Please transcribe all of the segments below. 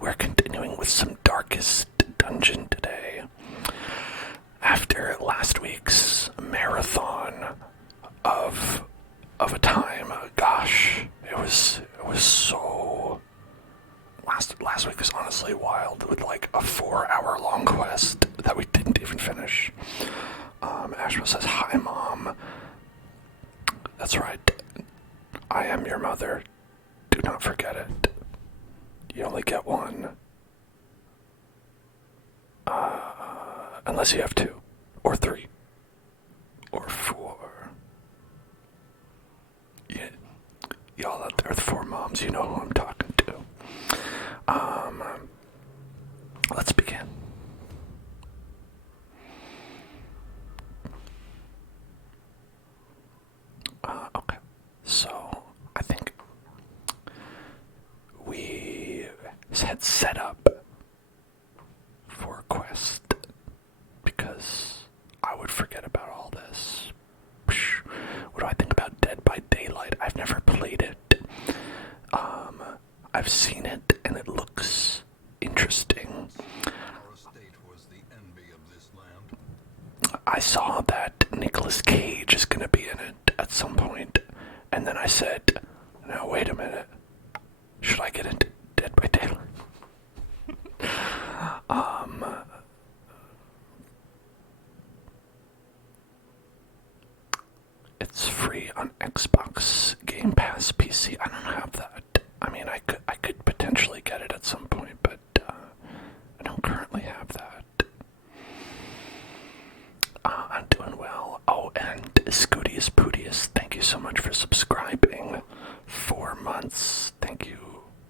We're continuing with some Darkest Dungeon today. After last week's marathon of a time, gosh, it was so. Last week was honestly wild with like a 4-hour long quest that we didn't even finish. Ashma says, "Hi, Mom." That's right. I am your mother. Do not forget it. You only get one. Unless you have 2, or 3, or 4. Yeah, y'all out there, the 4 moms, you know who I'm talking to. Let's begin. Okay, so I think we had set up for a quest because I would forget about all this. What do I think about Dead by Daylight? I've never played it. I've seen it and it looks interesting. I saw that Nicolas Cage is going to be in it at some point, and then I said, "Now wait a minute. Should I get into Dead by Daylight?" It's free on Xbox Game Pass PC. I don't have that. I mean, I could potentially get it at some point, but I don't currently have that. I'm doing well. Oh, and Scootius Pootius, thank you so much for subscribing. 4 months. Thank you.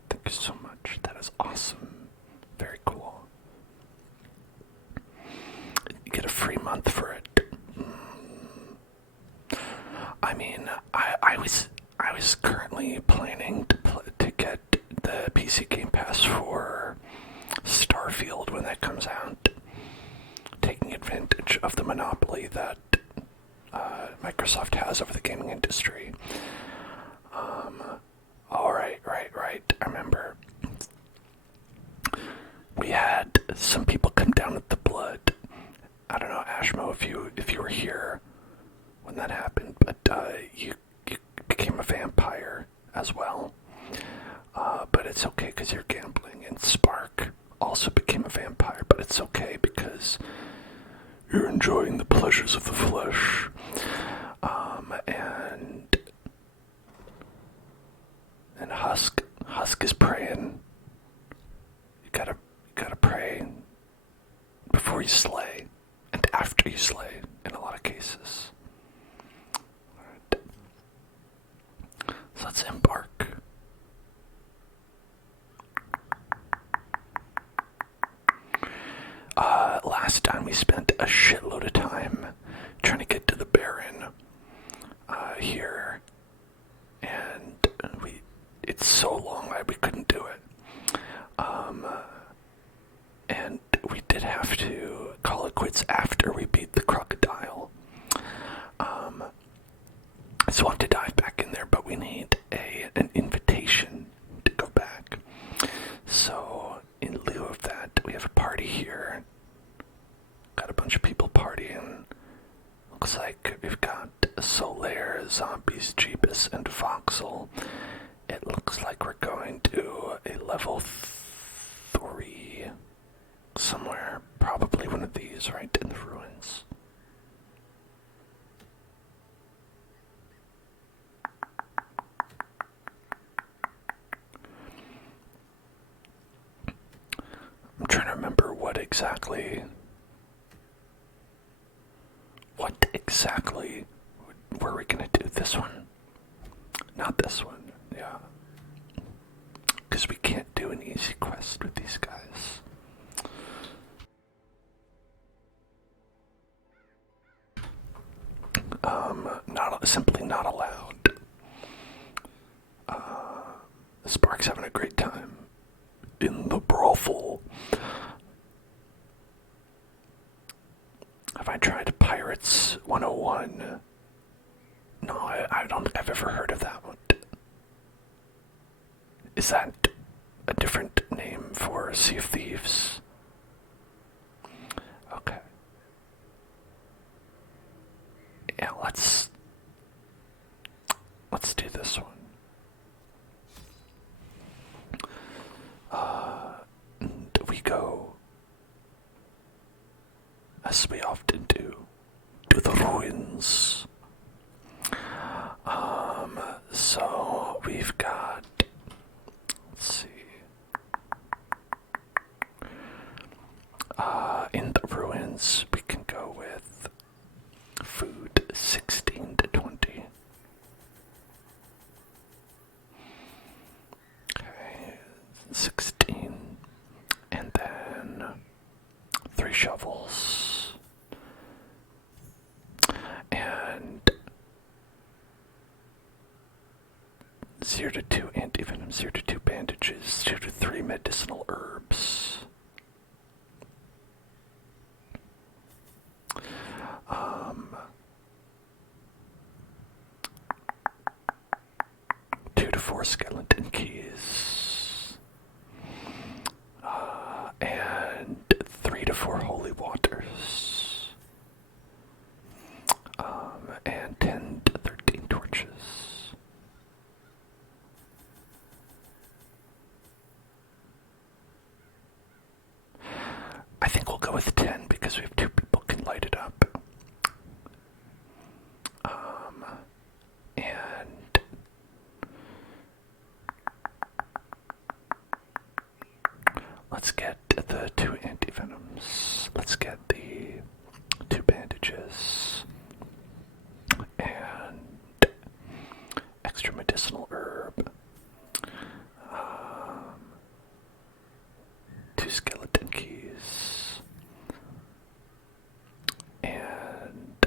Thank you so much. That is awesome. Very cool. You get a free month for it. I mean, I was currently planning to get the PC Game Pass for Starfield when that comes out, taking advantage of the monopoly that Microsoft has over the gaming industry. Right. I remember we had some people come down with the blood. I don't know, Ashmo, if you were here when that happened, but you became a vampire as well. But it's okay because you're gambling. And Spark also became a vampire, but it's okay because you're enjoying the pleasures of the flesh. And Husk is praying. You gotta pray before you slay and after you slay in a lot of cases. Alright. So let's embark. Last time we spent a shitload of time trying to get to the Baron here, and it's so long we couldn't do it. And we did have to call it quits after we beat the crocodile. So we'll have to dive back in there, but we need an invitation to go back. So in lieu of that, we have a party here. Got a bunch of people partying. Looks like we've got Solaire, Zombies, Jeebus, and Voxel. It looks like we're going to a level 3 somewhere. Probably one of these, right in the ruins. I'm trying to remember what exactly were we gonna do? This one? Not this one, yeah. Because we can't do an easy quest with these guys. Simply not allowed. Spark's having a great time in the brothel. Have I tried Pirates 101? No, I don't think I've ever heard of that one. Is that a different name time for Sea of Thieves. Okay. Yeah, let's do this one. We go, as we often do, to the ruins. So we've got, let's see, in the ruins we can go with food 16 to 20. Okay, 16, and then 3 shovels, and 0 to 2 antivenom, 0 to 2 bandages, 2 to 3 medicinal herbs. 2 to 4 skeleton keys, and 3 to 4 holy waters, and 10 to 13 torches. I think we'll go with 10 because we have 2 people can light it up. And let's get the 2 antivenoms. Let's get the 2 bandages and extra medicinal herb. 2 skeleton keys and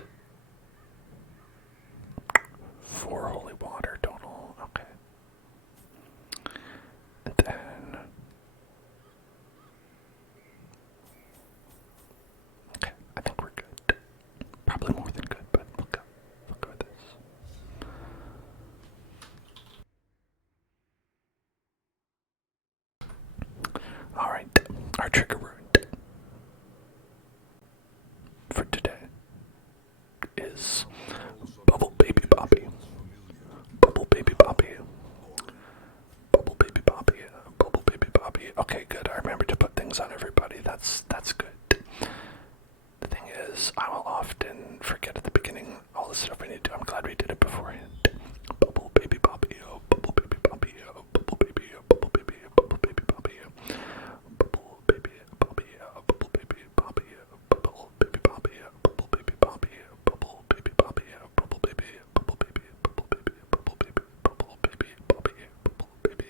4 holy water total. Okay. And then, okay, I think we're good. Probably more than good, but we'll go with this. Alright, our trigger word for today is Bubble Baby Bobby. Bubble Baby Bobby. Bubble Baby Bobby. Bubble Baby Bobby. Okay, good. I remember to put things on everybody. That's good. The thing is, I will often forget at the beginning all the stuff we need to do. I'm glad we did it beforehand. Bubble Baby Bobby. Oh, Bubble Baby Bobby. Oh, Bubble Baby. Oh, Bubble Baby. Oh, Bubble Baby Bobby. Bubble Baby Bobby. Oh, Bubble Baby Bobby. Oh, Bubble Baby Bobby. Oh, Bubble Baby Bobby. Oh, Bubble Baby Bobby. Oh, Bubble Baby. Bubble Baby. Bubble Baby. Bubble Baby. Bubble Baby Bobby. Bubble Baby.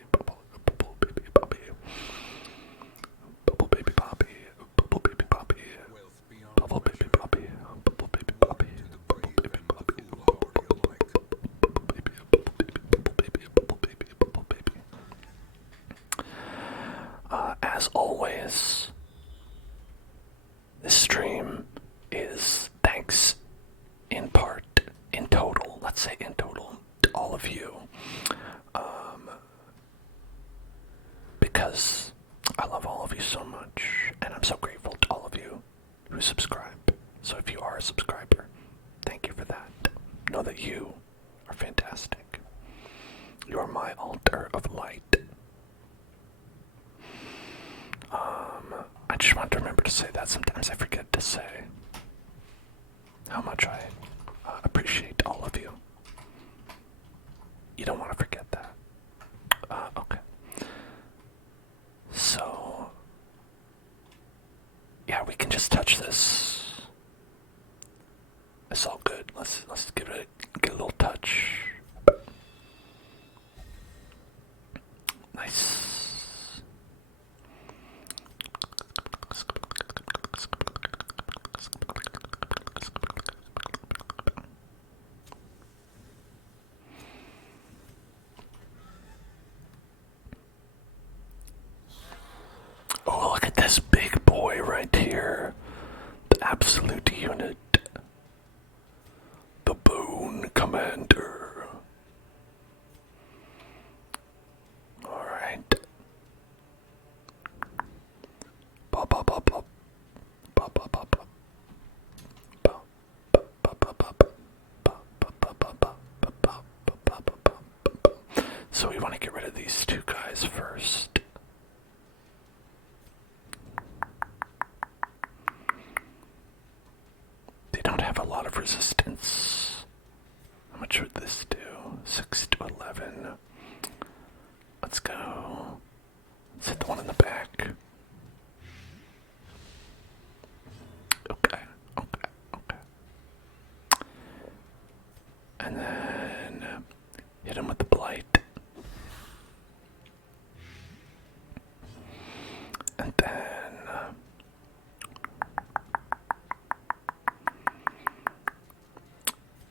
Bubble Baby Bobby. Bubble Baby Bobby. Bubble Baby Bobby. Bubble Baby Bobby. Bubble Baby Bobby. Bubble Baby Bobby. Bubble Baby. As always, this stream is thanks in part, in total, let's say in total, to all of you. Because I love all of you so much, and I'm so grateful to all of you who subscribe. So if you are a subscriber, thank you for that. Know that you are fantastic. You are my altar of light. I just want to remember to say that. Sometimes I forget to say how much I appreciate all of you. You don't want to forget that. Okay. So, yeah, we can just touch this. It's all good. Let's give it a little touch. Nice. Oh, look at this big boy right here. The absolute unit. The Boon Commander. Alright. in the back. Okay, okay, okay. And then hit him with the blight. And then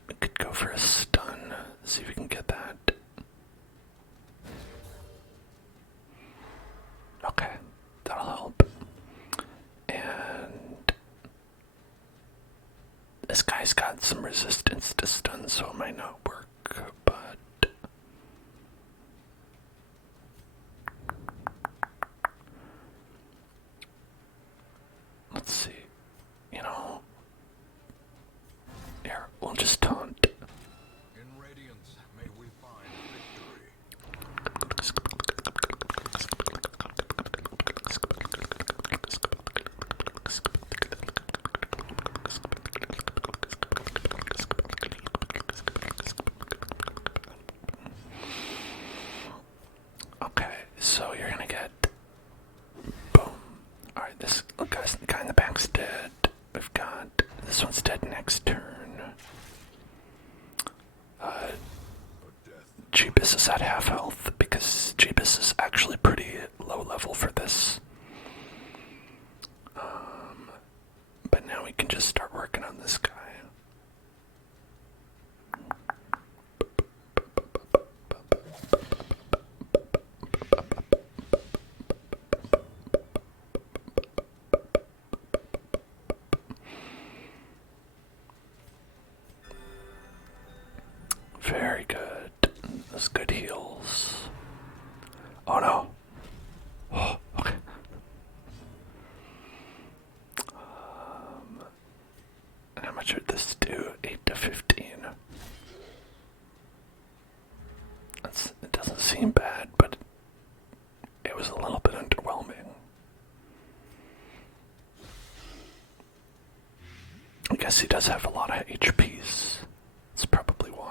we could go for a stun, see if we can get that. Okay, that'll help. And this guy's got some resistance to stun, so it might not work, but let's see. You know, here, we'll just taunt. In radiance, may we find victory. Okay, so you're gonna get boom. Alright, this guy in the back's dead. We've got this one's dead next turn. Jeebus is at half health because Jeebus is actually pretty low level for this. But now we can just start working on this guy. Very good. Those good heals. Oh no. Oh, okay. And how much would this do? 8 to 15. It doesn't seem bad, but it was a little bit underwhelming. I guess he does have a lot of HPs. That's probably why.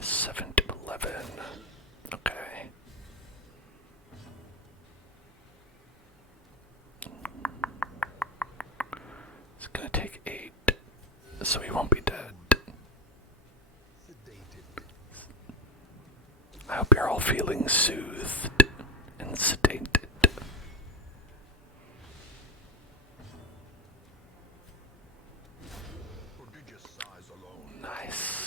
7 to 11. Okay. It's gonna take 8, so he won't be dead. I hope you're all feeling soothed and sedated. Nice.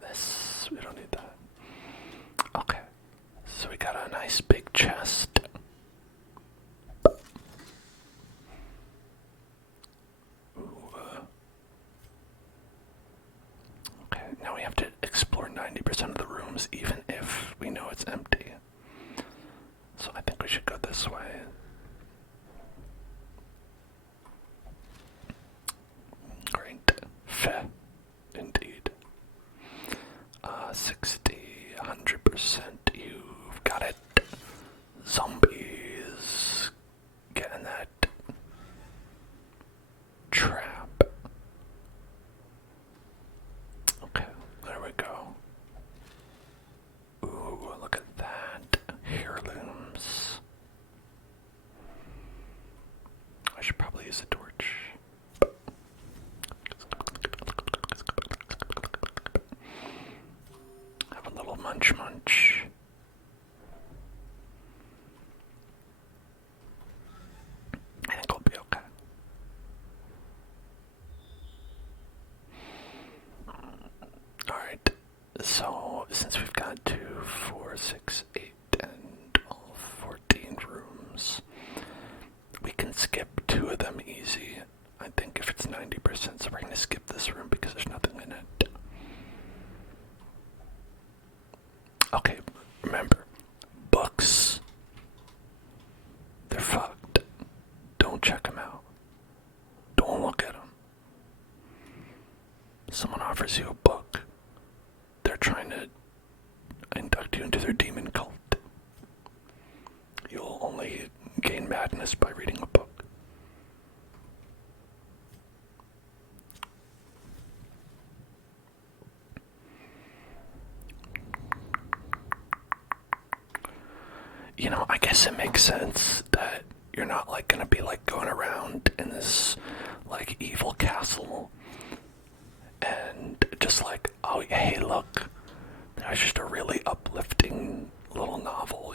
This, we don't need that. Okay, so we got a nice big chest. Okay, now we have to explore 90% of the rooms, even if we know it's empty. So I think we should go this way. Great. Fair. Indeed. 60, 100%. You've got it. Zombies. Get in that trap. Okay, there we go. Ooh, look at that. Heirlooms. I should probably use a torch. Have a little munch. I think we'll be okay. Alright, so since we've got 2, 4, 6, 8, and all 14 rooms, we can skip 2 of them easy. I think if it's 90%, so we're going to skip this room because there's nothing in it. Okay, remember, books, they're fucked. Don't check them out. Don't look at them. Someone offers you a book, they're trying to induct you into their demon cult. You'll only gain madness by reading a book. I guess it makes sense that you're not like gonna be like going around in this like evil castle and just like, oh hey look, there's just a really uplifting little novel,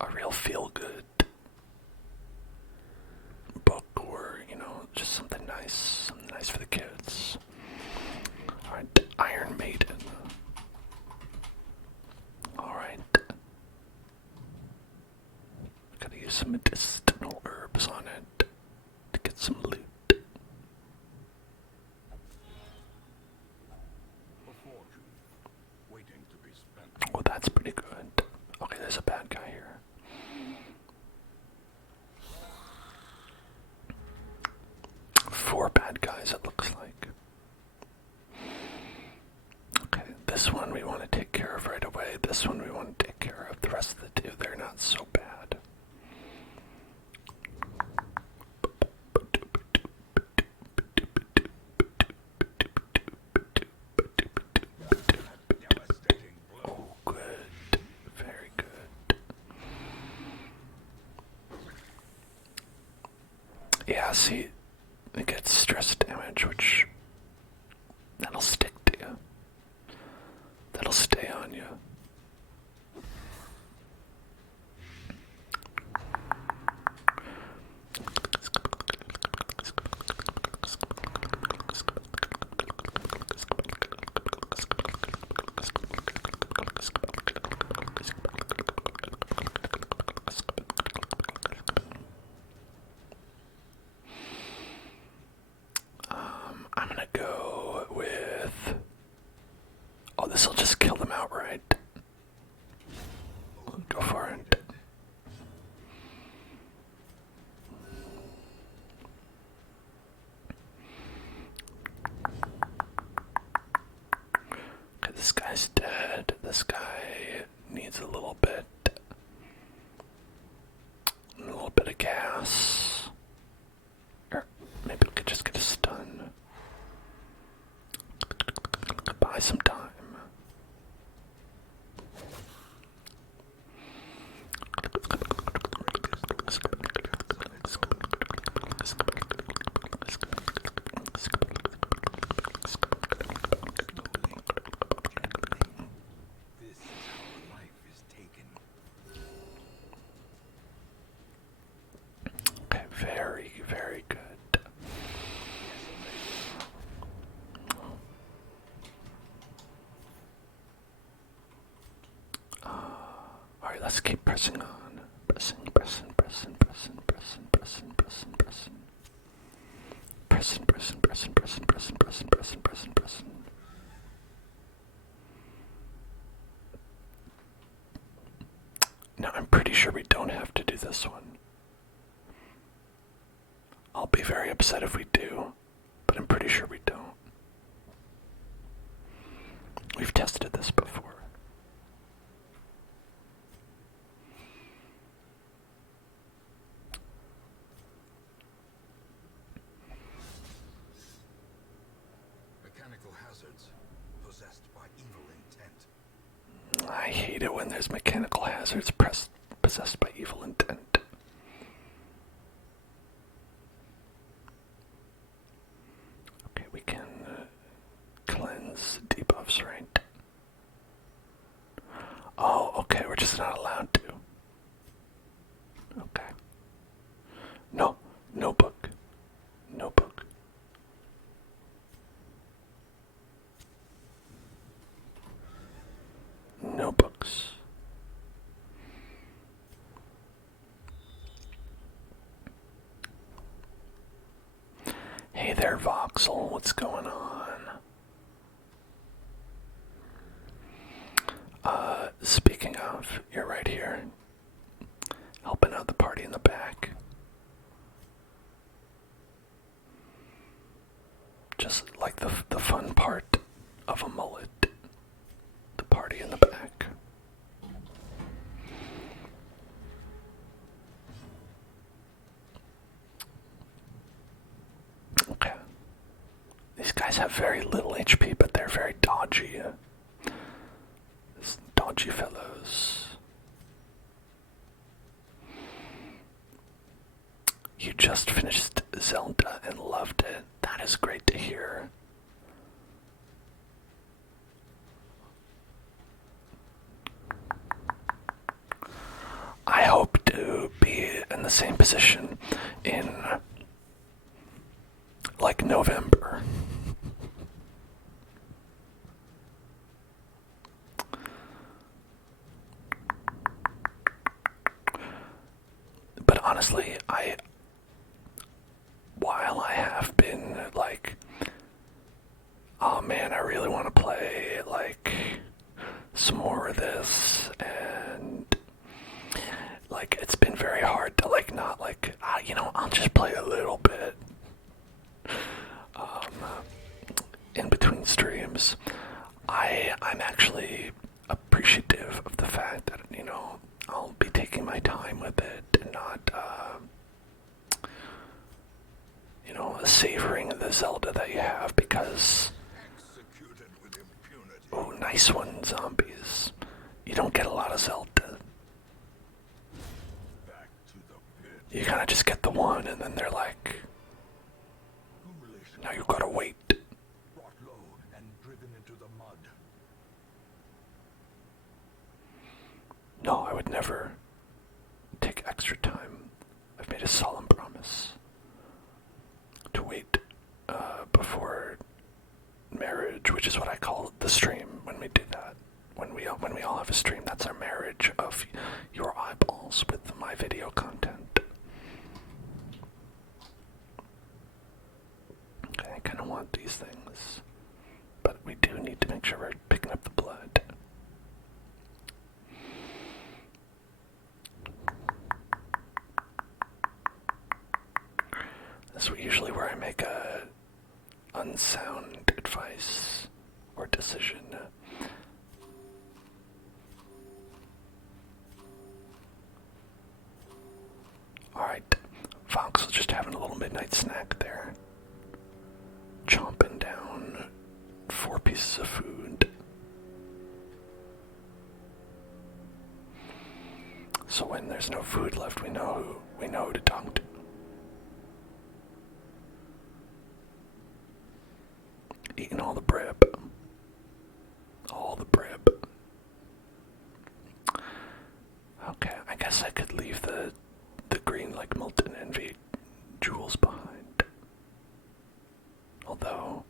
a real feel good book, or just something nice for the kids. Alright, Iron Maiden. Alright. Gotta use some medicinal herbs on it to get some loot. Oh, that's pretty good. Okay, there's a bad guy here. 4 bad guys, it looks like. Okay, this one we want to take care of right away. This one we want to take care of. The rest of the 2, they're not so bad. Oh, good. Very good. Yeah, see, it gets stress damage, which that'll stick to you. That'll stay on you. I'm gonna go with... Oh, this'll just kill them outright. Go for it. Okay, this guy's dead. This guy needs a little bit of gas. Or maybe we could just get a stun. Buy some time. Okay, very, very good. Alright, let's keep pressing on. Pressing. Now, I'm pretty sure we don't have to do this one. I'll be very upset if we do, but I'm pretty sure we don't. We've tested this before. Mechanical hazards possessed by evil intent. I hate it when there's mechanical hazards possessed by evil intent. Okay, we can cleanse debuffs, right? Oh, okay, we're just not allowed to. Okay. No, no book. No book. No books. Hey there, Voxel, what's going on? Speaking of, you're right here, helping out the party in the back. Just like the fun part of a mullet, the party in the back. Okay. These guys have very little HP, but they're very dodgy. This dodgy fellows. You just finished Zelda and loved it. That is great to hear. I hope to be in the same position in like November. But honestly, while I have been like, oh man, I really want to play like some more of this, and like it's been very hard to like not like, I'll just play a little bit in between streams. I'm actually appreciative of the fact that I'll be taking my time with it and not savoring the Zelda that you have, because oh, nice one, zombies. You don't get a lot of Zelda. You kind of just get the one, and then they're like, now you gotta wait. No, I would never take extra time. I've made a solemn promise to wait before marriage, which is what I call the stream when we do that. When we all have a stream, that's our marriage of your eyeballs with my video content. Okay, I kind of want these things, but we do need to make sure we're picking up the blood. This is usually where I make a unsound advice or decision. Alright, Fox was just having a little midnight snack there. Chomping down 4 pieces of food. So when there's no food left, we know who to talk to. Eating all the bread. All the bread. Okay, I guess I could leave the green like molten envy jewels behind. Although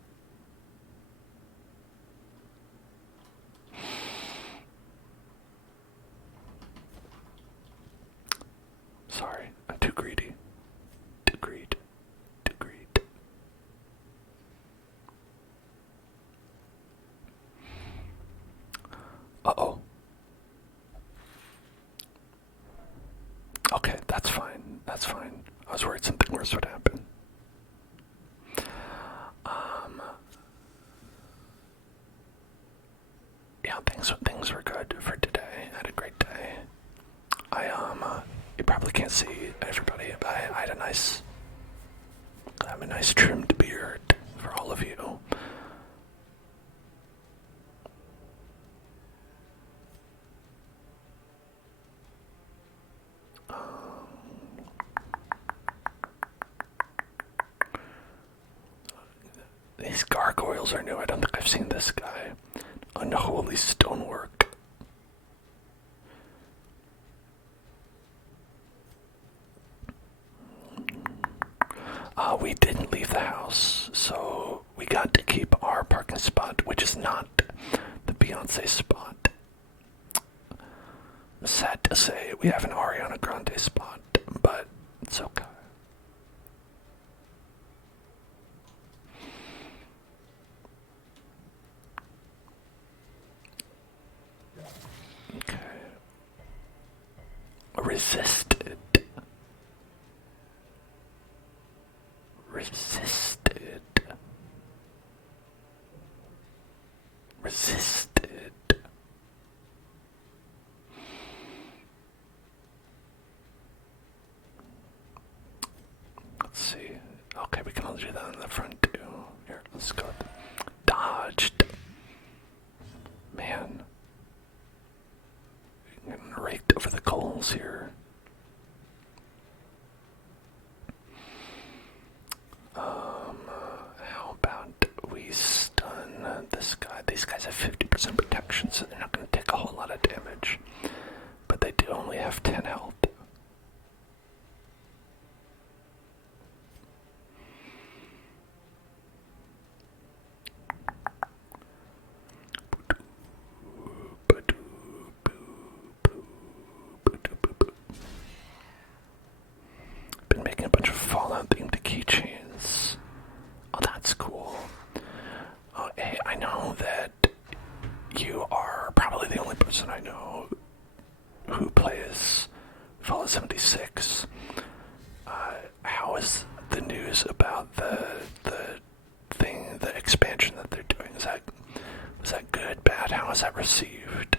sorry, I'm too greedy. Too greedy. Too greedy. Uh-oh. Okay, that's fine. That's fine. I was worried something worse would happen. Yeah, things were good for today. I had a great day. You probably can't see everybody, but I have a nice trimmed beard for all of you. These gargoyles are new. I don't think I've seen this guy. Unholy stonework. We didn't leave the house, so we got to keep our parking spot, which is not the Beyonce spot. Sad to say, we have an Ariana Grande spot, but it's okay. Okay. Resisted. Resisted. Resisted. Let's see. Okay, we can only do that in the front too. Here, let's go. Dodged. Man. these guys have 50% protection, so they're not going to take a whole lot of damage. But they do only have 10 health. Been making a bunch of Fallout themed keychains. Oh, that's cool. Oh, hey, I know that you are probably the only person I know who plays Fallout 76. How is the news about the expansion that they're doing? Was that good, bad? How was that received?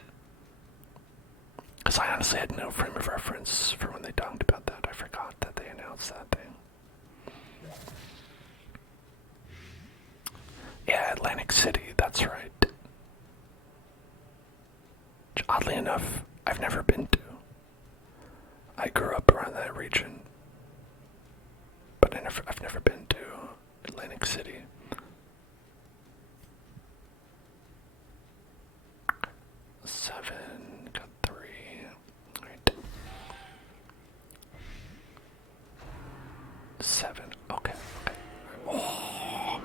Because I honestly had no frame of reference for when they talked about that. I forgot that they announced that thing. Yeah, Atlantic City, that's right. Which, oddly enough, I've never been to. I grew up around that region, but I've never been to Atlantic City. Seven, got 3. Right. 7. Okay. Oh.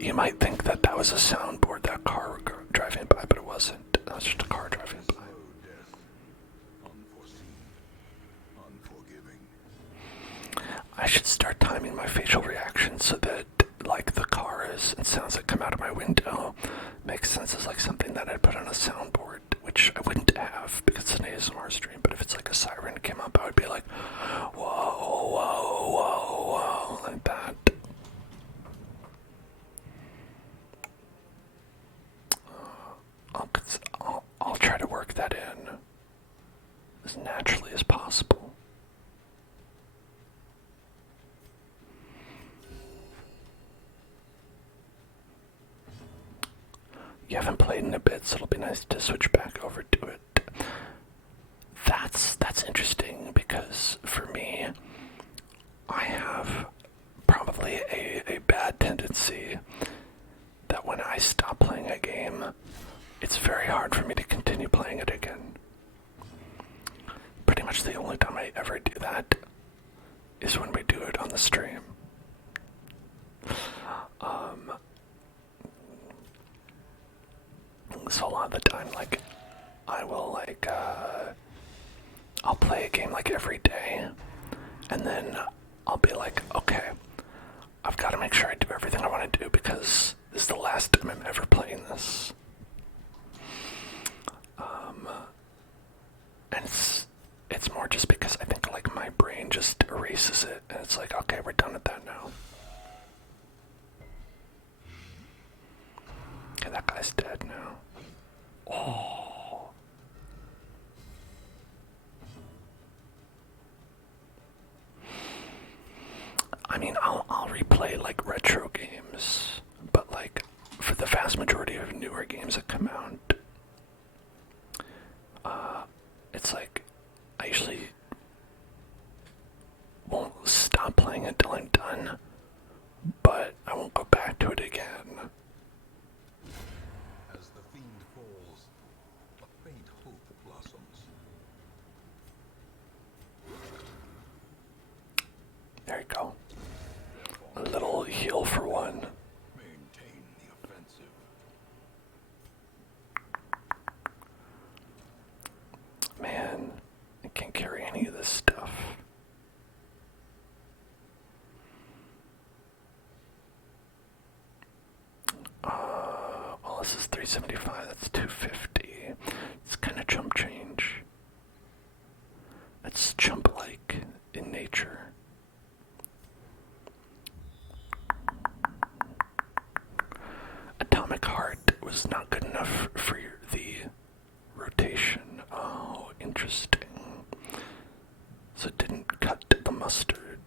You might think that that was a soundboard, that car driving by, but it wasn't. That was just a car driving by. I should start timing my facial reactions so that, like, the cars and sounds that come out of my window makes sense as, like, something that I'd put on a soundboard, which I wouldn't have because it's an ASMR stream, but if it's like a siren came up, I would be like, whoa, whoa, whoa, whoa, like that. I'll try to work that in as naturally as possible. You haven't played in a bit, so it'll be nice to switch back over to it. That's interesting because for me, I have probably a bad tendency that when I stop playing a game, it's very hard for me to continue playing it again. Pretty much the only time I ever do that is when we do it on the stream. So a lot of the time, like, I will, like, I'll play a game, like, every day, and then I'll be like, okay, I've got to make sure I do everything I want to do because this is the last time I'm ever playing this. And it's more just because I think, like, my brain just erases it, and it's like, okay, we're done with that now. Okay, that guy's dead now. Oh. I mean, I'll replay, like, retro games, but, like, for the vast majority of newer games that come out, it's like, I usually won't stop playing until I'm done, but I won't go back to it again. As the fiend falls, a faint hope blossoms. There you go. A little heal for one. Maintain the offensive. Man, I can't carry any of this stuff. Well, this is 375, that's 250. It's kind of chump change. It's chump-like in nature. Atomic Heart was not good enough for the rotation. Oh, interesting. So it didn't cut the mustard.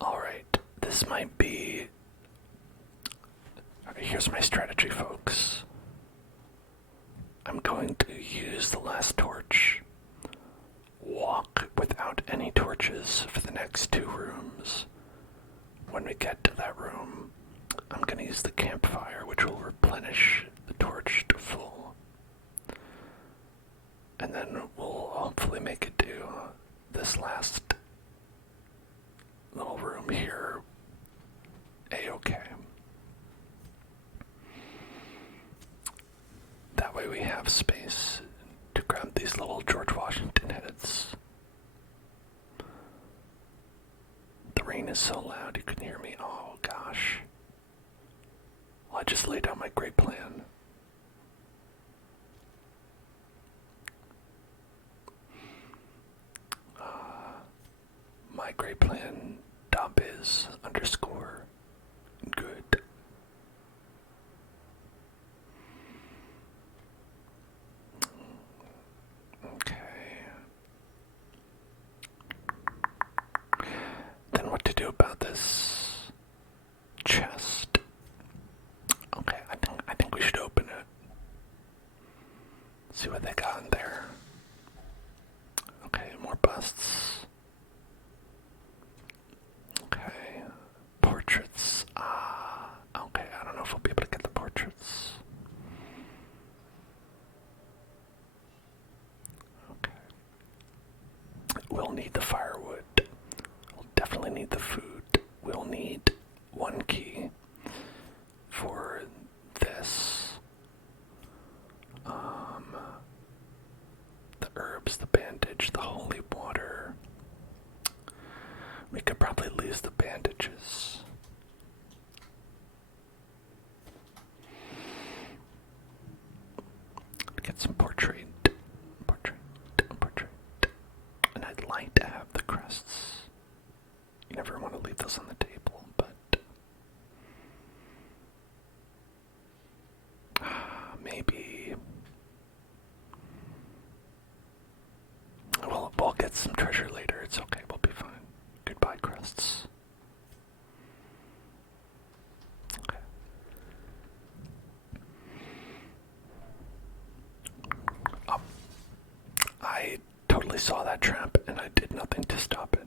Alright, this might be... Alright, here's my strategy, folks. use the last torch, walk without any torches for the next 2 rooms. When we get to that room, I'm going to use the campfire, which will replenish the torch to full. And then we'll hopefully make it to this last little room here A-okay. That way we have space to grab these little George Washington heads. The rain is so loud you couldn't hear me. Oh gosh. Well, I just laid out my great plan. My great plan, .biz underscore good. Okay. Then what to do about this chest? Okay, I think we should open it. See what they got in there. Okay, more busts. Okay, portraits. Okay, I don't know if we'll be able to get the portraits. Okay. We'll need the firewood. We'll definitely need the food. We'll need 1 key for this. The herbs, the bandage, the holy water. We could probably lose the bandages. Get some portrait. And I'd like to have the crests. You never want to leave those on the table, but maybe we'll get some treasure later. It's okay, we'll be fine. Goodbye, crests. Okay. Oh, I totally saw that trap and I did nothing to stop it.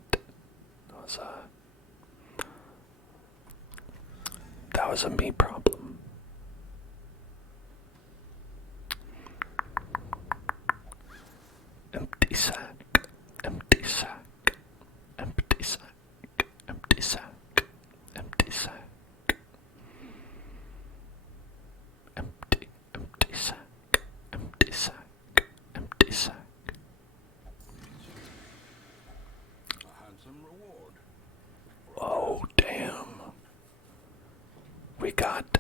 That was a me problem. Empty sack, empty sack, empty sack, empty sack, empty sack. Empty sack, empty sack, empty sack. A handsome reward. Oh, damn. We got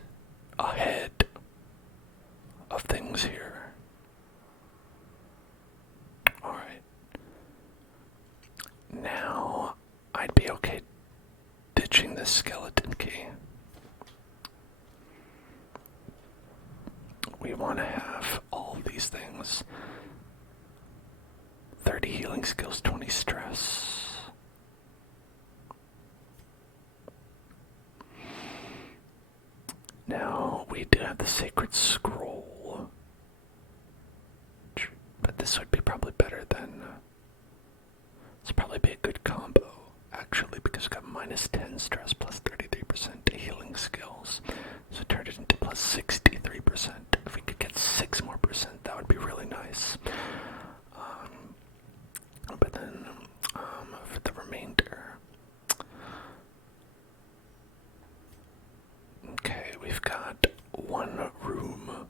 ahead of things here. Alright. Now, I'd be okay ditching this skeleton key. We want to have all these things. 30 healing skills, 20 stress. Now, we do have the sacred scroll. But this would be probably better than... This would probably be a good combo, actually, because we got minus 10 stress plus 33% to healing skills. So turn it into plus 63%. If we could get 6 more percent, that would be really nice. But then, for the remainder... Okay, we've got 1 room.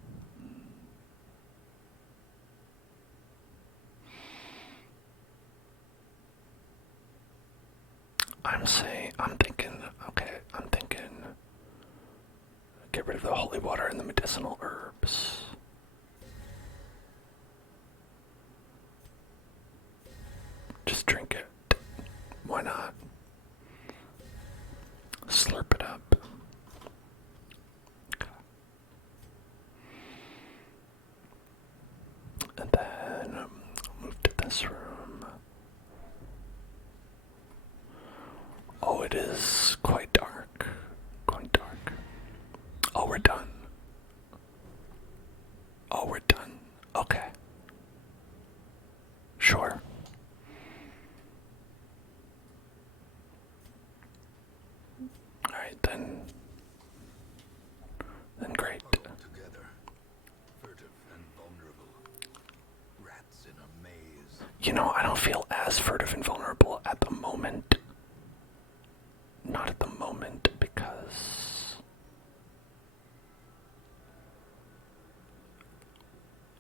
I'm thinking, get rid of the holy water and the medicinal herbs. Just drink it. Why not? Slurp it up. Okay. And then move to this room. Oh, it is quite dark. Quite dark. Oh, we're done. Oh, we're done. Okay. I don't feel as furtive and vulnerable at the moment. Not at the moment, because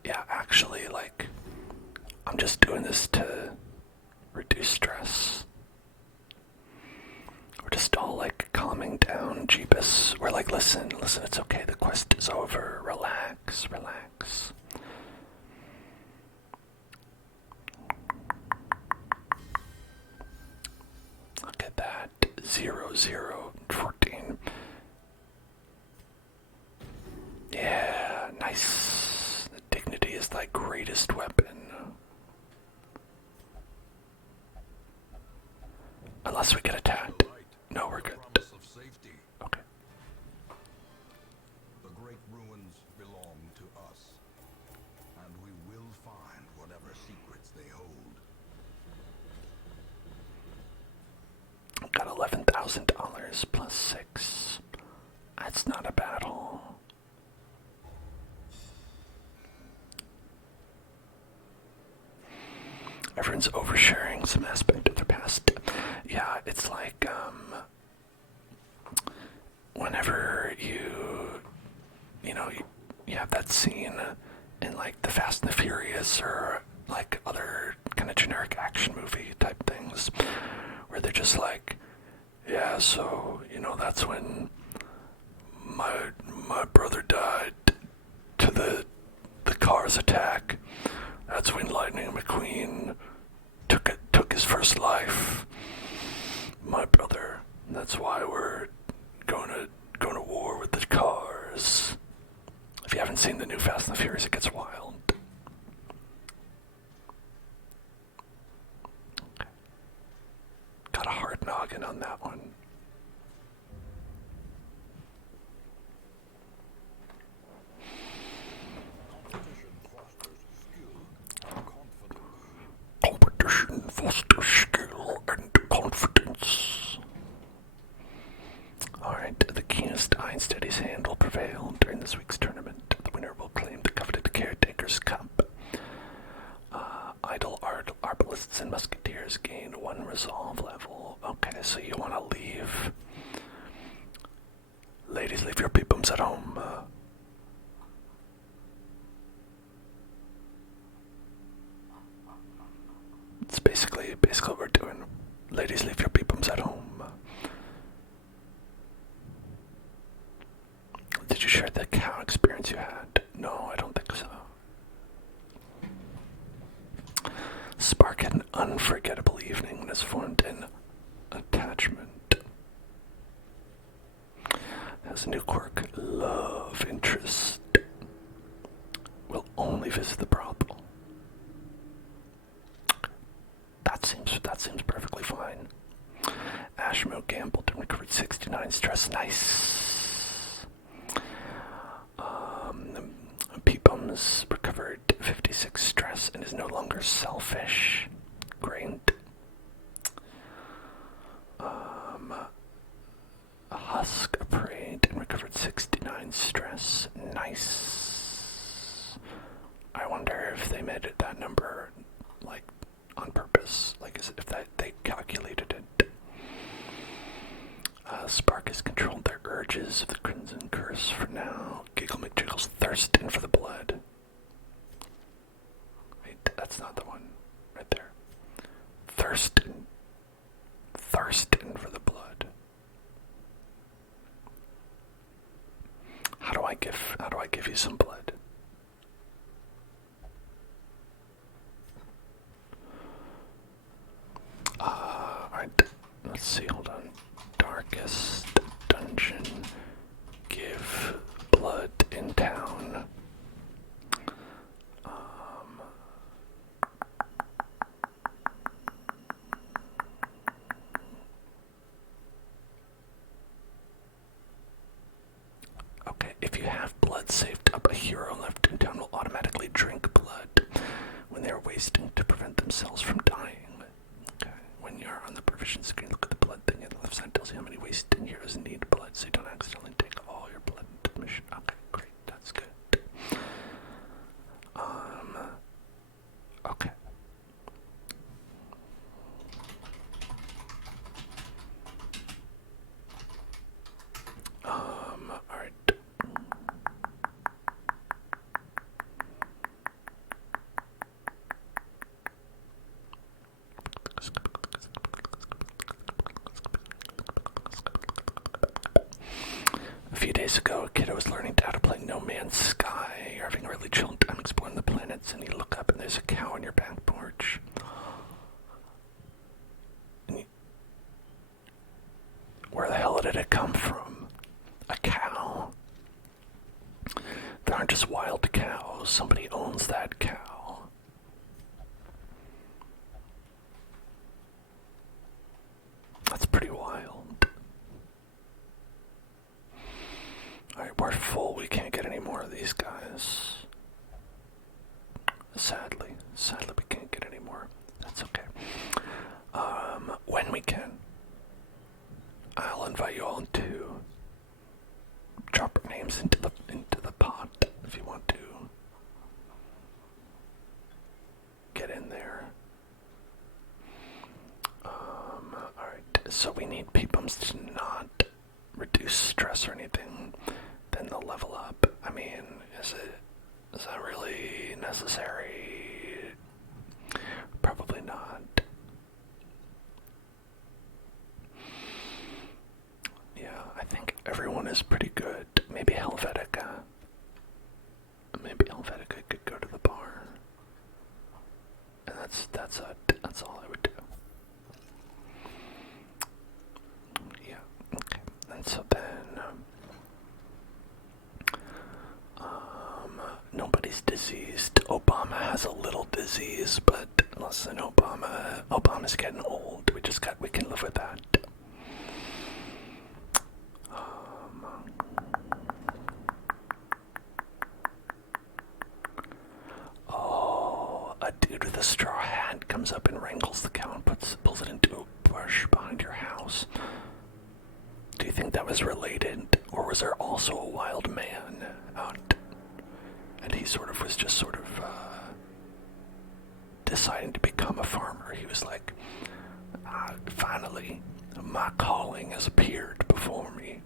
yeah, actually, like, I'm just doing this to reduce stress. We're just all like calming down, Jeebus. We're like, listen, it's okay, the quest is over. Relax. Look at that. 0, 0, 14. Yeah, nice. Dignity is thy greatest weapon. Unless we get attacked. No, we're good. Promise of safety. Okay. The great ruins belong to us, and we will find whatever secrets they hold. Got $11,000 plus 6. That's not a bad haul. Everyone's oversharing some aspect of their past. Yeah, it's like, whenever you have that scene in like the Fast and the Furious or like other kind of generic action movie type things where they're just like, yeah, so, that's when my brother died to the car's attack. That's when Lightning McQueen took his first life. My brother. That's why we're going to war with the cars. If you haven't seen the new Fast and the Furious, it gets wild. Got a hard noggin on that one. Competition fosters skill and confidence. Alright, the keenest eye and steady's hand will prevail during this week's tournament. The winner will claim the coveted Caretaker's Cup. Idle arbalists and musketeers gain 1 resolve level. Okay, so you want to leave. Ladies, leave your peepums at home. It's basically what we're doing. Ladies, leave your peepums at home. Did you share the cow experience you had? No, I don't think so. Spark had an unforgettable evening when his formed an attachment. Has a new quirk, love interest. Will only visit the brothel. That seems perfectly fine. Ashmo gambled and recovered 69 stress. Nice. Peepums recovered 56 stress and is no longer selfish. Great. A husk prayed and recovered 69 stress. Nice. I wonder if they made it that number, like, on purpose. Like, is it if they calculated it? Spark has controlled their urges of the Crimson Curse for now. Giggle McJiggle's thirsting for the blood. Wait, that's not the one. Right there. Thirsting for the blood. How do I give you some blood? Alright, let's see, hold on. Darkest dungeon. Give blood in town. Okay, if you have blood saved up, a hero left in town will automatically drink blood when they are wasting to prevent themselves from dying. Okay, when you're on the provision screen, look at the blood thing on the left side. Tells you how many wasting heroes need blood, so you don't accidentally take all your blood into the mission. Okay, great, that's good. Okay. ago, a kid was learning how to play No Man's Sky. You're having a really chill time exploring the planets, and you look up and there's a cow on your back porch. Where the hell did it come from? A cow? There aren't just wild cows. Somebody owns that cow. That's pretty wild. Alright, we're full. We can't get any more of these guys. Sadly. Sadly, we can't get any more. That's okay. When we can, I'll invite you all to drop your names into the pot if you want to get in there. Alright, so we need peepums to not reduce stress or anything, then they'll level up. I mean, is that really necessary? Probably not. Yeah, I think everyone is pretty good. Maybe Helvetica. Maybe Helvetica could go to the bar. And that's all I would do. Yeah, okay. And so then nobody's diseased. Obama has a little disease, but listen, Obama's getting old. We can live with that. A dude with a straw hat comes up and wrangles the cow and pulls it into a bush behind your house. Do you think that was related, or was there also a wild man out? And he was just deciding to become a farmer. He was like, finally, my calling has appeared before me.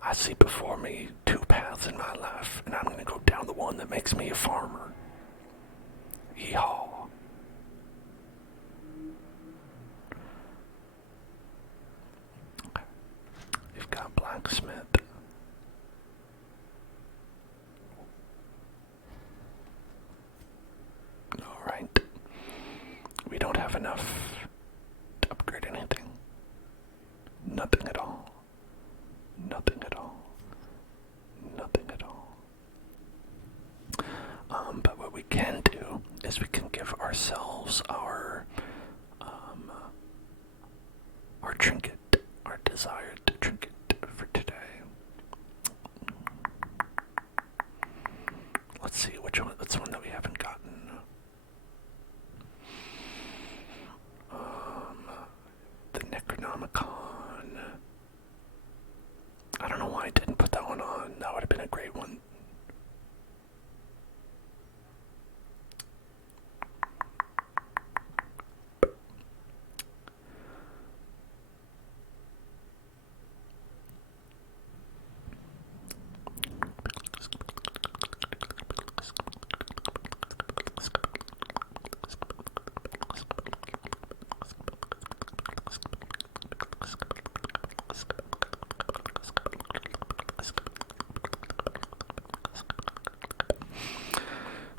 I see before me two paths in my life, and I'm going to go down the one that makes me a farmer. Yeehaw. Okay. You've got blacksmith. Alright. We don't have enough to upgrade anything. Nothing at all. Nothing at all. Nothing at all. But what we can do is we can give ourselves our trinket, our desired trinket for today. Let's see what's one that we haven't gotten. The Necronomicon. I don't know why I didn't put that one on. That would have been a great one.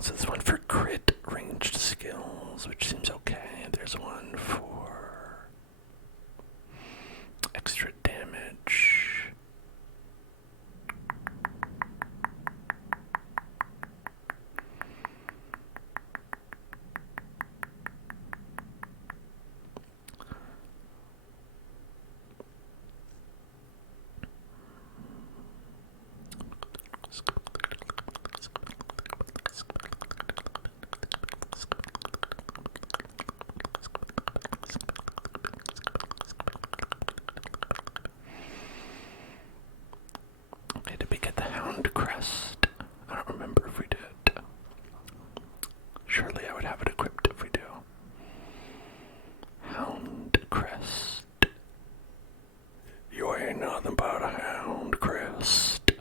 So there's one for crit ranged skills, which seems okay. There's one for extra damage. Okay, did we get the Hound Crest? I don't remember if we did. Surely I would have it equipped if we do. Hound Crest. You ain't nothing but a Hound Crest.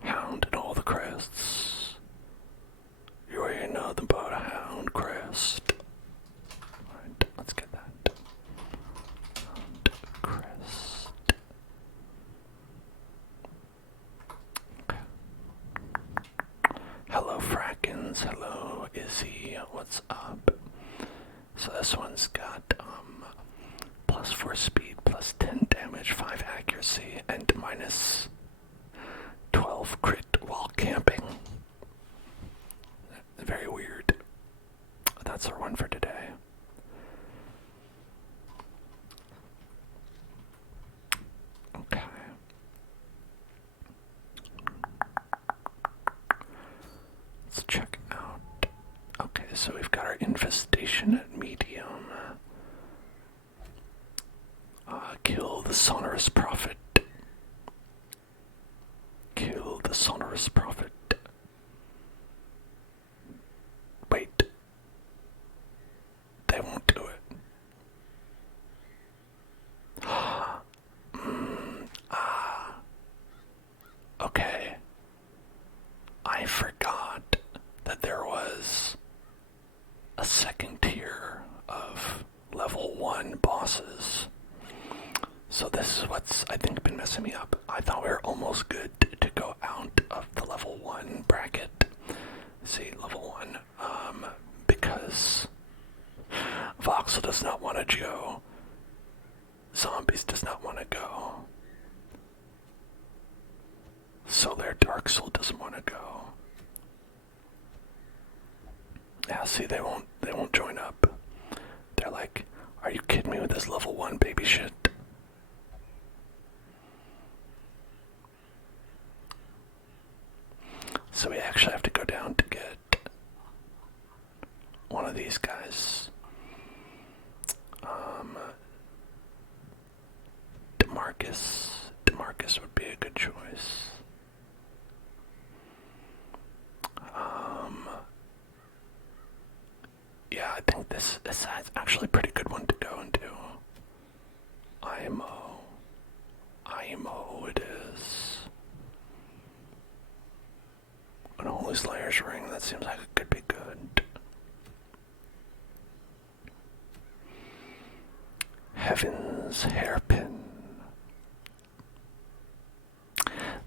Hound and all the crests. You ain't nothing but a Hound Crest. Alright, let's get that. Hound Crest. ones. Hello, Izzy. What's up? So this one's got plus 4 speed, plus 10 damage, 5 accuracy, and minus 12 crit while camping. Very weird. That's our one for today. Okay. Let's check out. Okay, so we've got our infestation at medium. Kill the sonorous prophet. Kill the sonorous prophet. Wait. They won't do it. Okay. I forgot that there was a second tier of level 1 bosses. So this is what's, I think, been messing me up. I thought we were almost good to go out of the level 1 bracket. See, level 1. Because Voxel does not want to go. Zombies does not want to go. So their Dark Soul doesn't want to go. Yeah, see, they won't join up. They're like, are you kidding me with this level 1 baby shit? So we actually have to go down to get one of these guys. Demarcus would be a good choice. Yeah, I think this is actually a pretty good one to go into. IMO it is. An Holy Slayer's ring, that seems like it could be good. Heaven's hairpin.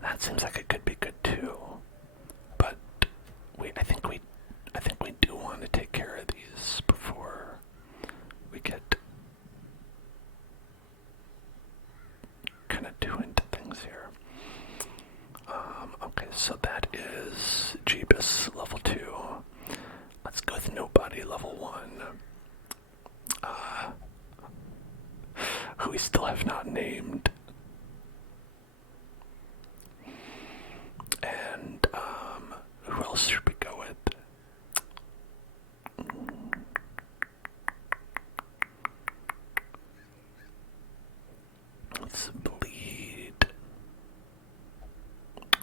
That seems like it could be good too. But I think we do want to take care of these before we get kind of too into things here. Okay, so that is Jeebus level 2. Let's go with Nobody level 1. Who we still have not named. And who else should we go with? Let's bleed.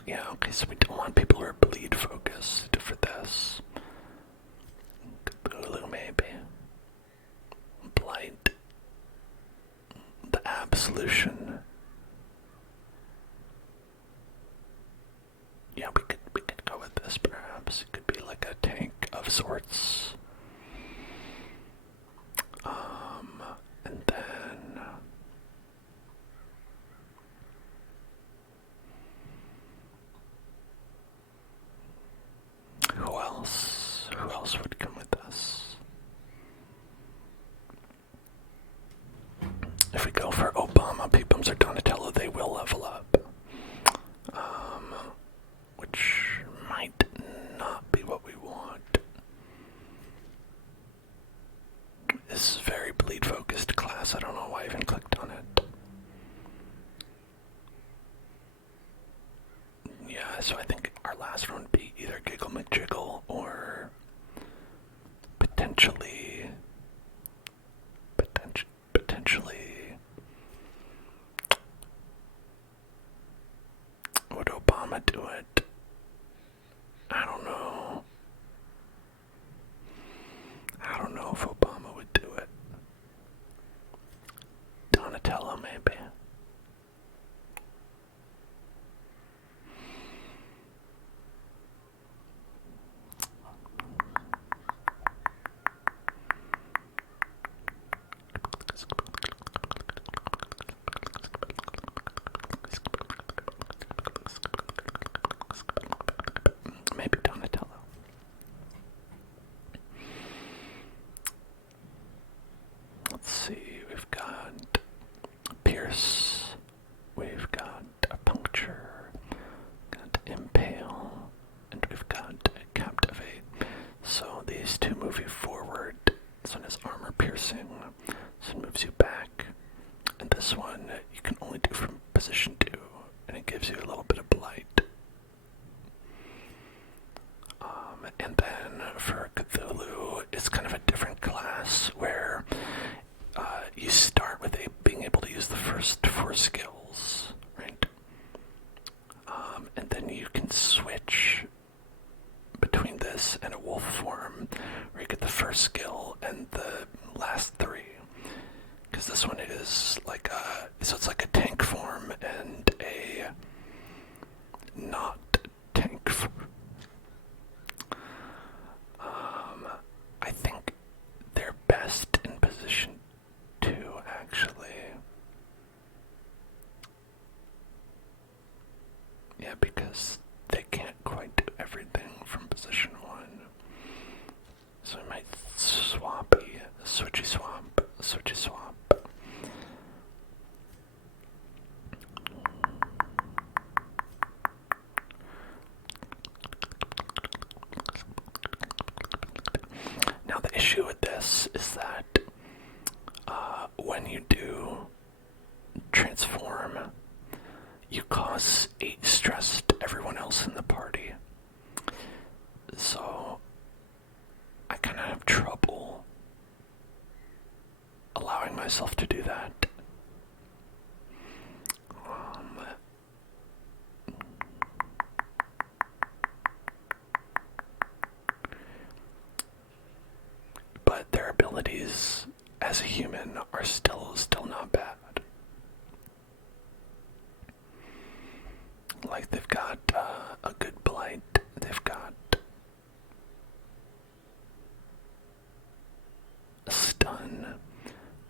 Yeah, okay, so we don't want people who are bleed focused for this. Cthulhu, maybe. Blight. The Absolution. Yeah, we could go with this perhaps. It could be like a tank of sorts. And then who else? Who else would come with us? If we go for Obama, Peepums, or Donatello, they will level up. Which might not be what we want. This is a very bleed-focused class. I don't know why I even clicked on it. Yeah, so I think our last one would be either Giggle McJiggle or potentially would Obama do it? I don't know. I don't know if Obama would do it. Donatello, maybe. it gives you a little bit of blight. And then for Cthulhu, it's kind of a different class where you start with being able to use the first 4 skills, right? And then you can switch between this and a wolf form, where you get the first skill and the last 3. Because this one is like so it's like a tank form and a not tank form. I think they're best in position 2, actually. Yeah, because they can't quite do everything from position 1. So I might switchy swap. Now the issue with this is that when you do transform, you cause 8 stress to everyone else in the party. So I kind of have trouble allowing myself to do that. But their abilities as a human are still not bad. Like, they've got a good blight, they've got a stun,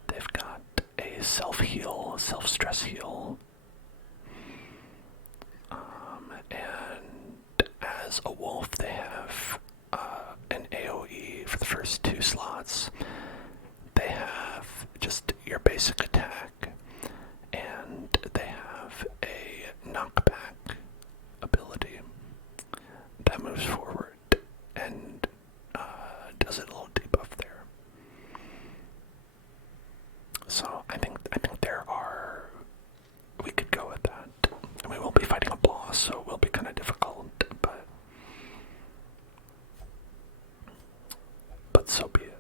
they've got a self-heal, self-stress heal, and as a wolf they have an AoE for the first 2 slots. They have just your basic attack, and they have a knockback ability that moves forward and does a little debuff there. So I think we could go with that. And we will be fighting a boss, so it will be kind of difficult, but so be it.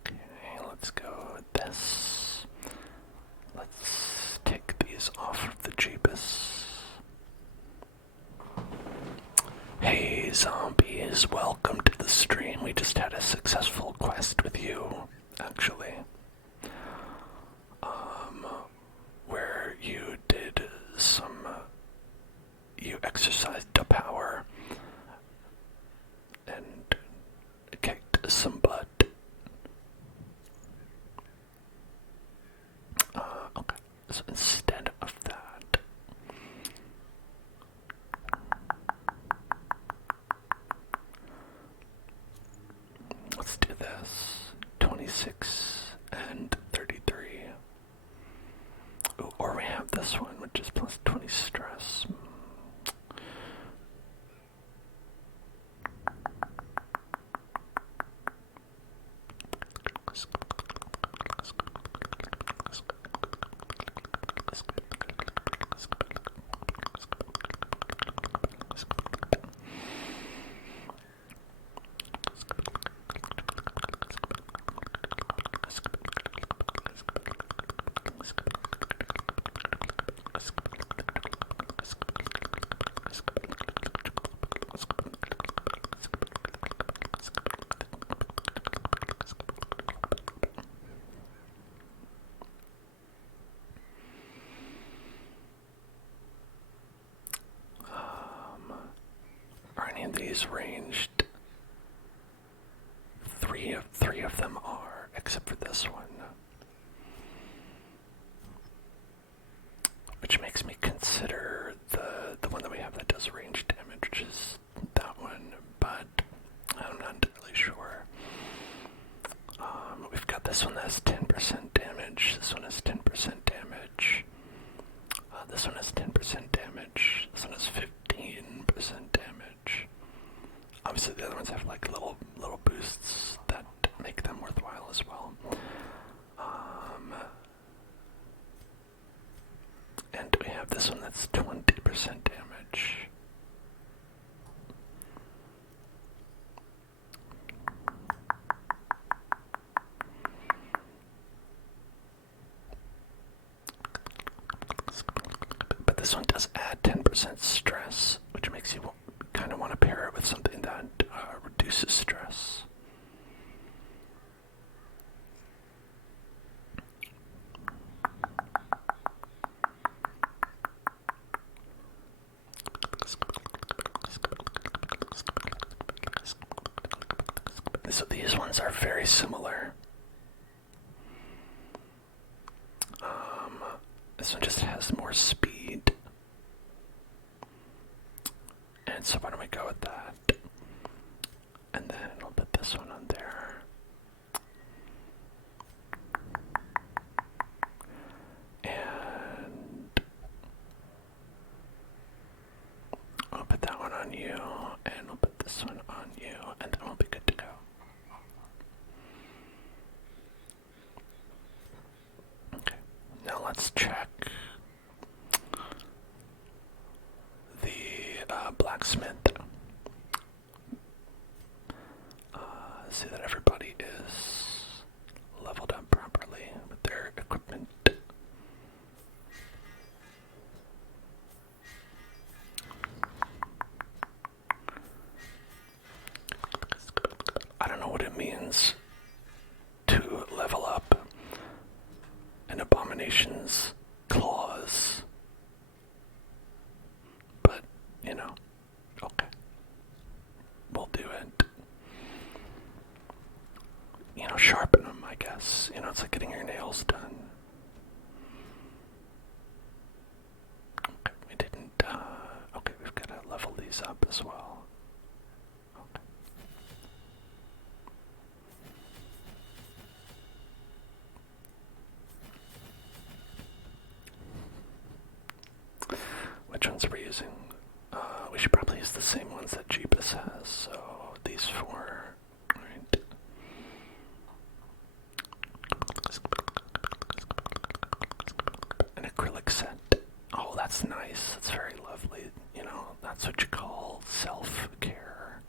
Okay, let's go with this. Let's take these off of the Jeebus. Hey zombies, welcome to the stream. We just had a successful quest with you, actually. Where you did you exercised the power and kicked some butt. Okay, so instead of that, let's do this. 26 and 33. Ooh, or we have this one, which is plus 20 stress. Are any of these ranged? Three of them are, except for this one. Which makes me consider the one that we have that does range damage, which is that one, but I'm not entirely sure. We've got this one that has 10% damage, this one has 10% damage, this one has 10% damage, this one has 15% damage. Obviously the other ones have like little boosts that make them worth this one that's 20% damage. But this one does add 10% stress, which makes you kind of want to pair it with something that reduces stress. So these ones are very similar. This one just has more speed. And so why don't we go with that? And then I'll put this one on there. And I'll put that one on you, and I'll put this one on you, and then we'll be good to go. Okay, now let's check the blacksmith. See that everybody is leveled up properly with their equipment. I don't know what it means to level up an abomination's claws, but you know, okay, we'll do it. You know, sharpen them, I guess. You know, it's like getting your nails done. Okay, we didn't, okay, we've got to level these up as well. Okay. Which ones are we using? We should probably use the same ones that Jeebus has, so these four, right? An acrylic set. Oh, that's nice. That's very lovely. You know, that's what you call self-care.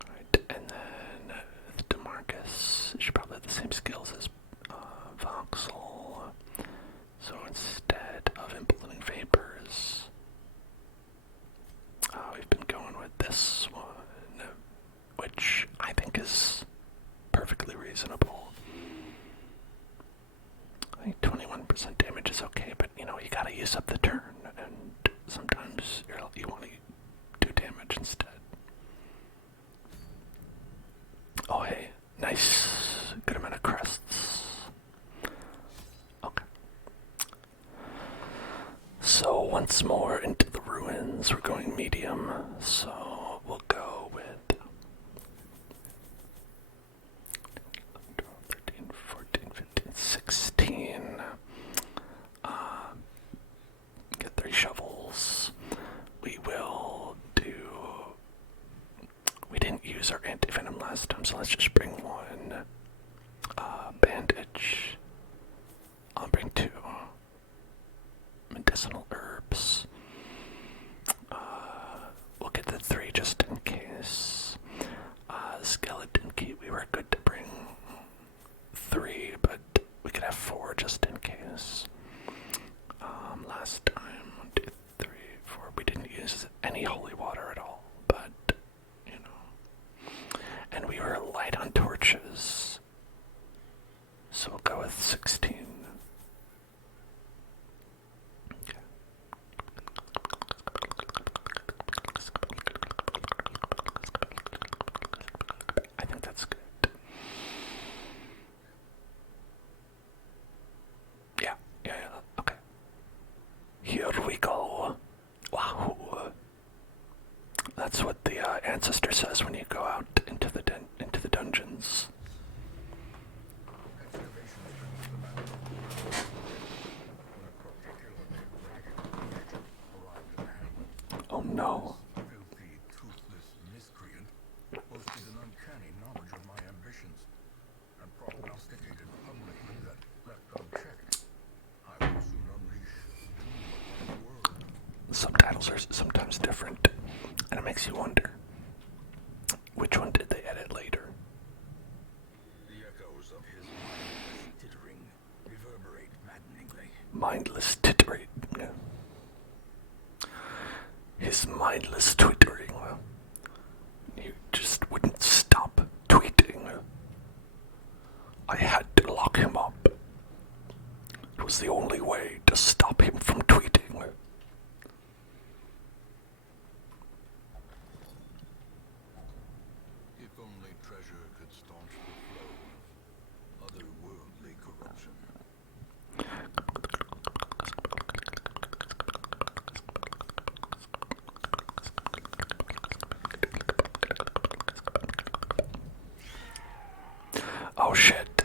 Alright, and then DeMarcus should probably have the same skills as Voxel. So instead of implementing vapors, we've been going with this one, which I think is perfectly reasonable. I think 21% damage is okay, but you know, you gotta use up the turn, and sometimes you want to do damage instead. Oh hey, nice, good amount of crests. Okay. So once more into the ruins, we're going medium, so we'll go with 12, 13, 14, 15, 16. Get 3 shovels. We will do... We didn't use our anti-venom last time, so let's just bring 1 bandage. I'll bring 2 medicinal herbs. We'll get the 3 just in case. Skeleton key, we were good to bring 3, but we could have 4 just in case. Last time, 1, 2, 3, 4, we didn't use any holy water at all, but, you know. And we were light on torches, so we'll go with 16. Okay. I think that's good. Yeah, okay. Here we go. Wow. That's what the ancestor says when you go out into the dungeons. Excavations beneath the mountain titles are sometimes different, and it makes you wonder, which one did they edit later? The echoes of his mindless tittering reverberate maddeningly. Mindless tittering. His mindless twittering. He just wouldn't stop tweeting. I had to lock him up. It was the only way to stop him from tweeting. If only treasure could staunch the flow of otherworldly corruption. Oh shit.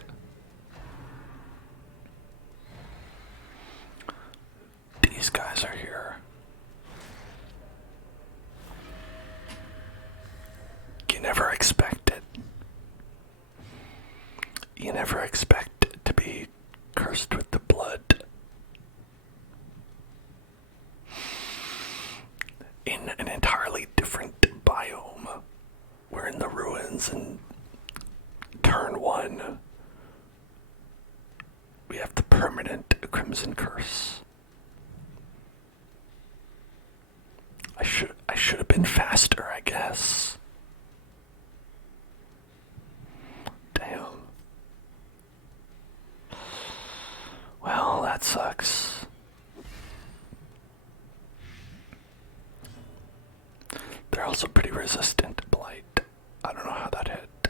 These guys are here. You never expect it. You never expect it to be cursed with the blood. In an entirely different biome. We're in the ruins, and turn one, we have the permanent Crimson Curse. I should have been faster, I guess. Damn. Well, that sucks. They're also pretty resistant to blight. I don't know how that hit.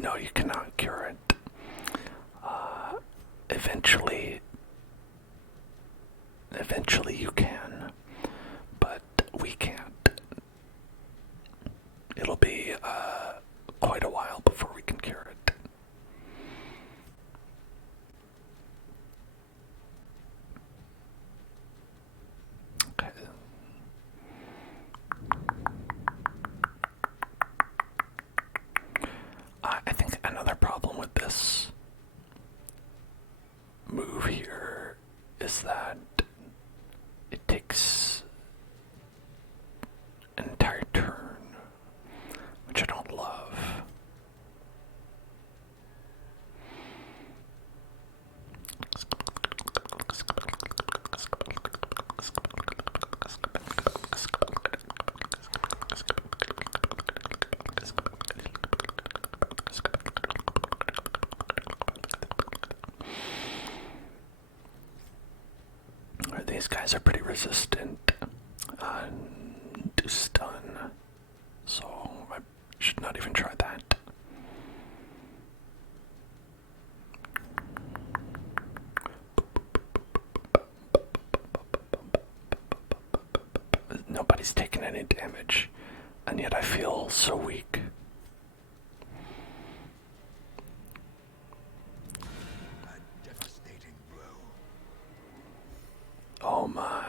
No, you cannot cure it. Eventually you can, but we can't. It'll be quite a while before we can cure it. Okay. I think another problem with this move here is that it takes an entire turn, which I don't love. These guys are pretty resistant to stun, so I should not even try that. Nobody's taken any damage, and yet I feel so weak. A devastating blow. Oh my.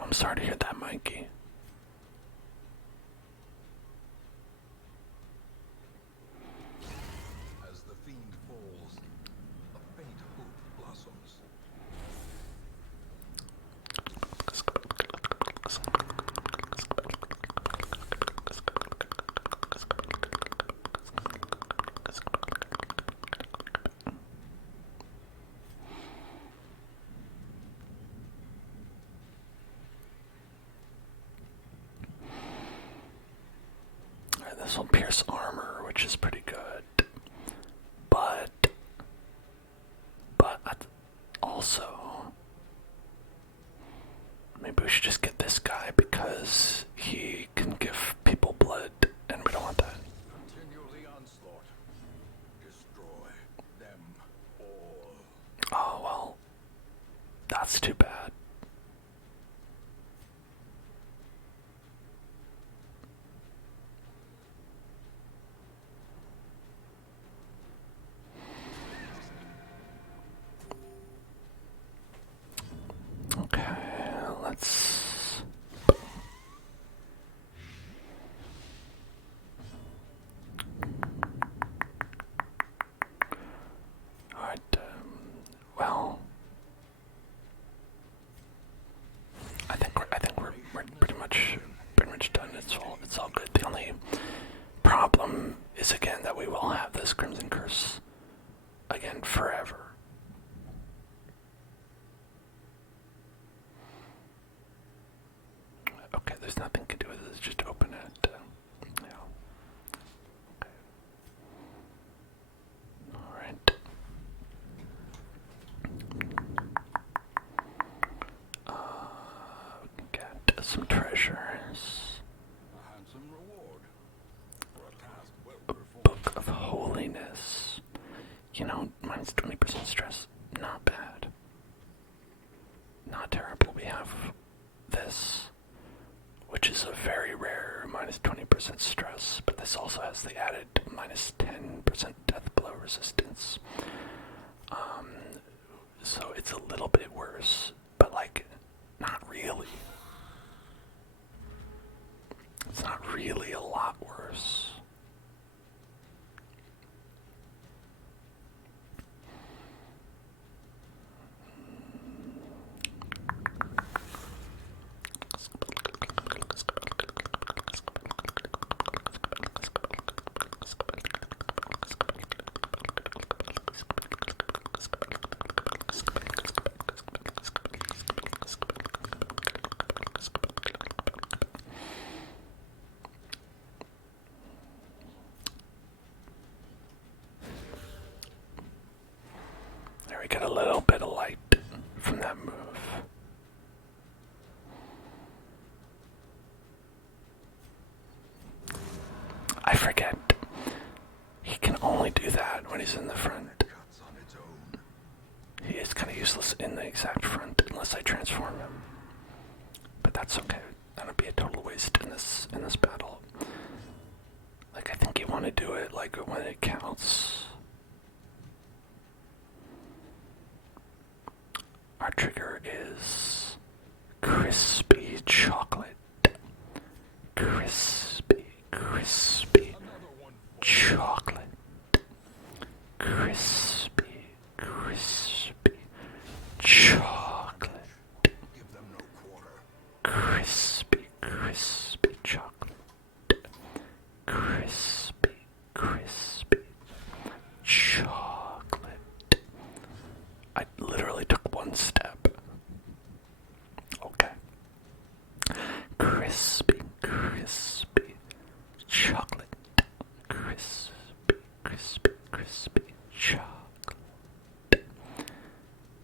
I'm sorry to hear that, Mikey. As the fiend falls, a faint hope blossoms. Alright, this will pierce armor, which is pretty good. But also, maybe we should just get this guy because he can give people blood, and we don't want that. Continue the onslaught. Destroy them all. Oh, well, that's too bad. Okay, let's... Okay, there's nothing to do with this. Just open it. Yeah. Okay. All right. We can get some treasures. A handsome reward for a task well A performed. book of holiness. You know, mine's 20% stress. Not bad. Not terrible. We have this, which is a very rare minus 20% stress, but this also has the added minus 10% death blow resistance. So it's a little bit worse, but like, not really. It's not really a lot worse. There, we get a little bit of light from that move. I forget. He can only do that when he's in the front. Cuts on its own. He is kind of useless in the exact front unless I transform him. But that's okay. That'll be a total waste in this battle. Like, I think you want to do it like when it counts. Our trigger is crispy chocolate. Crispy chocolate. Crispy chocolate. Give them no quarter. Crispy chocolate. Crispy chocolate. I literally took one step. Okay. Crispy chocolate. Crispy chocolate.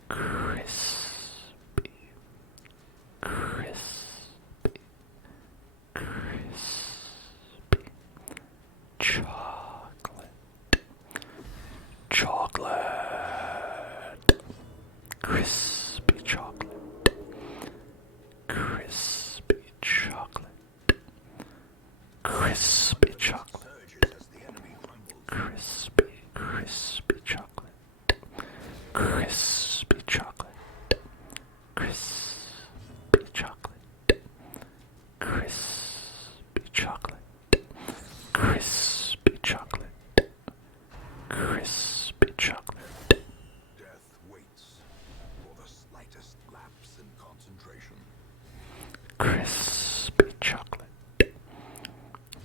Crispy chocolate. Chocolate. Crispy chocolate. Crispy chocolate. Crispy chocolate. Surges as the enemy crumbles. Crispy chocolate. Crispy chocolate. Crispy chocolate. Crispy chocolate. Crispy chocolate. Crispy chocolate. Death waits for the slightest lapse in concentration. Crispy chocolate.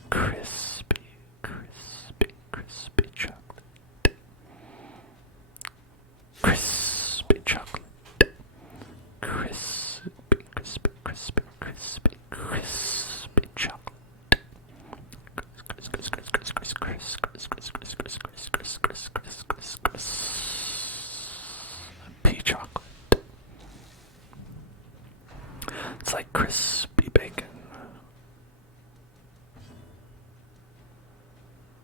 Crispy chocolate. Crispy chocolate. Crispy chocolate. Pea chocolate. It's like crispy bacon,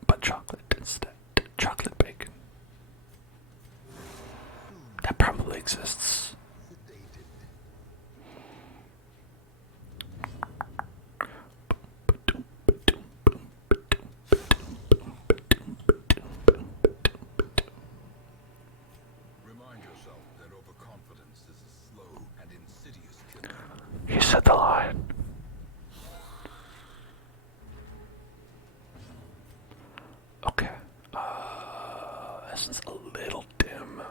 but chocolate instead. Chocolate bacon. That probably exists. Sedated. Remind yourself that overconfidence is a slow and insidious killer. He said the line. Okay. This is a little dim,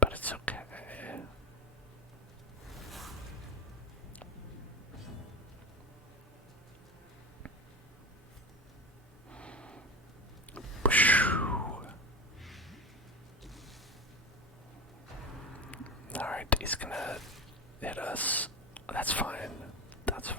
but it's okay. Alright, he's gonna hit us. That's fine. That's fine.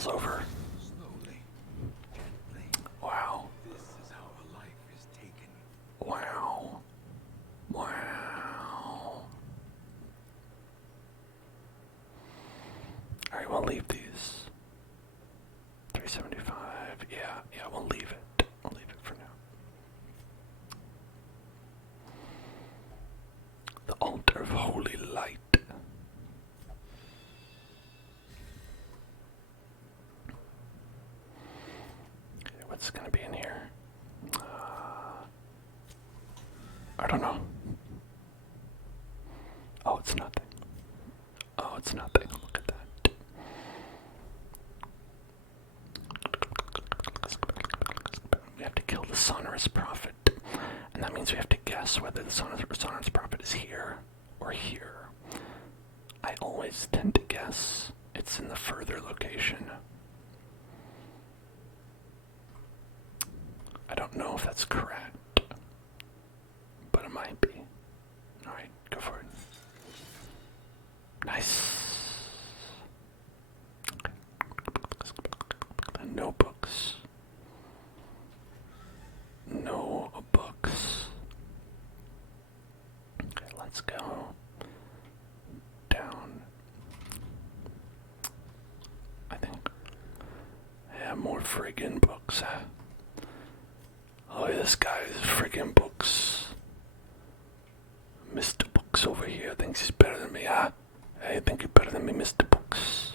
falls over. Slowly, gently. Wow. This is how a life is taken. Wow. Wow. Alright, we'll leave these. 375. Yeah, we'll leave it. We'll leave it for now. The altar of holy light. Okay, what's gonna be in here? I don't know. Oh, it's nothing. Oh, it's nothing. Look at that. We have to kill the sonorous prophet. And that means we have to guess whether the sonorous prophet is here or here. I always tend to guess it's in the further location. I don't know if that's correct, but it might be. Alright, go for it. Nice. No books. No books. Okay, let's go down. I think. Yeah, more friggin' books. Oh, this guy's friggin' books. Mr. Books over here thinks he's better than me, huh? Hey, you think you're better than me, Mr. Books?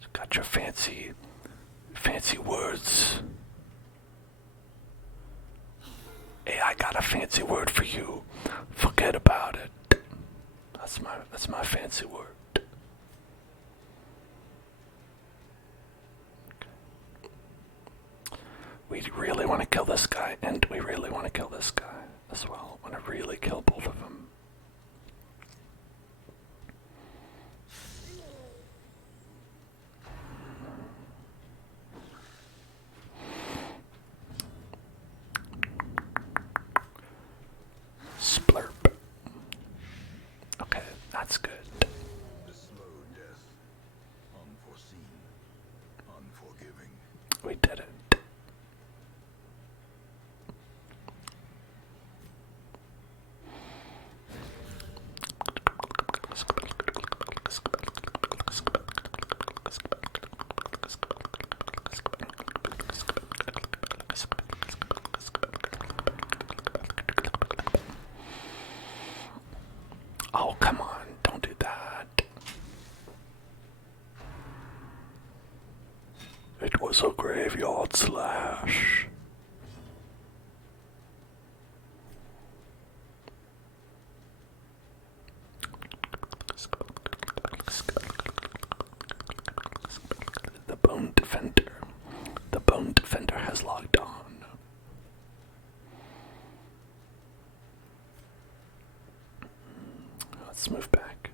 You got your fancy words. Hey, I got a fancy word for you. Forget about it. That's my fancy word. We really want to kill this guy, and we really want to kill this guy as well. I want to really kill both of them. Splurp. Okay, that's good. The slow death. Unforeseen. Unforgiving. We did it. Oh, come on, don't do that. It was a graveyard slash. The bone defender. The bone defender has logged on. Let's move back.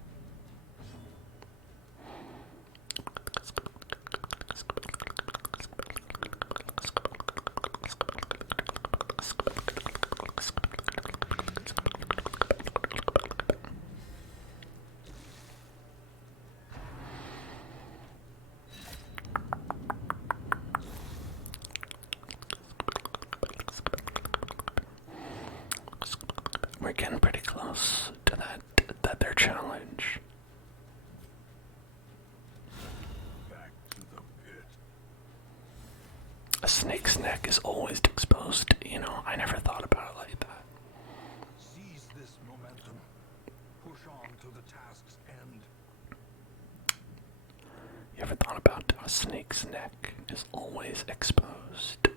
We're getting pretty close to that their challenge. Back to the pit. A snake's neck is always exposed. You know, I never thought about it like that. Seize this momentum. Push on to the task's end. You ever thought about how a snake's neck is always exposed?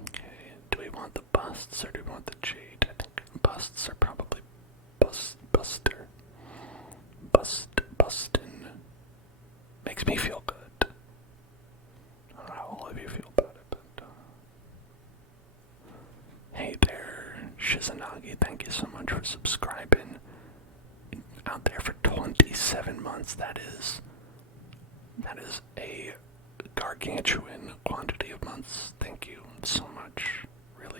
Okay, do we want the busts or do we want the jade? I think busts are probably bustin. Makes me feel good. I don't know how all of you feel about it, but hey there, Shizunagi, thank you so much for subscribing. Out there for 27 months, that is a gargantuan quantity of months. Thank you so much. Really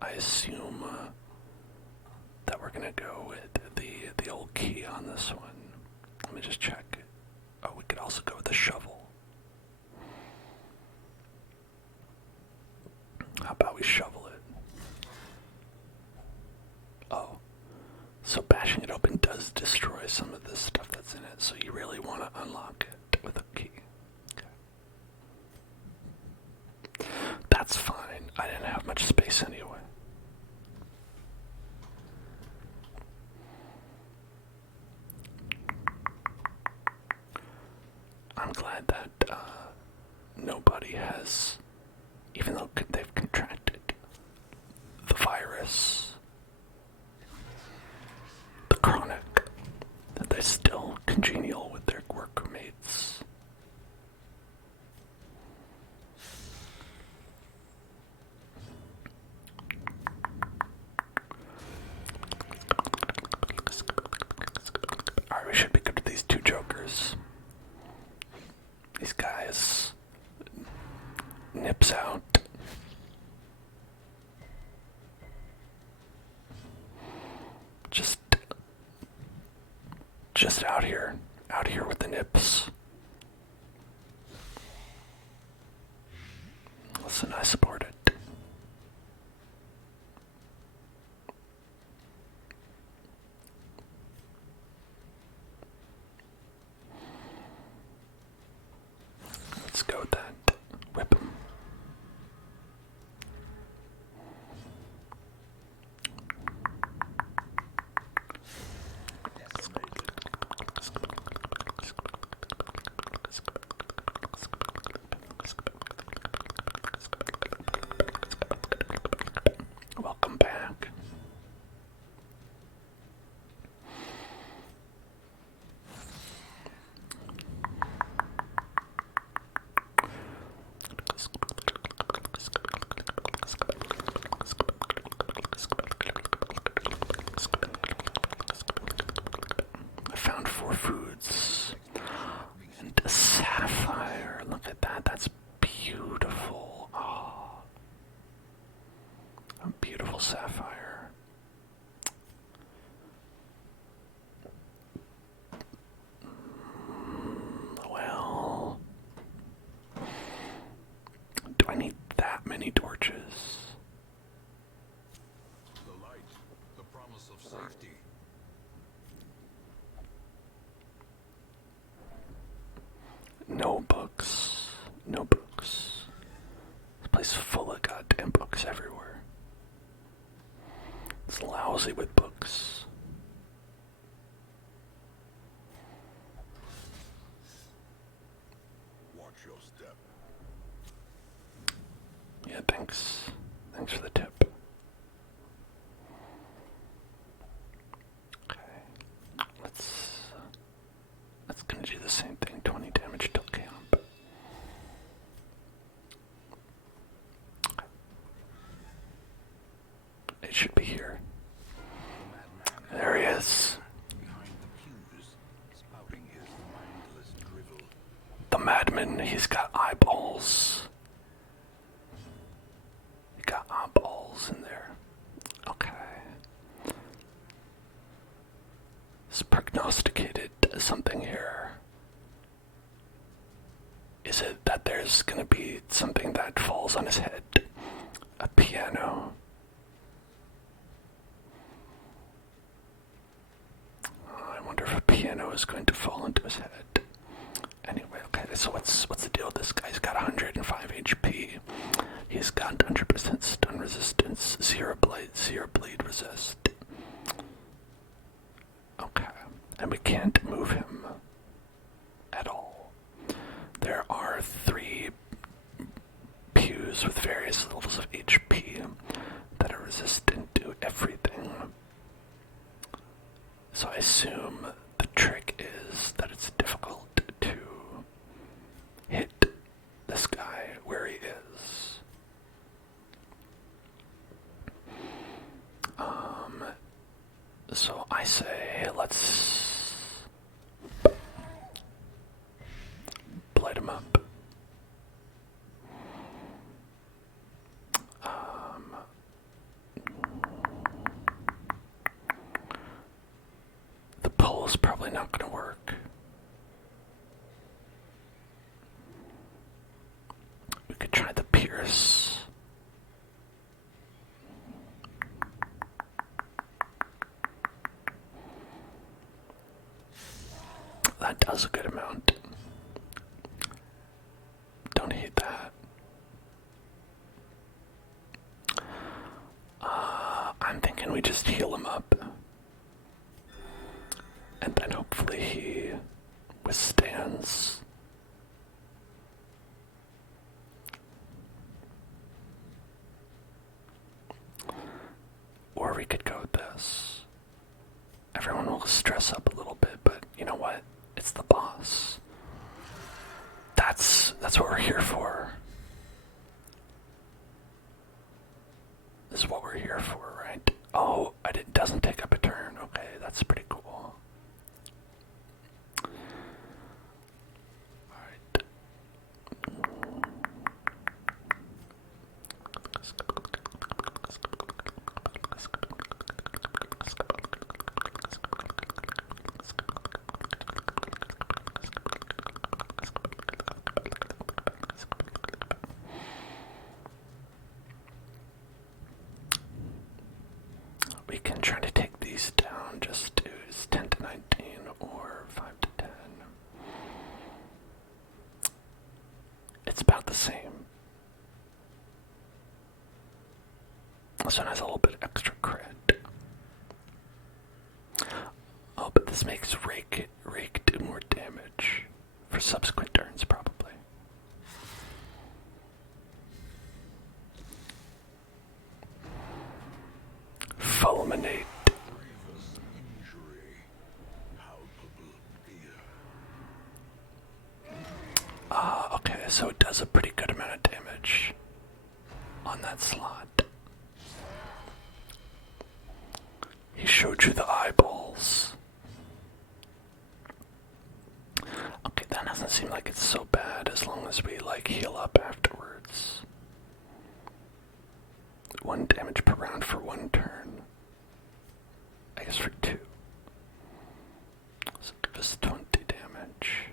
I assume that we're gonna go with the old key on this one. Let me just check. Oh, we could also go with the shovel. How about we shovel it? Oh, so bashing it open does destroy some of the stuff that's in it, so you really want to unlock it with a key. Okay. That's fine. I didn't have much space anyway. I'm glad that nobody has, even though they've contracted the virus, the chronic, that they're still congenial with their workmates. Alright, we should be good to these two jokers. These guys nips out. Just out here with the nips. Listen, I support it. Let's go with that. Whip him. Welcome back. I found 4 foods and a sapphire. Look at that. That's beautiful. Oh, a beautiful sapphire. Well, do I need that many torches? The light, the promise of safety. No books. No books. This place is full of goddamn books everywhere. It's lousy with books. Watch your step. Yeah, thanks. Thanks for the tip. Okay. Let's gonna do the same thing. 20 damage till camp. Okay. It should be here. There he is. Behind the pews, spouting his mindless drivel. The madman, he's got eyeballs. He got eyeballs in there. Okay. It's prognosticated something here. Is it that there's gonna be something that falls on his head? A piano. I wonder if a piano is going to fall into his head. Anyway, okay, so what's the deal with this guy? He's got 105 HP. He's got 100% stun resistance, 0 bleed resist. Okay, and we can't move him at all. There are 3 pews with various levels of HP that are resistant to everything. So I assume the trick is that it's difficult to hit this guy where he is. So I say let's light him up. not gonna work. We could try the pierce. That does a good amount. Don't hate that. I'm thinking we just heal him up. And then hopefully he withstands. Or we could go with this. Everyone will stress up a little bit, but you know what? It's the boss. That's what we're here for. This is what we're here for, right? Oh, it doesn't take up a turn. Okay, that's pretty cool. Alright. We can try to take these down, just do 10 to 19 or 5 to 10. It's about the same. This one has a little bit extra crit. Oh, but this makes Rake do more damage for subsequent turns, probably. Fulminate. Okay, so it does a pretty good amount of damage on that slot. He showed you the eyeballs. Okay, that doesn't seem like it's so bad as long as we like heal up afterwards. 1 damage per round for 1 turn. I guess for 2. So give us 20 damage.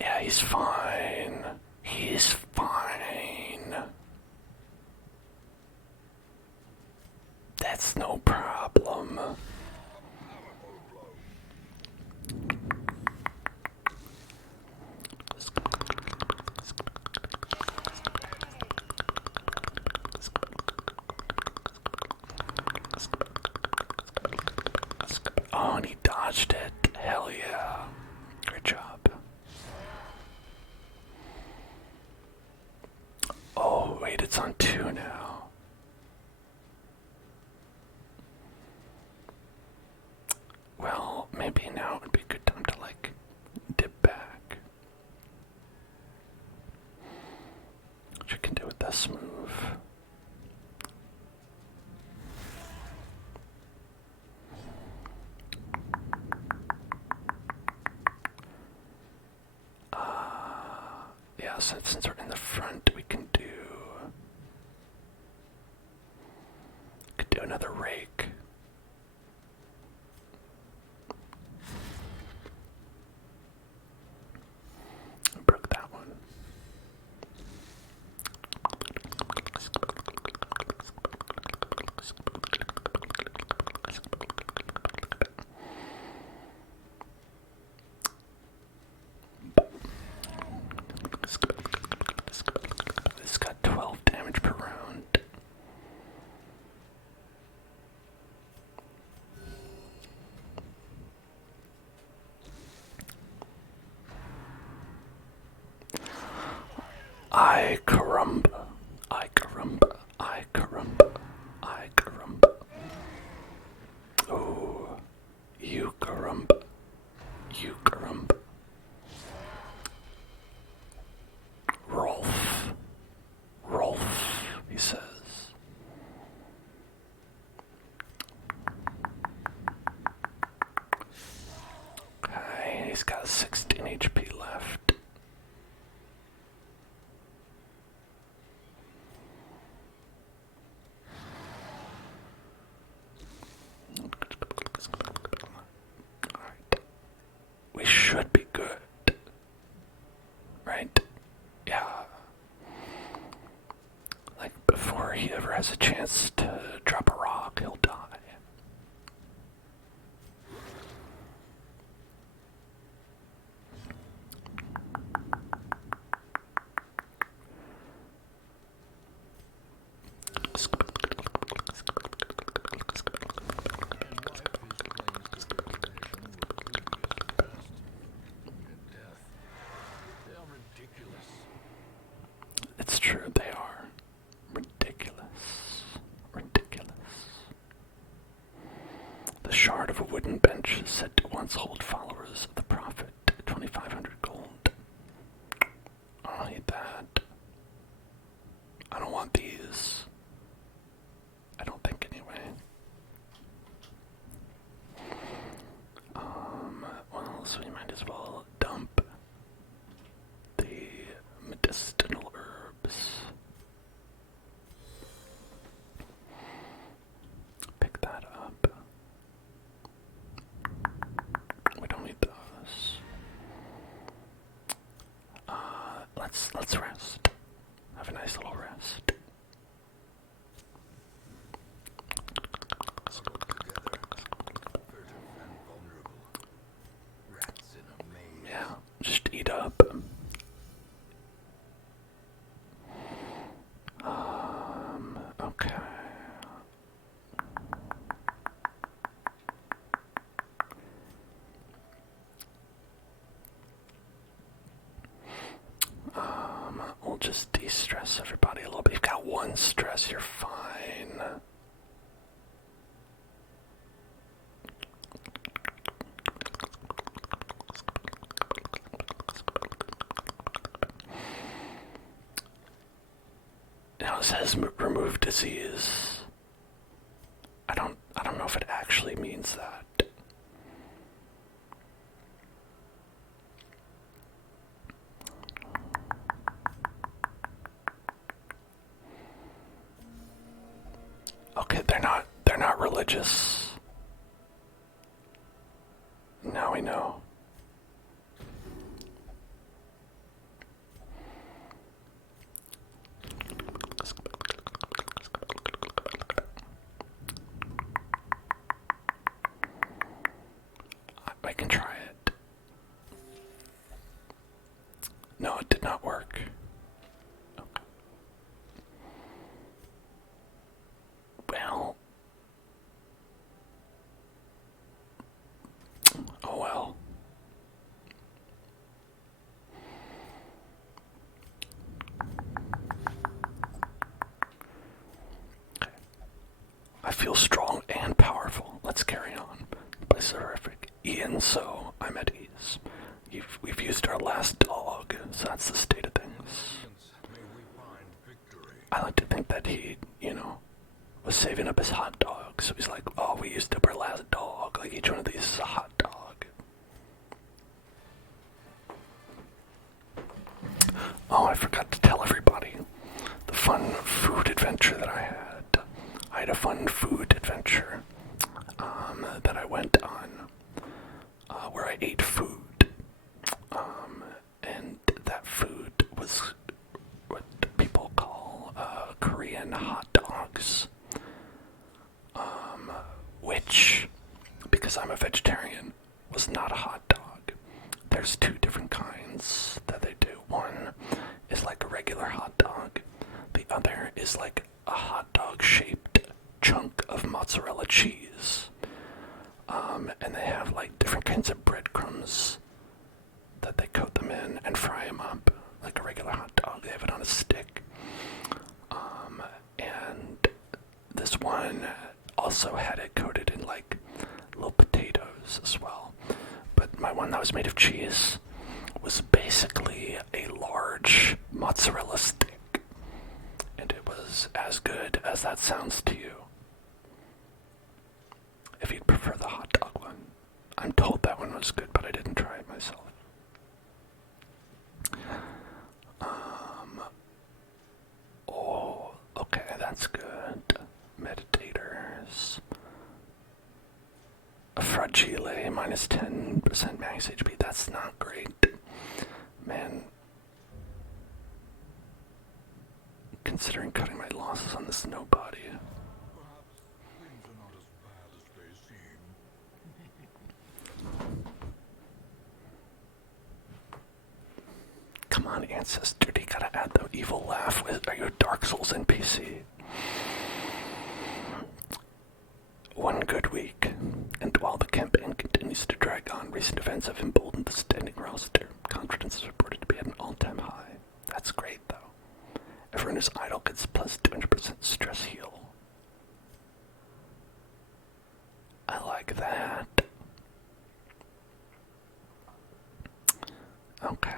Yeah, he's fine. He's fine. That's no problem. Oh, and he dodged it. Hell yeah. Great job. Oh, wait, it's on 2 now. Well, maybe now would be a good time to, like, dip back. Which I can do with this move. Yeah, since we're in the front, we can do another rake. Broke that one. This got 12 damage per round. Ay caramba, ay caramba, ay caramba, ay caramba. Oh, you caramba, you caramba. Rolf. has a chance to drop a rock, he'll die. It's true, they are. Ridiculous. Ridiculous. The shard of a wooden bench is said to once hold followers of the Prophet 2,500 gold. I don't need that. I don't want these. I don't think anyway. Well, so we might as well dump the medicinal herbs. Pick that up. We don't need those. Let's rest. Have a nice little rest. Yeah, just eat up. Okay. We'll just de-stress everybody a little bit. You've got one stress, you're fine. Now it says remove disease. I don't know if it actually means that. Okay, they're not religious. Now we know. I can try it. No, it did not work. Okay. Well. Oh well. Okay. I feel strong and powerful. Let's carry on. By horrific. Ian, so I'm at ease. We've used our last dog, so that's the state of things. I like to think that he, was saving up his hot dog, so he's like, oh, we used up our last dog. Like, each one of these is a hot dog. Oh, I forgot to tell everybody the fun food adventure that I had. I had a fun food adventure that I went on where I ate food. And that food was what people call Korean hot dogs. Which, because I'm a vegetarian, was not a hot dog. There's two different kinds that they do. One is like a regular hot dog. The other is like a hot dog shaped chunk of mozzarella cheese. And they have like different kinds of breadcrumbs that they coat them in and fry them up like a regular hot dog. They have it on a stick. And this one also had it coated in like little potatoes as well. But my one that was made of cheese was basically a large mozzarella stick. And it was as good as that sounds to you. If you'd prefer the hot dog one. I'm told that one was good, but I didn't try it myself. Oh, okay, that's good. Meditators. A fragile, minus 10% max HP. That's not great. Man. considering cutting my losses on this nobody. Perhaps things are not as bad as they seem. Come on, Ancestor, you gotta add the evil laugh. Are you a Dark Souls NPC? One good week, and while the campaign continues to drag on, recent events have emboldened the standing roster. Confidence is reported to be at an all-time high. That's great, though. Everyone who's idle gets plus 200% stress heal. I like that. Okay.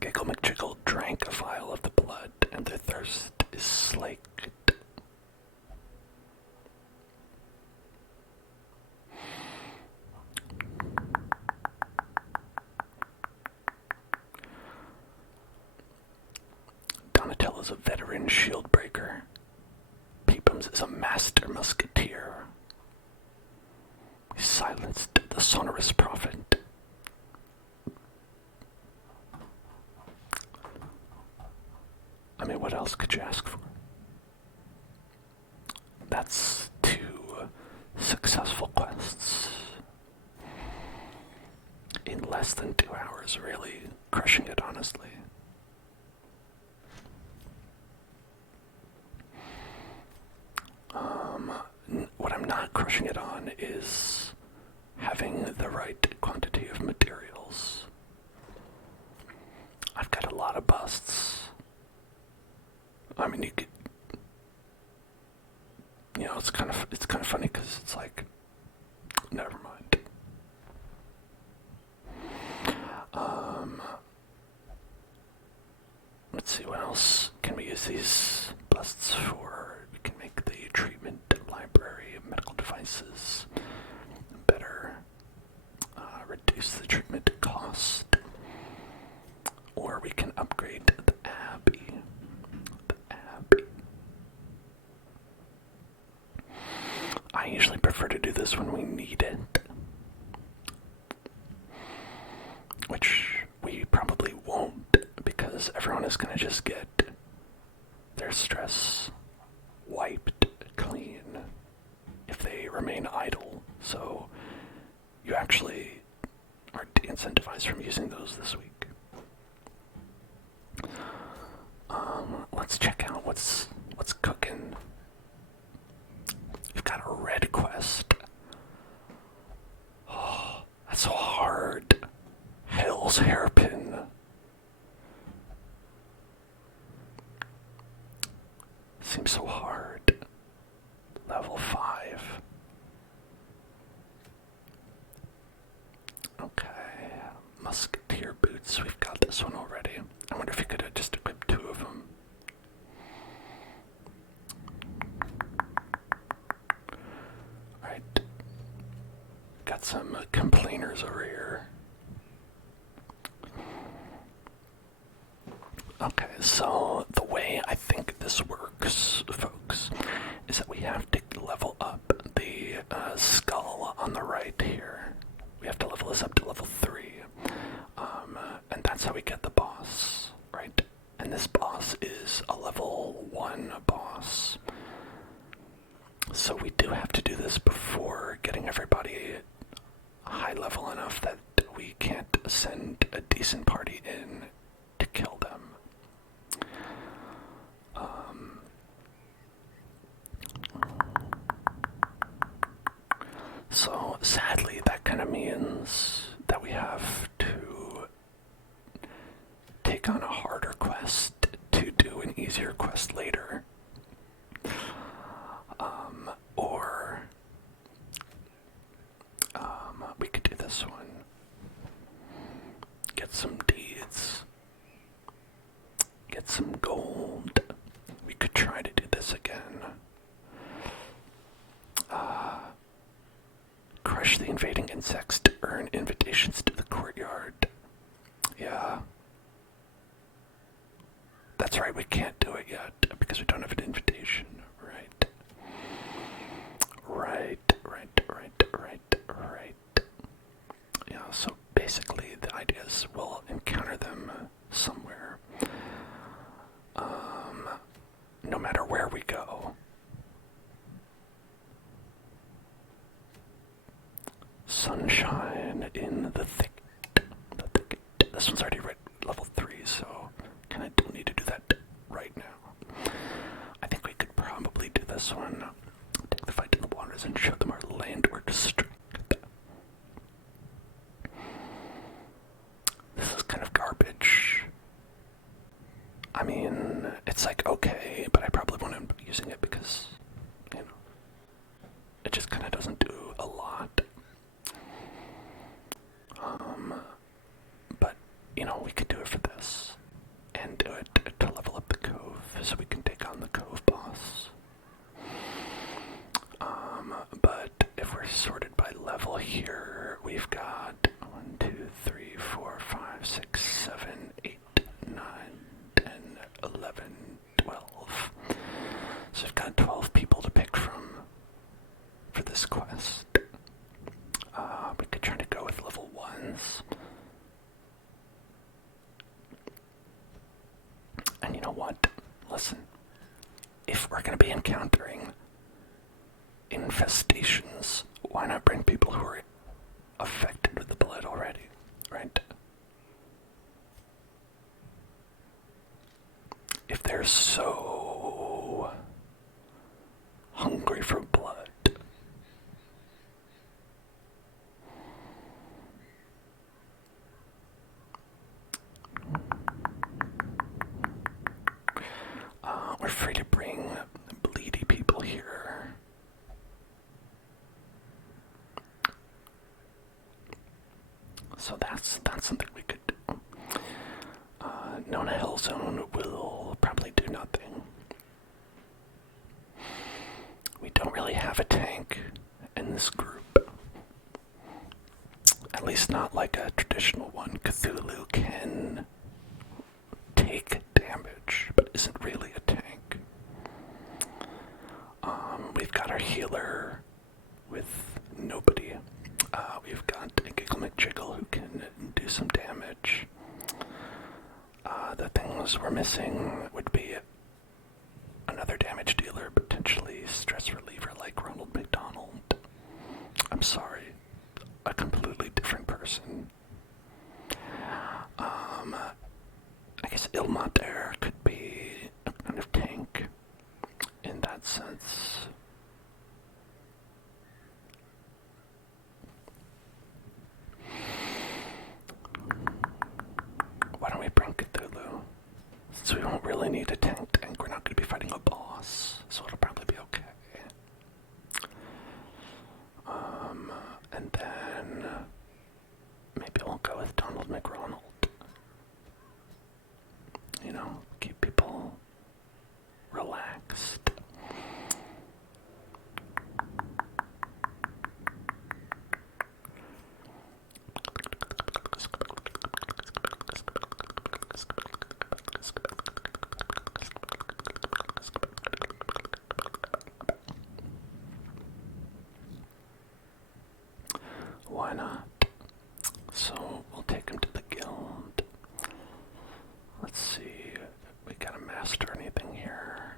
Giggle McJiggle drank a vial of the blood, and their thirst is slaked. Donatello's a veteran shield breaker. Peepums is a master musketeer. He silenced the sonorous prophet. I mean, what else could you ask for? That's 2 successful quests in less than 2 hours, really crushing it, honestly. What I'm not crushing it on is having the right quantity of materials. I've got a lot of busts. I mean, you could, it's kind of funny because it's like, never mind. Let's see, what else can we use these busts for? We can make the treatment library of medical devices better, reduce the treatment cost, or we can upgrade the Abbey. I usually prefer to do this when we need it, which we probably won't, because everyone is going to just get their stress wiped clean if they remain idle. So you actually are de-incentivized from using those this week. Let's check out what's cooking. You've got a red quest. Oh, that's so hard. Hell's Hairpin. Seems so hard. Level 5. Okay. Musketeer boots. We've got this one already. I wonder if you could have just equipped 2 of them. Alright. Got some complainers over here. Okay, so the way I think this works, folks, is that we have to level up the skull on the right here. We have to level this up to level 3. And that's how we get the boss, right? And this boss is a level 1 boss. So we do have to do this before getting everybody high level enough that we can't send a decent party in to kill them. So sadly, that kind of means that we have to take on a harder quest to do an easier quest later. Or we could do this one. Get some deeds. Get some gold. We could try to do this again. Crush the invading insects to earn invitations to the courtyard. Yeah. That's right, we can't do it yet because we don't have an invitation. Right. Yeah, so basically the idea is we'll encounter them somewhere. this one's already level 3, so kind of don't need to do that right now. I think we could probably do this one. Take the fight to the waters and show them our land or district. This is kind of garbage. I mean, it's like okay, but I probably won't end up using it because, you know, it just kind of doesn't do a lot. But, you know, we could do it for this. And do it to level up the cove so we can take on the cove boss. But if we're sorted by level here, we've got 1, 2, 3, 4, 5, 6, 7, 8, 9, 10, 11, 12. So we've got 12 people to pick from for this quest. We could try to go with level 1s. And you know what? Listen, if we're going to be encountering infestations, why not bring people who are affected with the blood already, right? If they're so hungry for blood, we're free to bring bleedy people here. So that's something we could do. Known Hell Zone will probably do nothing. We don't really have a tank in this group. At least not like a traditional one. Cthulhu can take damage, but isn't really a tank. We've got our healer with nobody. We've got Giggle McJiggle who can do some damage. The things we're missing would be another damage dealer, potentially stress reliever like Ronald McDonald. I'm sorry, a completely different person. I guess Ilmater could be a kind of tank in that sense. Why don't we bring Cthulhu? Since we don't really need a tank, we're not going to be fighting a boss, so it'll probably be okay. And then maybe we'll go with Donald McRonald. You know, keep people relaxed. Why not? So we'll take him to the guild. Let's see. We gotta master anything here.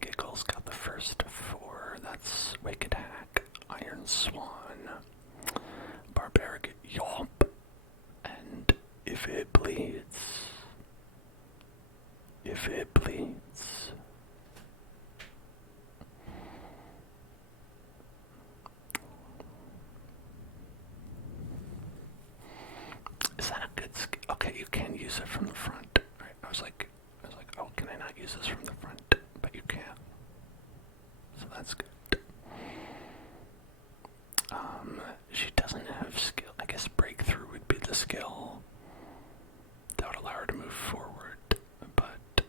Giggle's got the first 4. That's Wicked Hack, Iron Swan, Barbaric Yomp, and If It Bleeds. If It Bleeds. Is that a good skill? Okay, you can use it from the front. Right? I was like, oh, can I not use this from the front? But you can. So that's good. She doesn't have skill. I guess breakthrough would be the skill that would allow her to move forward, but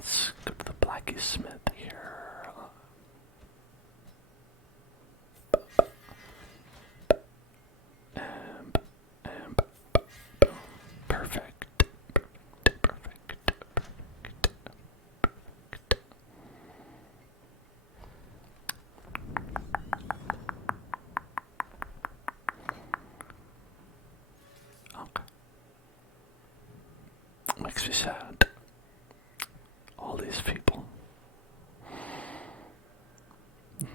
let's go to the blacksmith here. Perfect. Perfect. Okay. Makes me sad. All these people.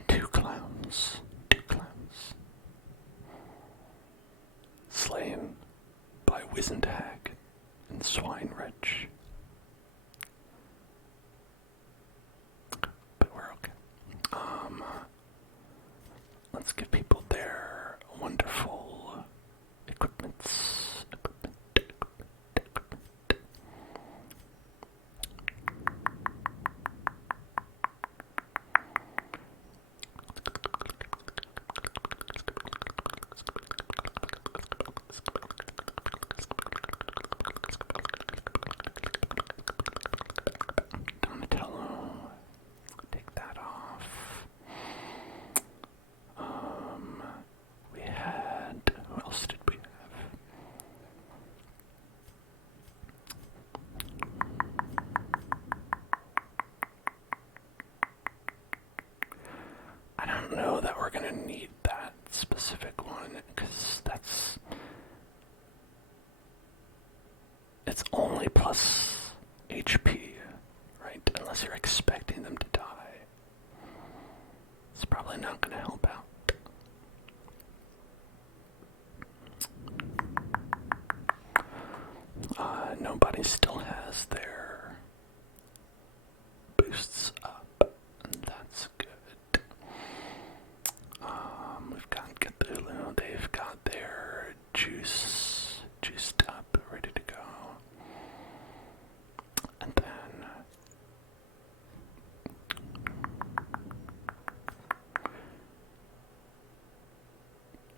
Two clowns. Slain by wizened hag and swine wretch. But we're okay. Let's give people their wonderful equipments. Donatello, take that off. We had, who else did we have? I don't know that we're gonna need that specific one, because it's only plus HP, right? Unless you're expecting them to die. It's probably not gonna help out. Nobody still has their boosts up, and that's good. We've got Cthulhu, they've got their juiced up, ready to go. And then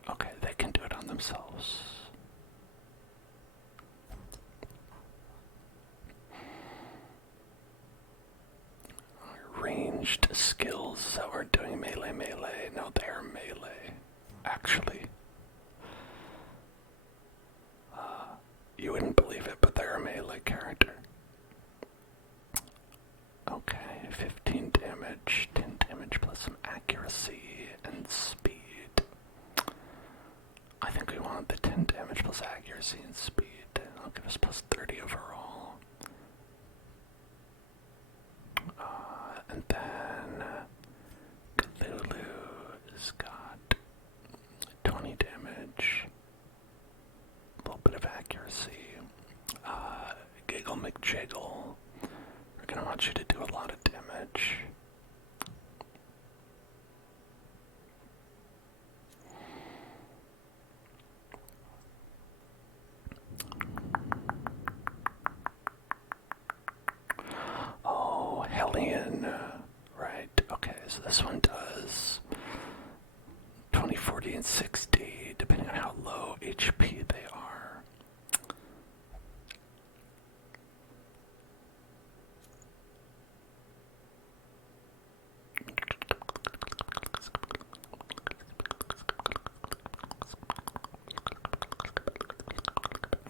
okay, they can do it on themselves. Ranged skills that we're doing melee. No, they're melee. Actually. You wouldn't believe it, but they're a melee character. Okay, 15 damage, 10 damage plus some accuracy and speed. I think we want the 10 damage plus accuracy and speed. That'll give us plus 30 overall. And then Cthulhu has got 20 damage, a little bit of accuracy. Giggle McJiggle, we're gonna want you to do a lot of damage. Oh, Hellion, right, okay, so this one does 20, 40, and 60, depending on how low HP they are.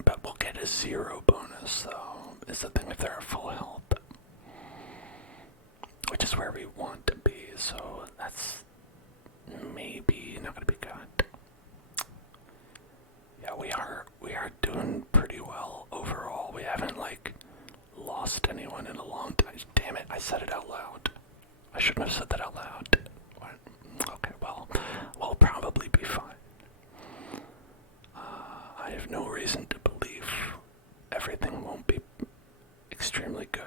But we'll get a 0 bonus, though, is the thing if they're at full health. Which is where we want to be, so that's maybe not gonna be good. Yeah, we are doing pretty well overall. We haven't lost anyone in a long time. Damn it, I said it out loud. I shouldn't have said that out loud. What? Okay, well, we'll probably be fine. I have no reason to believe everything won't be extremely good.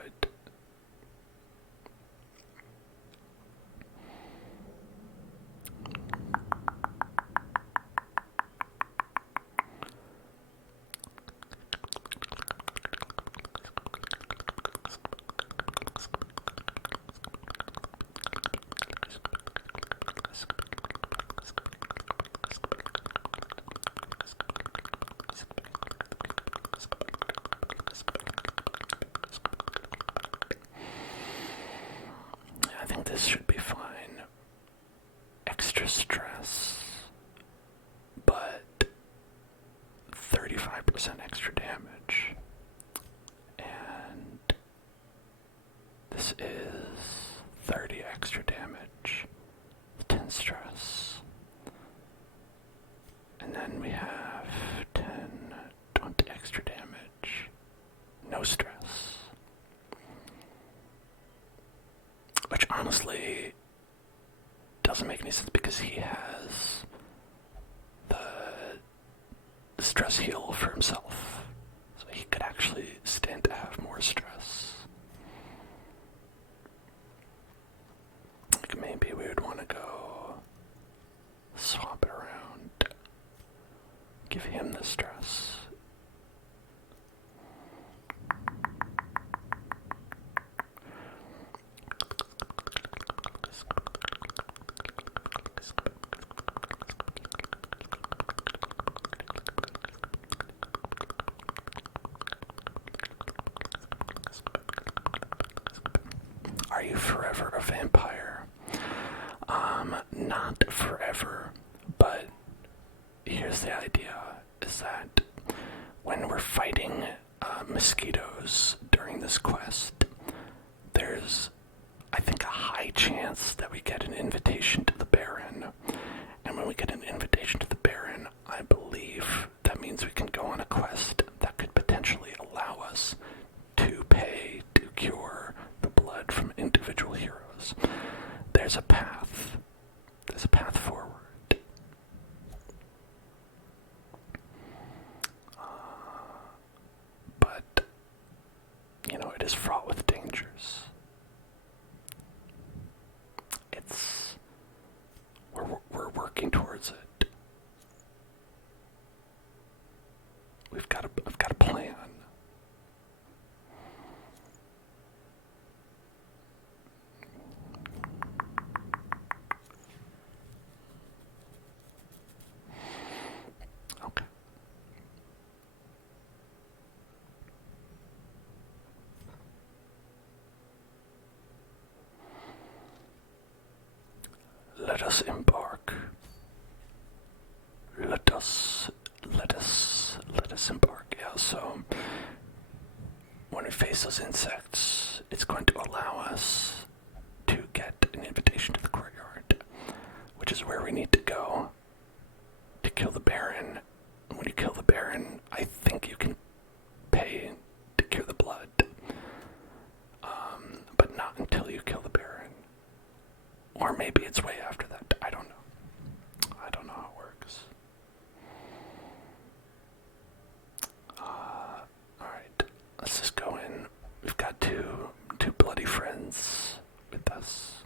think this should be fine. Extra stress, but 35% extra damage. And this is 30 extra damage, 10 stress. And then we have 10, 20 extra damage, no stress. Which honestly doesn't make any sense because he has the stress heal for himself. So he could actually stand to have more stress. Like maybe we would want to go swap it around. Give him the stress. Are you forever a vampire? Not forever, but here's the idea, is that when we're fighting mosquitoes during this quest, there's, I think, a high chance that we get an invitation to the Baron. And when we get an invitation to the Baron, I believe that means we can go on a quest that could potentially allow us to pay to cure the blood from individual heroes. There's a path. There's a path forward. But, you know, it is fraught with dangers. We're working towards it. I've got a plan. Okay. Let us embark. Let us embark. Yeah, so when we face those insects, it's going to allow us to get an invitation to the courtyard, which is where we need to go to kill the Baron. And when you kill the Baron, I think you can pay to cure the blood. But not until you kill the Baron. Or maybe it's way after that. I don't know. I don't know how it works. Alright, let's just go in. We've got two bloody friends with us.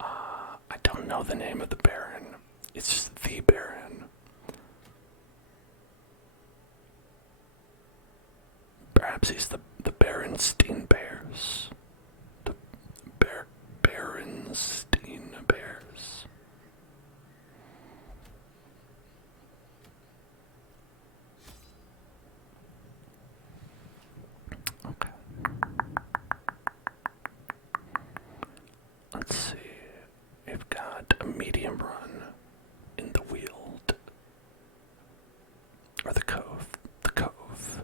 I don't know the name of the Baron. It's just the Baron. Perhaps he's the Berenstein Bears. The Berenstein Bears. Okay. Let's see. We've got a medium run in the Weald. Or the Cove. The Cove.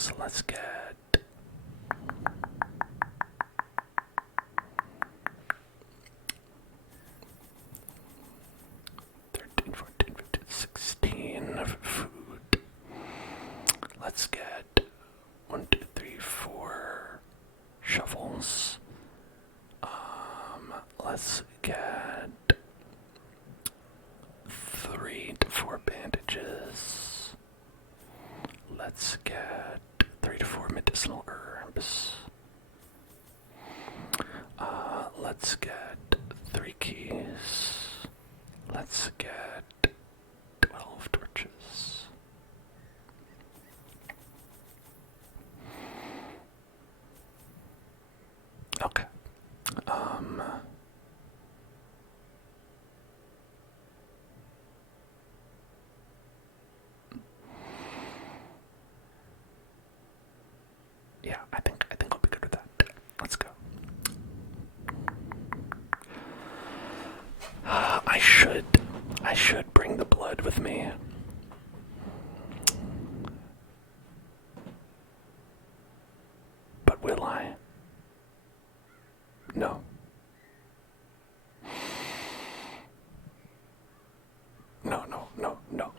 So let's get 13, 14, 15, 16 of food. Let's get 1, 2, 3, 4 shovels. Let's get 3 to 4 bandages. Let's get 3 to 4 medicinal herbs. Let's get 3 keys. Let's get 12 torches. Okay. I should bring the blood with me. But will I? No. No, no, no, no.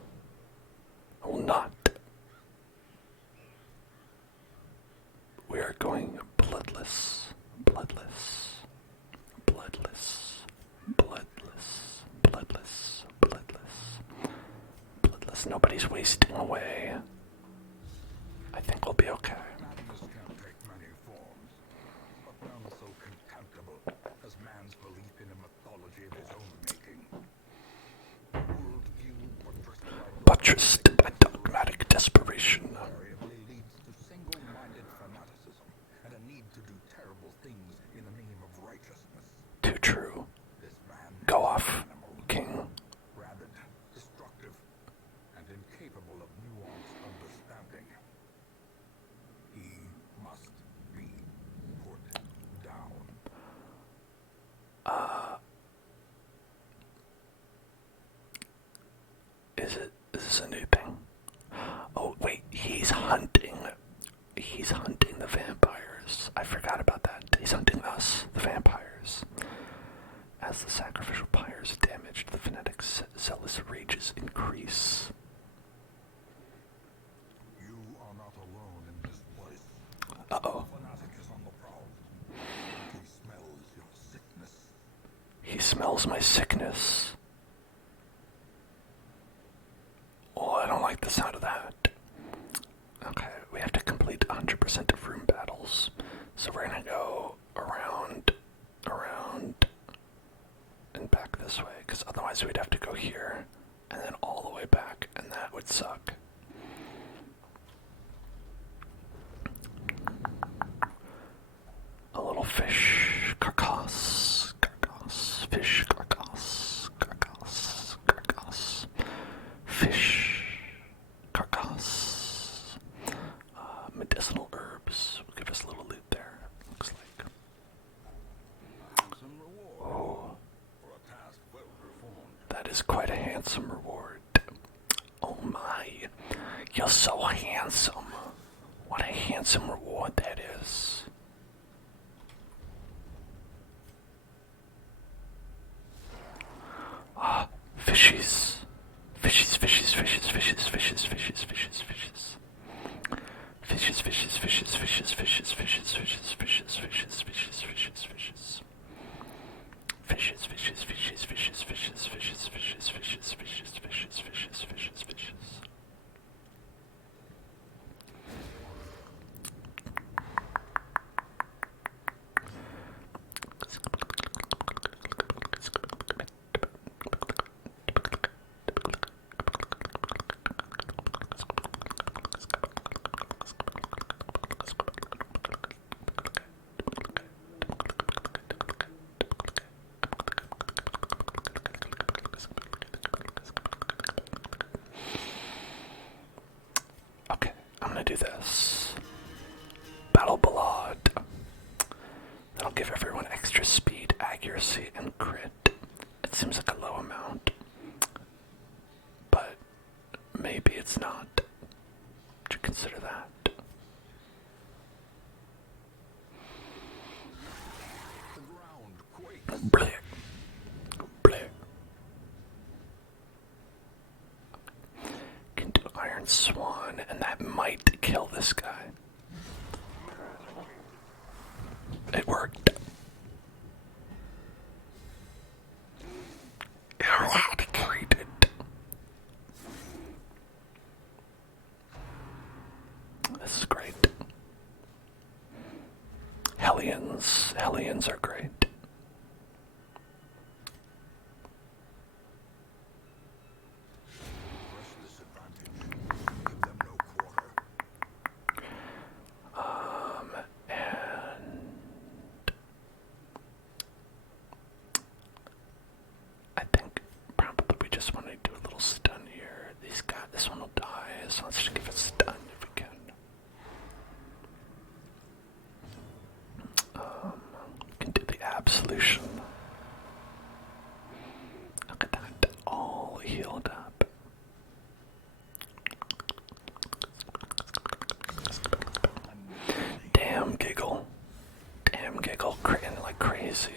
I will not. We are going bloodless, bloodless, bloodless, bloodless, bloodless, bloodless, bloodless. Nobody's wasting away. I think we'll be okay. Madness can take many forms, but none so contemptible as man's belief in a mythology of his own making. Worldview Buttressed by dogmatic desperation. invariably leads to single-minded fanaticism and a need to do terrible things in the name of righteousness. Too true. This man Go off, King. rabid, destructive, and incapable of nuanced understanding. He must be put down. Is this a new thing? Oh, wait, he's hunting the vampires. I forgot about that. He's hunting us, the vampires. As the sacrificial pyres are damaged, the fanatic's zealous rages increase. You are not alone in this place. Uh-oh. The fanatic is on the prowl. He smells your sickness. He smells my sickness. Oh, I don't like the sound of that. Okay, we have to complete 100% of room battles. So we're gonna go around, and back this way, because otherwise we'd have to go here, and then all the way back, and that would suck. A little fish carcass, fish carcass, fish carcass. Medicinal herbs will give us a little loot there, looks like. Some reward Oh, for a task well performed. that is quite a handsome reward. Oh my, you're so handsome. What a handsome reward that is. Ah, fishies. Fishies, fishies, fishies, fishies, fishies, fishies, fishies, fishies. Fishes, fishes, fishes, fishes, fishes, fishes, fishes, fishes, fishes, fishes, fishes, fishes. Fishes, fishes, fishes, fishes, fishes, fishes, fishes, fishes, fishes, fishes, fishes, fishes, fishes. Okay, I'm gonna do this. Battle Ballad. That'll give everyone extra speed, accuracy, and crit. It seems like a low amount, but maybe it's not. Would you consider that? The ground quakes. Bleh. Bleh. Can do Iron Swan, and that might kill this guy. It worked. Eradicated. This is great. Hellions are great. Press this advantage. Give them no quarter. And I think probably we just want to do a little stun here. This one will die, so let's just give it stun if we can. We can do the absolution. Look at that. All healed up. Damn giggle. Damn giggle, critting like crazy.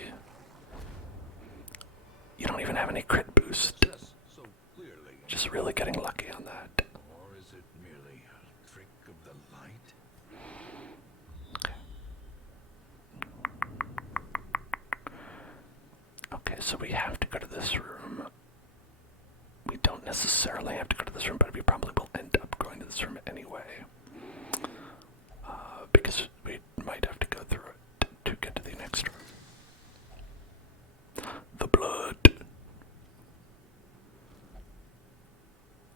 You don't even have any crit boost. So clearly. Just really getting lucky on that. Or is it merely a trick of the light? Okay, so we have to go to this room. We don't necessarily have to go to this room, but we probably will end up going to this room anyway. Because we might have to go through it to get to the next room. The blood.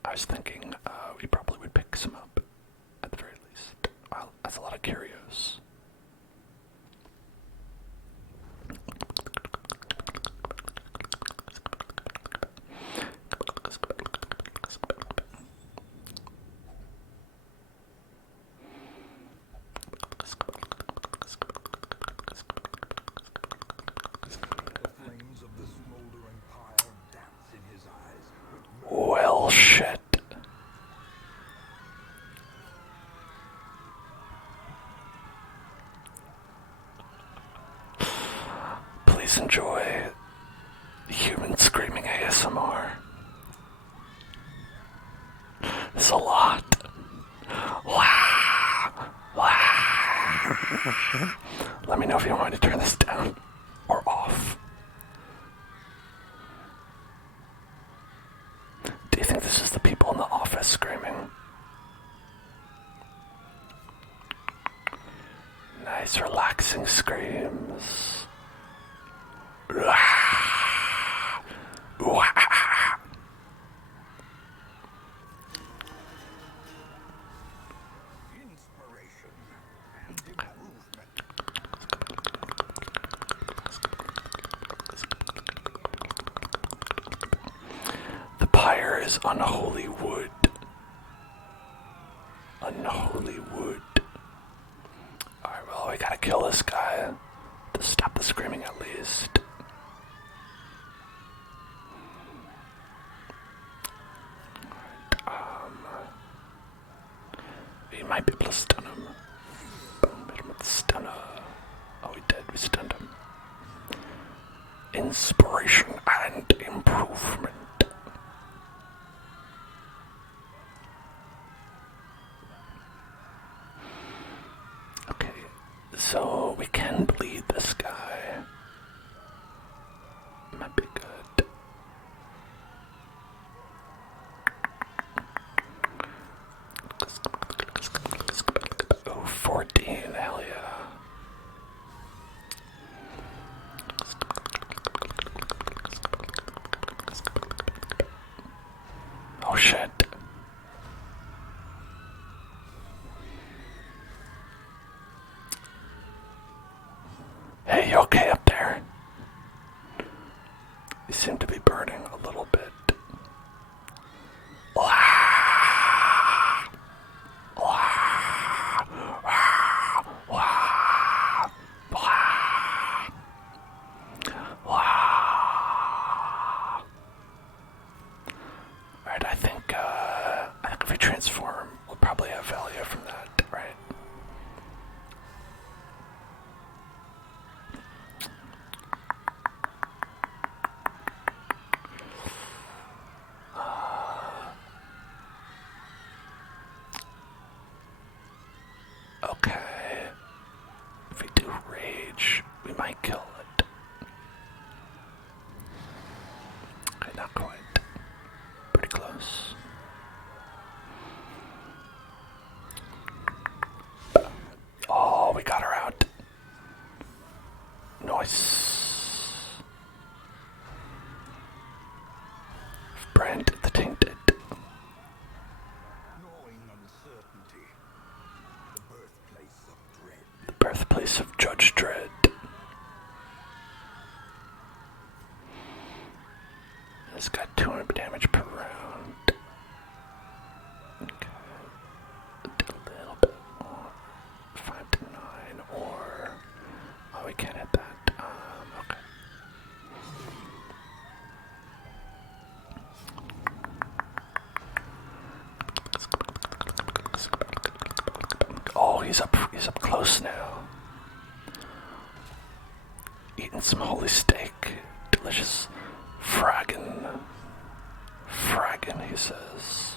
I was thinking we probably would pick some up, at the very least. Well, that's a lot of curios. Well, shit. Please enjoy human screaming ASMR. It's a lot. Let me know if you want me to turn this down or off. Do you think this is the people in the office screaming? Nice relaxing screams. Inspiration and improvement. The pyre is unholy wood. Unholy wood. Alright, well, we gotta kill this guy to stop the screaming at least. We might be able to stun him. Boom, hit him with the stunner. Oh, we did. We stunned him. Inspiration and improvement. Okay, so we can bleed this guy. Might be good. Oh, 14, hell yeah. Oh shit. Hey, you okay up there? You seem to be burning a little bit. Alright, I think if we transform, we'll probably have value from that, right? Okay. If we do rage, we might kill it. Okay, not quite. Pretty close. Oh, we got her out. Nice. Brand the Tainted. Gnawing uncertainty. The birthplace of dread. The birthplace of Judge Dredd. It's got 200 damage per round. Okay. A little bit more. 5 to 9 or... Oh, we can't hit that. Okay. He's up close now. Eating some holy steak. Delicious. Fraggin'. Fraggin', he says.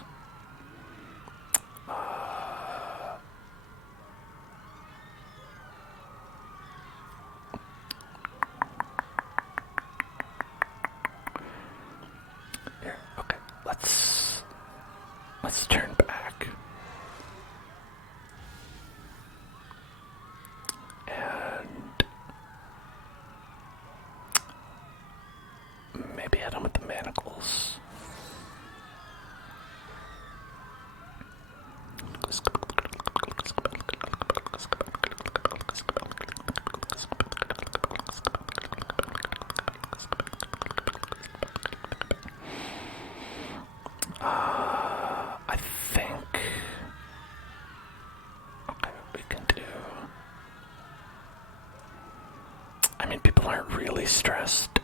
Here, okay, let's turn back. And maybe hit him with the manacles. I think okay, we can do. I mean, people aren't really stressed,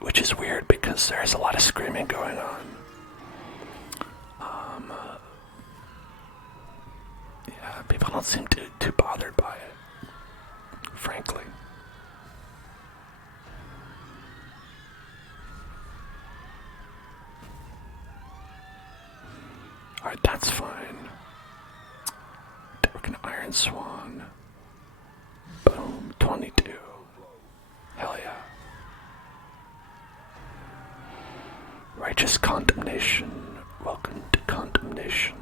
which is weird because there's a lot of screaming going on. Yeah, people don't seem too bothered by it, frankly. Alright, that's fine. Dark and Iron Swan. Boom, 22. Hell yeah. Righteous Condemnation. Welcome to Condemnation.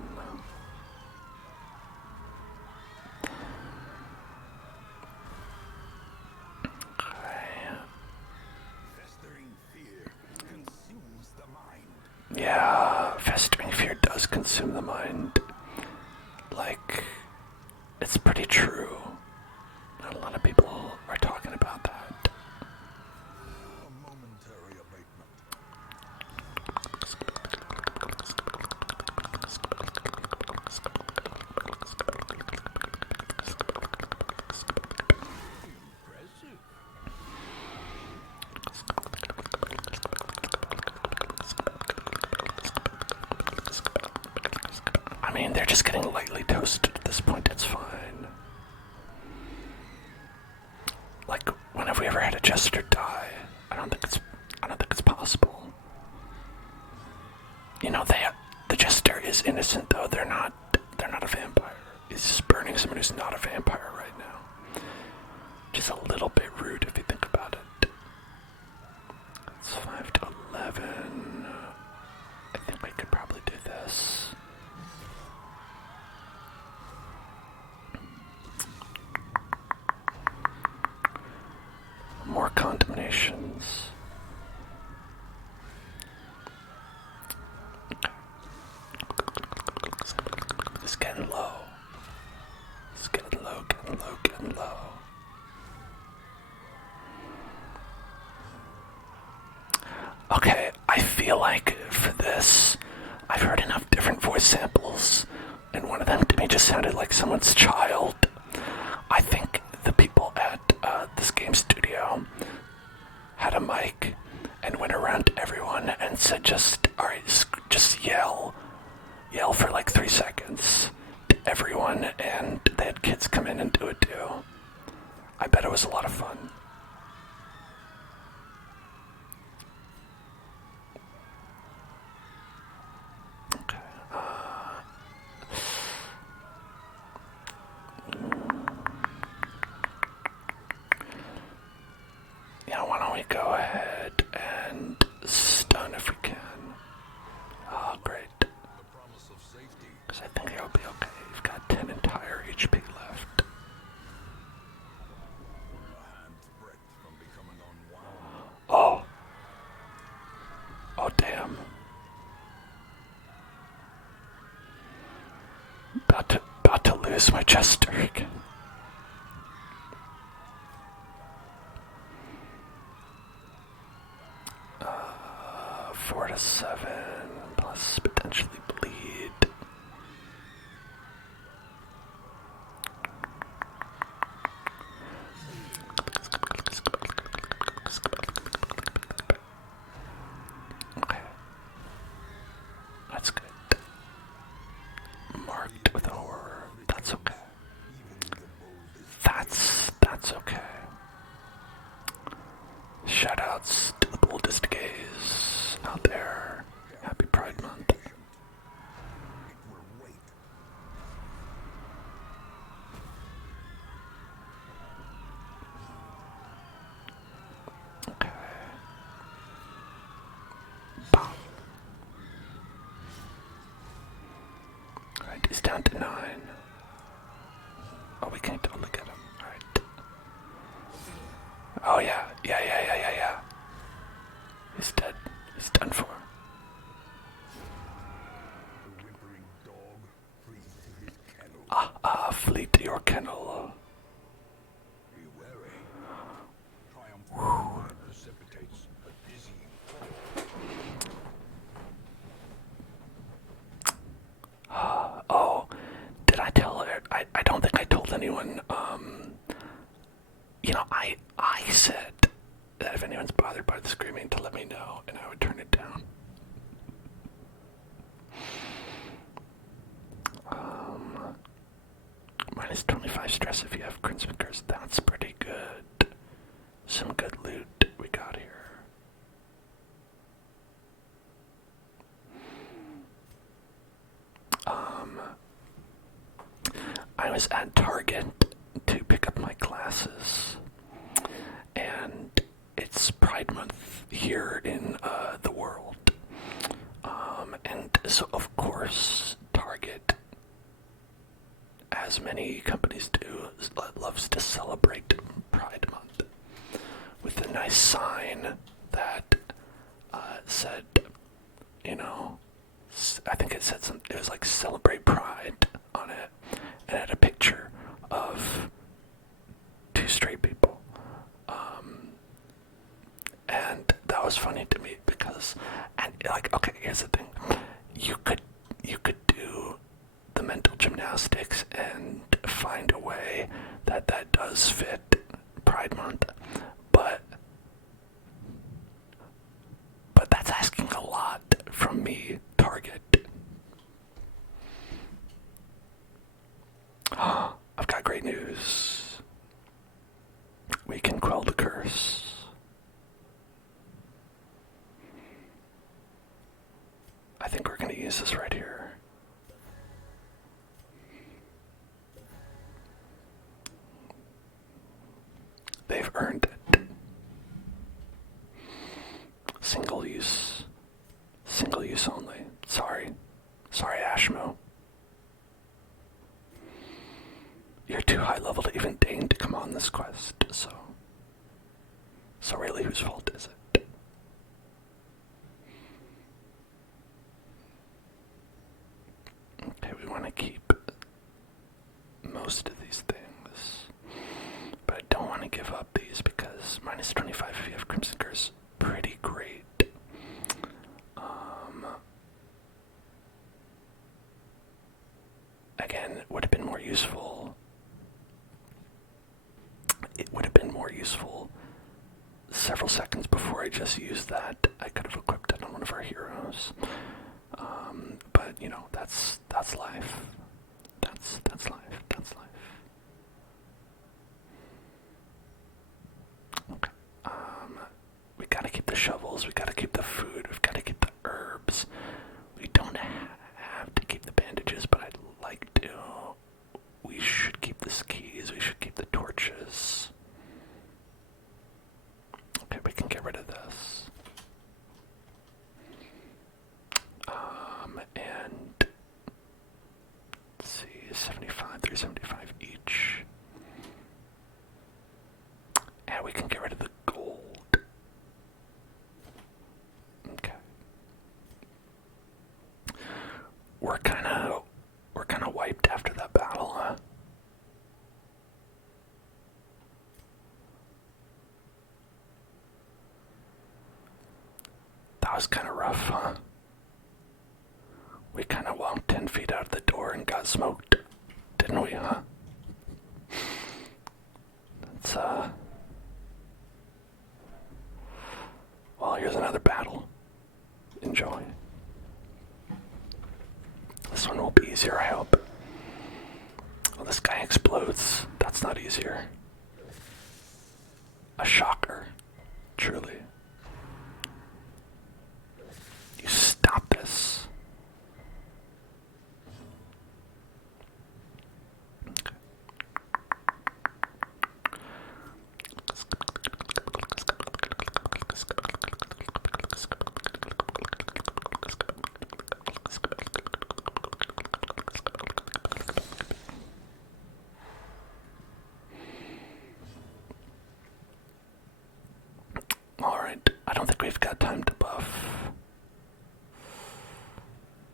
Yeah, festering fear does consume the mind. Like, it's pretty true. Not a lot of people are talking about that. A momentary abatement. Impressive. I mean, they're just getting lightly toasted at this point, it's fine. Like, when have we ever had a jester die? I don't think it's possible. You know, the jester is innocent though, they're not a vampire. He's just burning someone who's not a vampire right now. Which is a little bit rude if you think about it. It's 5 to 11. I think we could probably do this. More condemnations. It's getting low. It's getting low, getting low, getting low. Okay, I feel like for this, I've heard enough different voice samples, and one of them to me just sounded like someone's child. I think the people at this game studio had a mic and went around to everyone and said alright, just yell for like 3 seconds to everyone, and they had kids come in and do it too. I bet it was a lot of fun. Okay. Yeah, why don't we go ahead and stun if we can. Oh, great. The promise of safety. Because I think he'll be okay. You've got 10 entire HP left. A hand's breadth from becoming unwound. Oh. Oh, damn. About to lose my jester again. 4 to 7 plus potentially bleed. Okay. That's good. Marked with a horror. out there. Happy Pride Month. It will wait. Okay. Pop. Alright, he's down to 9. Oh, we can't totally get him. Alright. Oh, yeah. Yeah. He's dead. He's done for. The whimpering dog flees to his kennel. Flee to your kennel. Be wary. Triumphant precipitates a dizzying fall. Oh, did I tell her? I don't think I told anyone. I said that if anyone's bothered by the screaming to let me know and I would turn it down. Minus 25 stress if you have crimson curse. That's pretty good. Some good loot we got here. I was at Target to pick up my glasses, and it's Pride Month here in the world. And so, of course, Target, as many companies do, loves to celebrate Pride Month with a nice sign that said, I think it said something, it was like Celebrate Pride on it, and it had a picture of 2 straight people. And that was funny to me because, okay, here's the thing. You could do the mental gymnastics and find a way that does fit Pride Month, but that's asking a lot from me, Target. I've got great news. We can quell the curse. I think we're going to use this right here. They've earned it. Single use. Single use only. Sorry, Ashmo. You're too high level to even deign to come on this quest, so really, whose fault is it? Okay, we want to keep most of these things, but I don't want to give up these because minus 25 if you have Crimson Curse, pretty great. Again, it would have been more useful. It would have been more useful several seconds before I just used that. I could have equipped it on one of our heroes. But that's life. That's life. That's life. Okay. We gotta keep the shovels. We gotta keep the food. We've gotta keep the herbs. We don't have to keep the bandages, but I'd like to. We should keep the skis. We should keep the torches. Okay, we can get rid of this. And let's see, 75, 375 each. And we can get rid of the gold. Okay. We're kinda wiped after that battle, huh? That was kinda rough, huh? We kinda walked 10 feet out of the door and got smoked, didn't we, huh? That's, well, here's another battle. Enjoy. This one will be easier, I hope. Well, this guy explodes. That's not easier. A shocker. Truly. got time to buff.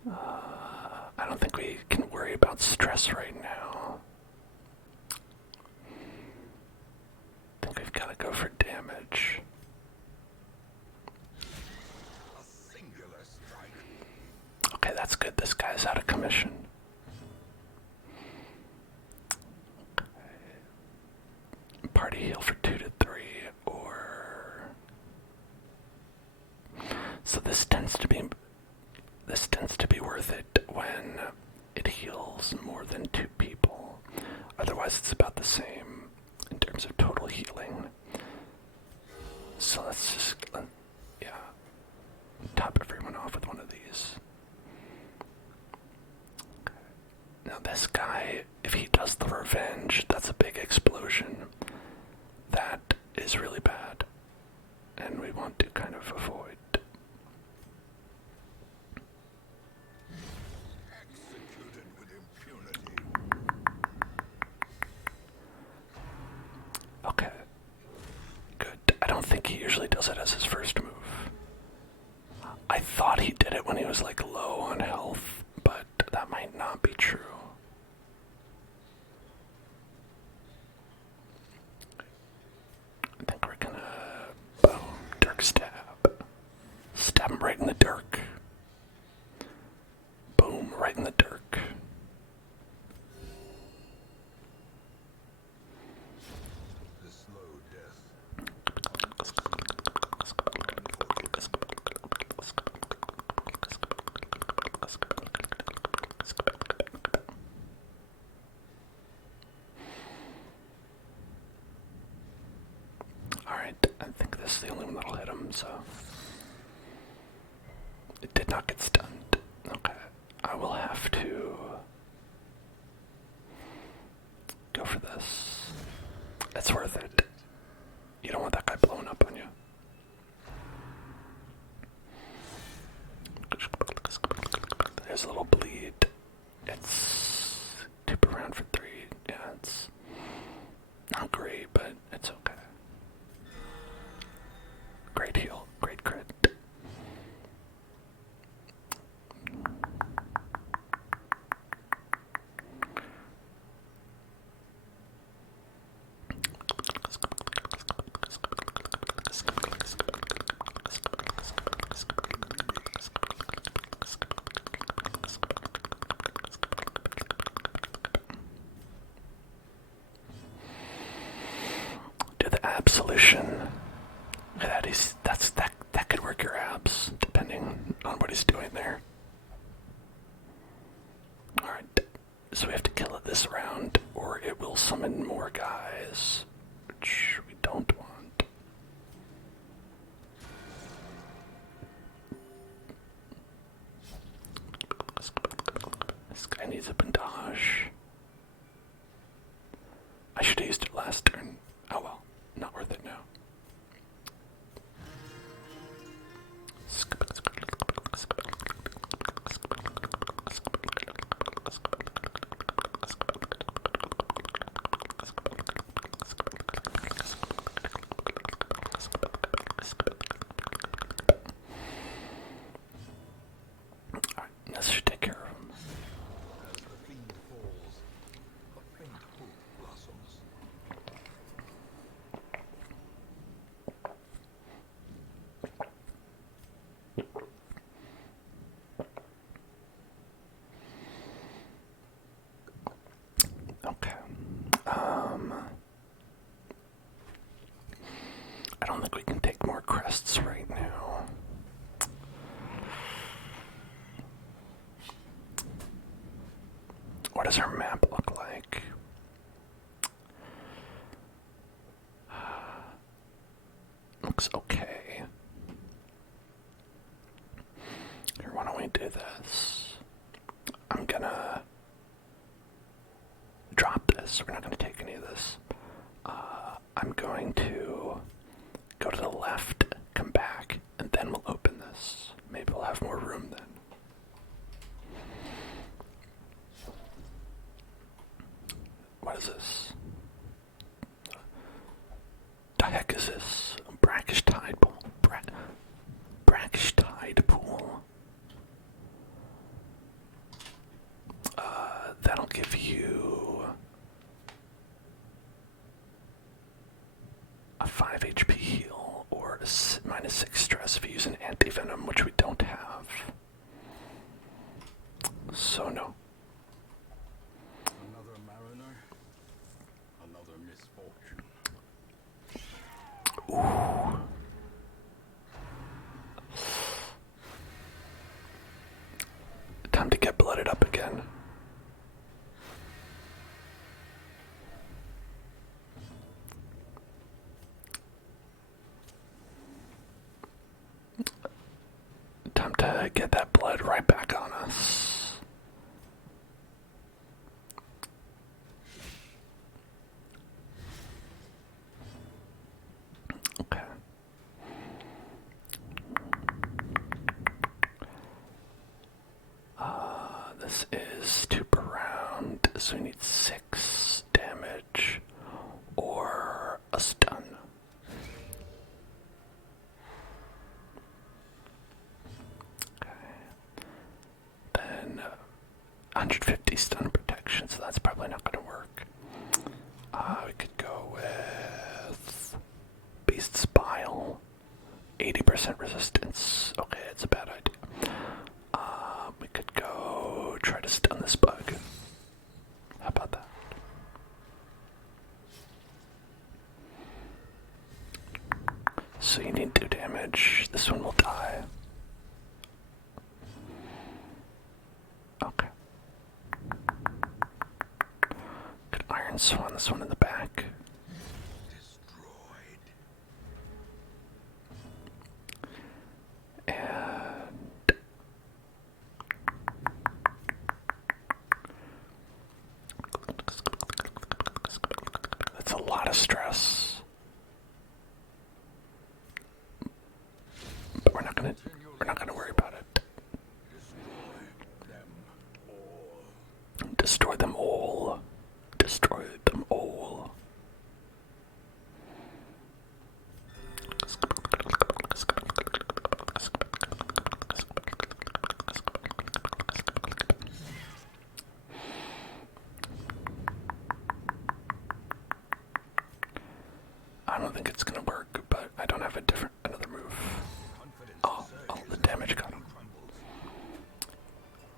I don't think we can worry about stress right now. I think we've got to go for damage. Okay, that's good. This guy's out of commission. Okay. Party heal for 2 to 3, or so this tends to be worth it when it heals more than 2 people. Otherwise, it's about the same in terms of total healing. So let's just top everyone off with one of these. Now this guy, if he does the revenge, that's a big explosion. That is really bad. And we want to kind of avoid. Executed with impunity. Okay. Good. I don't think he usually does it as his first move. I thought he did it when he was like low on health, but that might not be true. I think we're gonna boom, dirk stab. Stab him right in the dirk. Boom, right in the dirk. The slow death. Alright, I think this is the only one that'll hit him, so. It did not get stunned. Okay, I will have to go for this. It's worth it. You don't want that guy blowing up on you. There's a little bleed. It's 2 per round for 3. Yeah, it's not great, but it's okay. Great heal, great crit. Do the absolution. That could work your abs, depending on what he's doing there. Alright, so we have to kill it this round, or it will summon more guys, which we don't want. This guy needs a bandage. I should have used it last turn. Oh well, not worth it now. Alright, this should take care of him. As the fiend falls, a faint hope blossoms. Okay. I don't think we can take more crests right now. What does our map look like? Looks okay. Here, why don't we do this? I'm gonna drop this. We're not gonna take any of this. I'm going to go to the left, come back, and then we'll open this. Maybe we'll have more room then. What is this? The heck is this? A brackish tide pool. progress if you use an anti-venom, which we don't have. So no. Another mariner, another misfortune. Ooh. Time to get blooded up again. Time to get that blood right back on us. Okay. This is 2 per round, so we need 6 damage or a stun. Okay. Then 150 stun protection, so that's probably not going to work. We could go with Beast's Bile, 80% resistance. Okay, it's a bad idea. We could go try to stun this bug. How about that? So you need 2 damage. This one will die. Okay. Good Iron Swan, this one in the back. Destroyed. And that's a lot of stress. But we're not gonna worry about it. Destroy them all. Destroy them all. I don't think it's gonna work, but I don't have another move. Oh, the damage got him.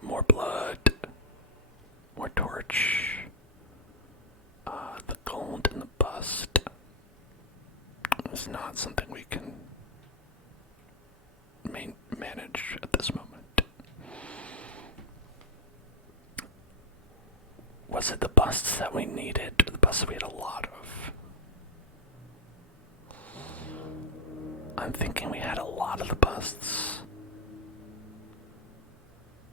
More blood. More torch. The gold and the bust is not something we can manage at this moment. Was it the busts that we needed, or the busts that we had a lot of? I'm thinking we had a lot of the busts.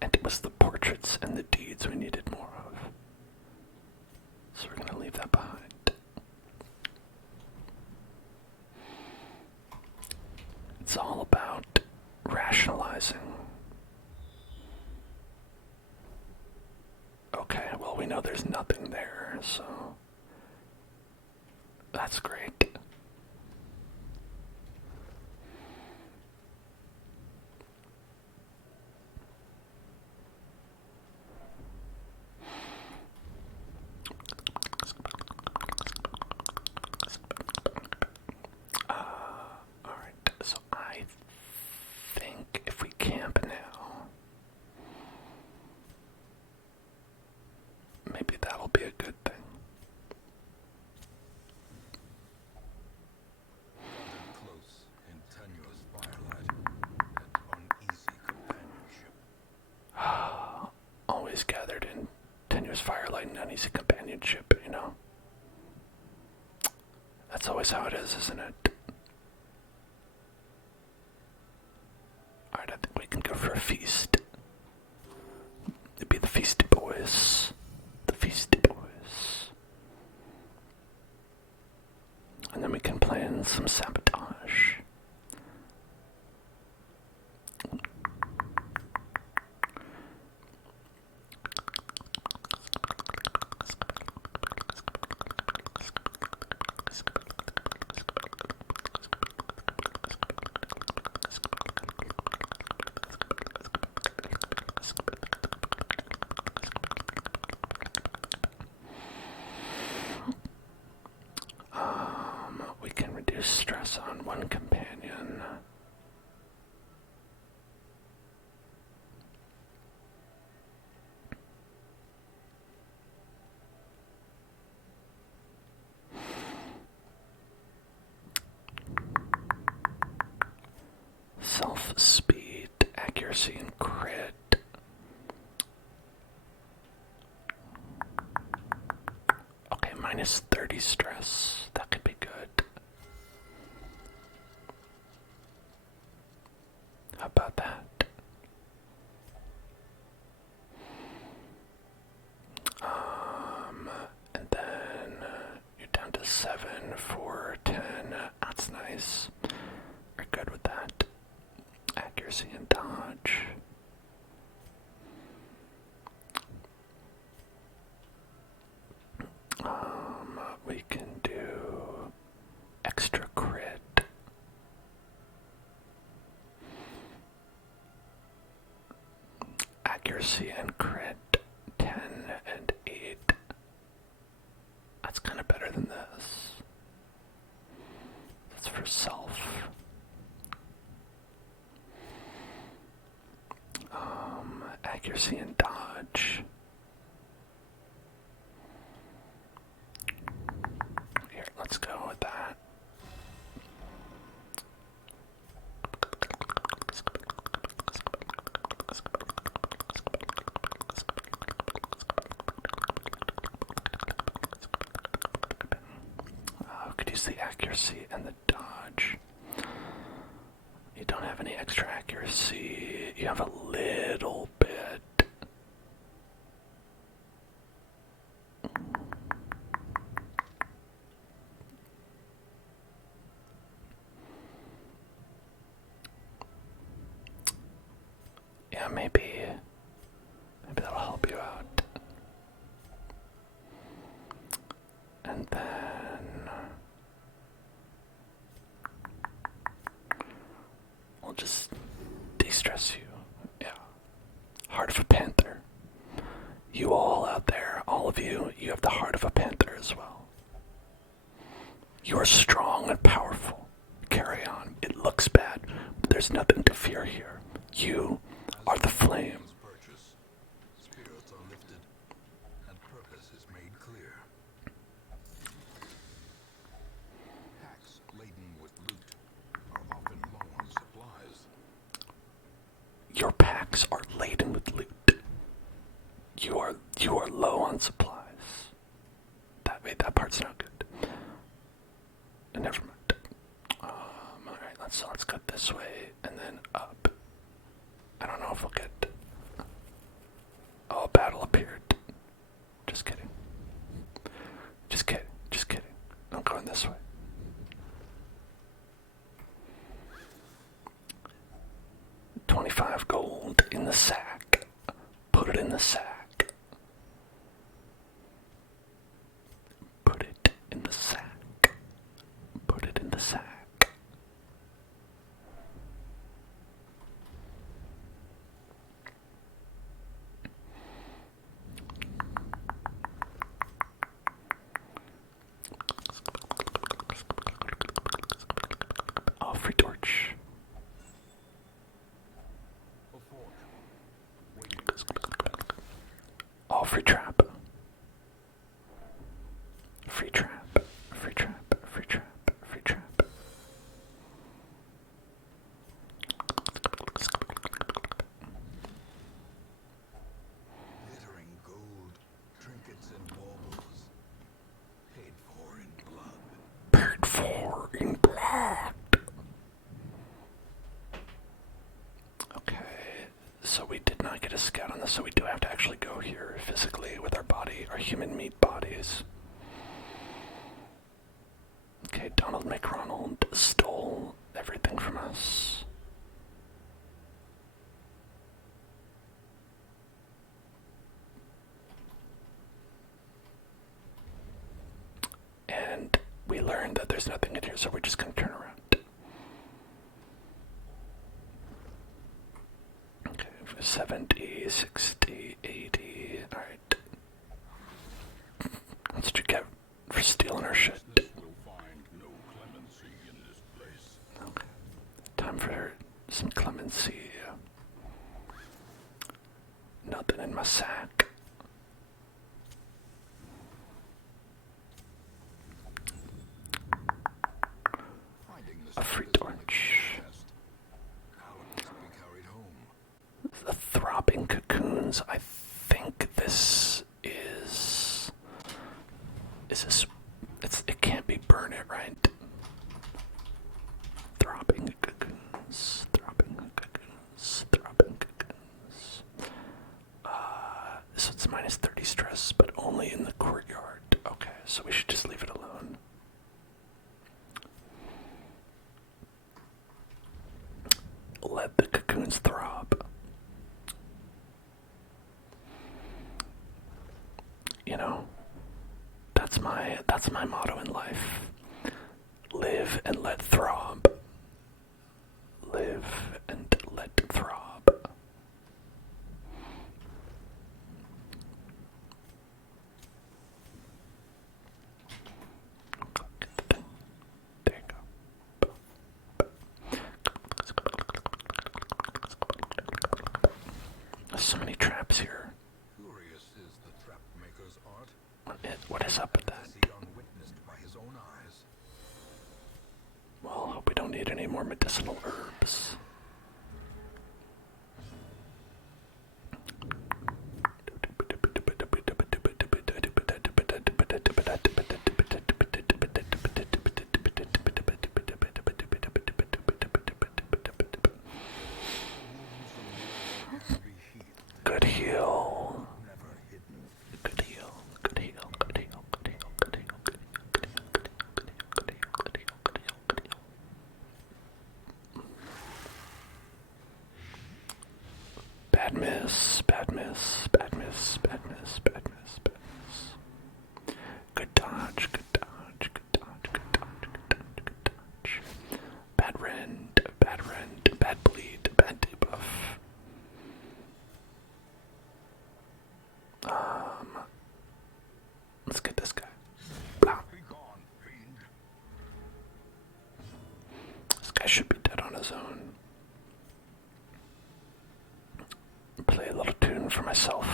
And it was the portraits and the deeds we needed more of. So we're gonna leave that behind. It's all about rationalizing. Okay, well, we know there's nothing there, so that's great. Alright, so I think if we camp now, maybe that'll be a good thing. Close and tenuous firelight, that uneasy companionship. Always gathered in tenuous firelight and uneasy companionship, you know? That's always how it is, isn't it? Alright, I think we can go for a feast. It'd be the Feasty Boys. The Feasty Boys. And then we can plan some sabotage. accuracy and crit. Okay, minus 30 stress. That could be good. How about that? And then you're down to 7 for 10. That's nice. We're good with that. Accuracy and dodge. We can do extra crit. Accuracy and crit. 10 and 8. That's kind of better than this. That's for self. Accuracy and dodge. Here, let's go with that. Could use the accuracy and the dodge. You don't have any extra accuracy. You have a little bit. Yeah, maybe that'll help you out. And then we'll just de-stress you. Yeah. Heart of a panther. You all out there, all of you, you have the heart of a panther as well. You are strong and powerful. Carry on. It looks bad, but there's nothing to fear here. You are the flame. Spirits are lifted, and purpose is made clear. Packs laden with loot are often low on supplies. Your packs are laden with loot. You are low on supplies. That part's not good. And never mind. Alright, let's go this way and then up. I don't know if we'll get. Oh, a battle appeared. Just kidding. Just kidding. I'm going this way. $25 gold in the sack. Put it in the sack. Put it in the sack. Put it in the sack. Oh, free torch. Oh, free trap. Free trap. Free trap. Free trap. Free trap. Glittering gold, trinkets and baubles, paid for in blood. Paid for in blood. Okay, so we did not get a scout on this, so we do have to actually go here physically with our body, our human meat bodies. Okay, Donald McRonald stole everything from us. And we learned that there's nothing in here, so we're just gonna turn around. Okay, 70, 60, 80, alright. That's what you get for stealing our shit. Will find no clemency in this place. Okay. Time for some clemency. Nothing in my sack. Finding this A free is torch. test. How it must be carried home. throbbing cocoons. I think this is this, it can't be burn it, right? Throbbing cocoons, throbbing cocoons, throbbing cocoons. So it's minus 30 stress, but only in the courtyard. Okay, so we should just leave it alone. Let the cocoons throb. You know, that's my motto in life. Live and let throb. Live and let throb. There you go. There's so many traps here. Curious is the trap maker's art. What is up with that? See unwitnessed by his own eyes. Well, hope we don't need any more medicinal herbs. Good heal. Never hidden. Good heal. Good heal. Good heal. Good heal. Good heal. Good heal. Good heal. Good heal. Good heal. Good heal. Bad miss. Bad miss. Bad miss. Bad miss. Bad miss. Bad miss. Good dodge. Good dodge. Good dodge. Good dodge. Good dodge. Good dodge. Bad rend. Bad rend. Bad bleed. Bad debuff. Let's get this guy. Blah. Be gone, fiend. This guy should be dead on his own. Play a little tune for myself.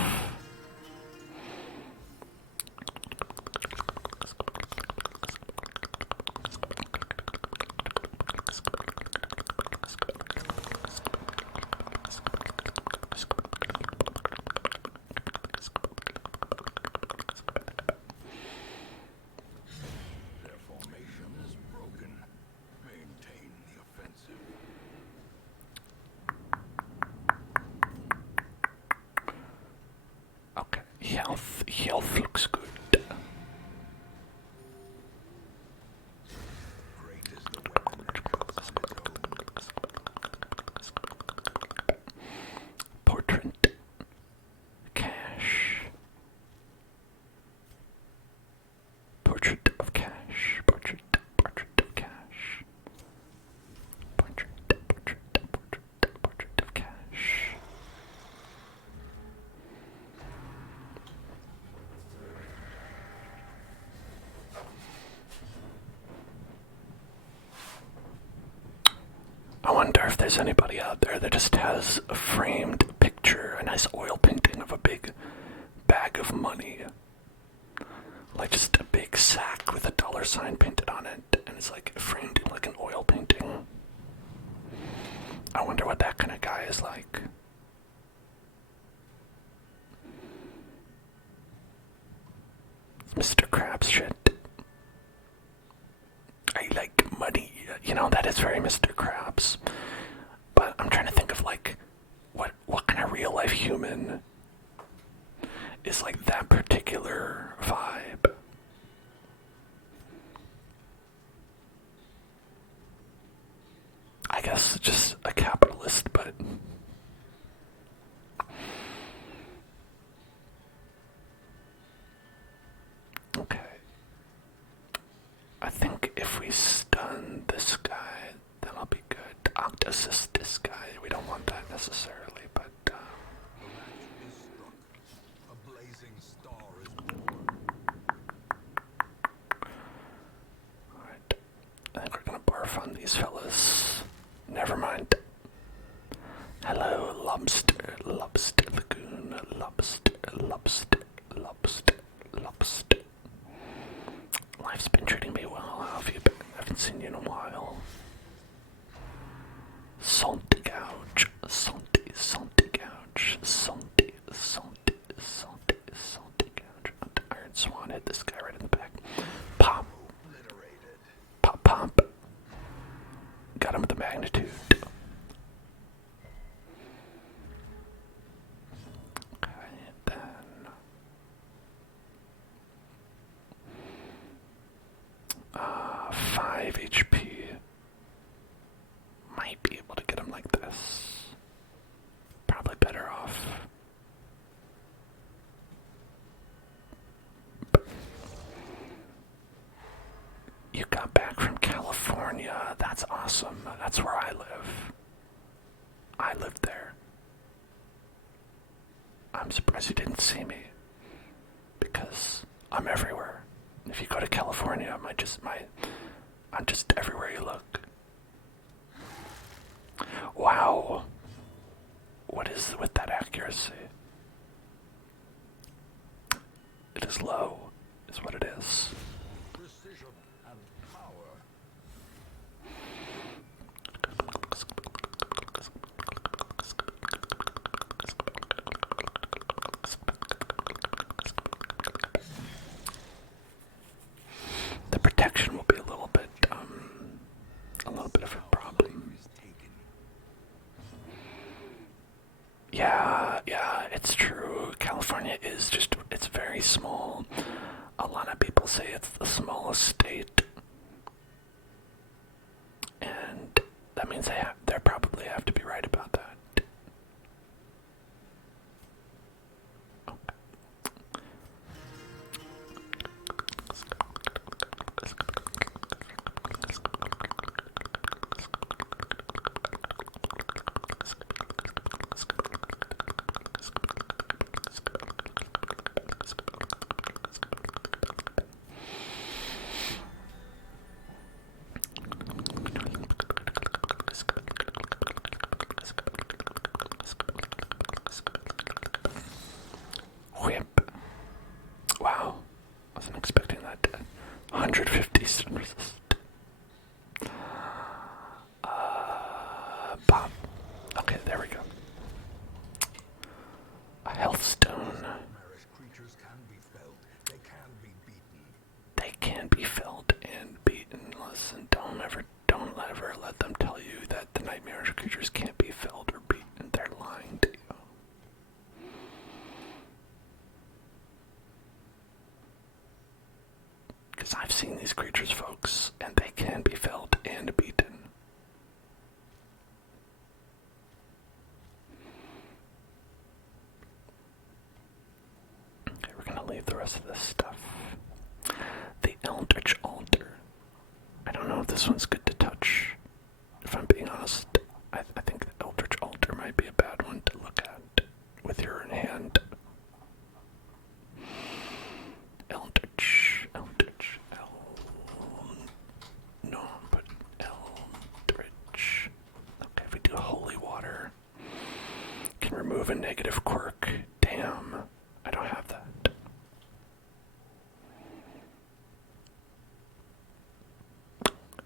Their formation is broken. Maintain the offensive. Okay, health looks good. Great is the weapon that cuts its own. Portrait. Cash. Portrait of cash. Portrait of cash. Portrait of cash. I wonder if there's anybody out there that just has a framed picture, a nice oil painting of a big bag of money. Like just a big sack with a dollar sign painted on it, and it's like framed in like an oil painting. I wonder what that kind of guy is like. It's Mr. Krabs shit. I like money. You know, that is very Mr. Krabs. But I'm trying to think of like what kind of real life human is like that particular vibe. I guess just a capitalist, but okay. I think if we stun this guy, then I'll be good. Octassist this guy, we don't want that necessarily, but The match is struck. A blazing star is born. alright. I think we're gonna barf on these fellas. Never mind. Hello, lobster, lobster lagoon, lobster, lobster, lobster, lobster. Life's been treating me well. How have you been? I haven't seen you in a while. Salty gouge, salty gouge, salty 5 HP. Might be able to get him like this. Probably better off. You got back from California. That's awesome. That's where I live. I lived there. I'm surprised you didn't see me. Because I'm everywhere. If you go to California, I'm just everywhere you look. Wow. What is with that accuracy? It is low, is what it is. Precision and power. The protection will be a little bit of a problem. Yeah, it's true. California is it's very small. A lot of people say it's the smallest state. And that means they probably have to be right about that. Whip. Wow. Wasn't expecting that. 150 stun resist. Pop. Okay, there we go. A health stone. Nightmarish creatures can be felled. They can be beaten. They can be felled and beaten. Listen, don't ever let them tell you that the nightmarish creatures can't be felled or beaten. They're lying to you. Because I've seen these creatures, folks, and they can be felled and beaten. Okay, we're gonna leave the rest of this stuff. The Eldritch Altar. I don't know if this one's good to touch. If I'm being honest, I think the Eldritch Altar might be a bad one to look at with your hand. Eldritch, no, but Eldritch. Okay, if we do holy water, can remove a negative quirk. Damn, I don't have that.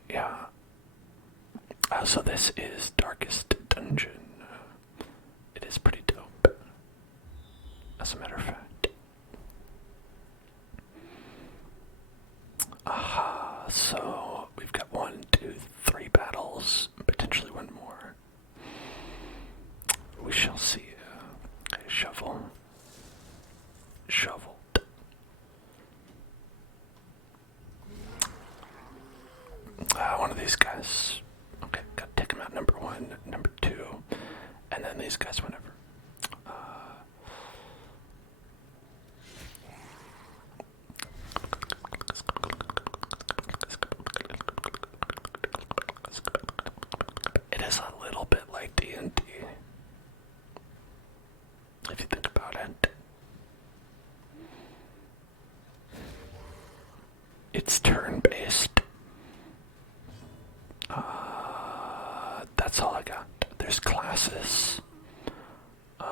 Yeah. So this is Darkest Dungeon. It is pretty dope, as a matter of fact. Aha, so we've got 1, 2, 3 battles, potentially one more. We shall see. Okay, shovel. Shoveled. One of these guys. Okay, gotta take him out. Number 1, number 2, and then these guys whenever. It is a little bit like D&D, if you think about it. It's turn-based. That's all I got. There's classes. I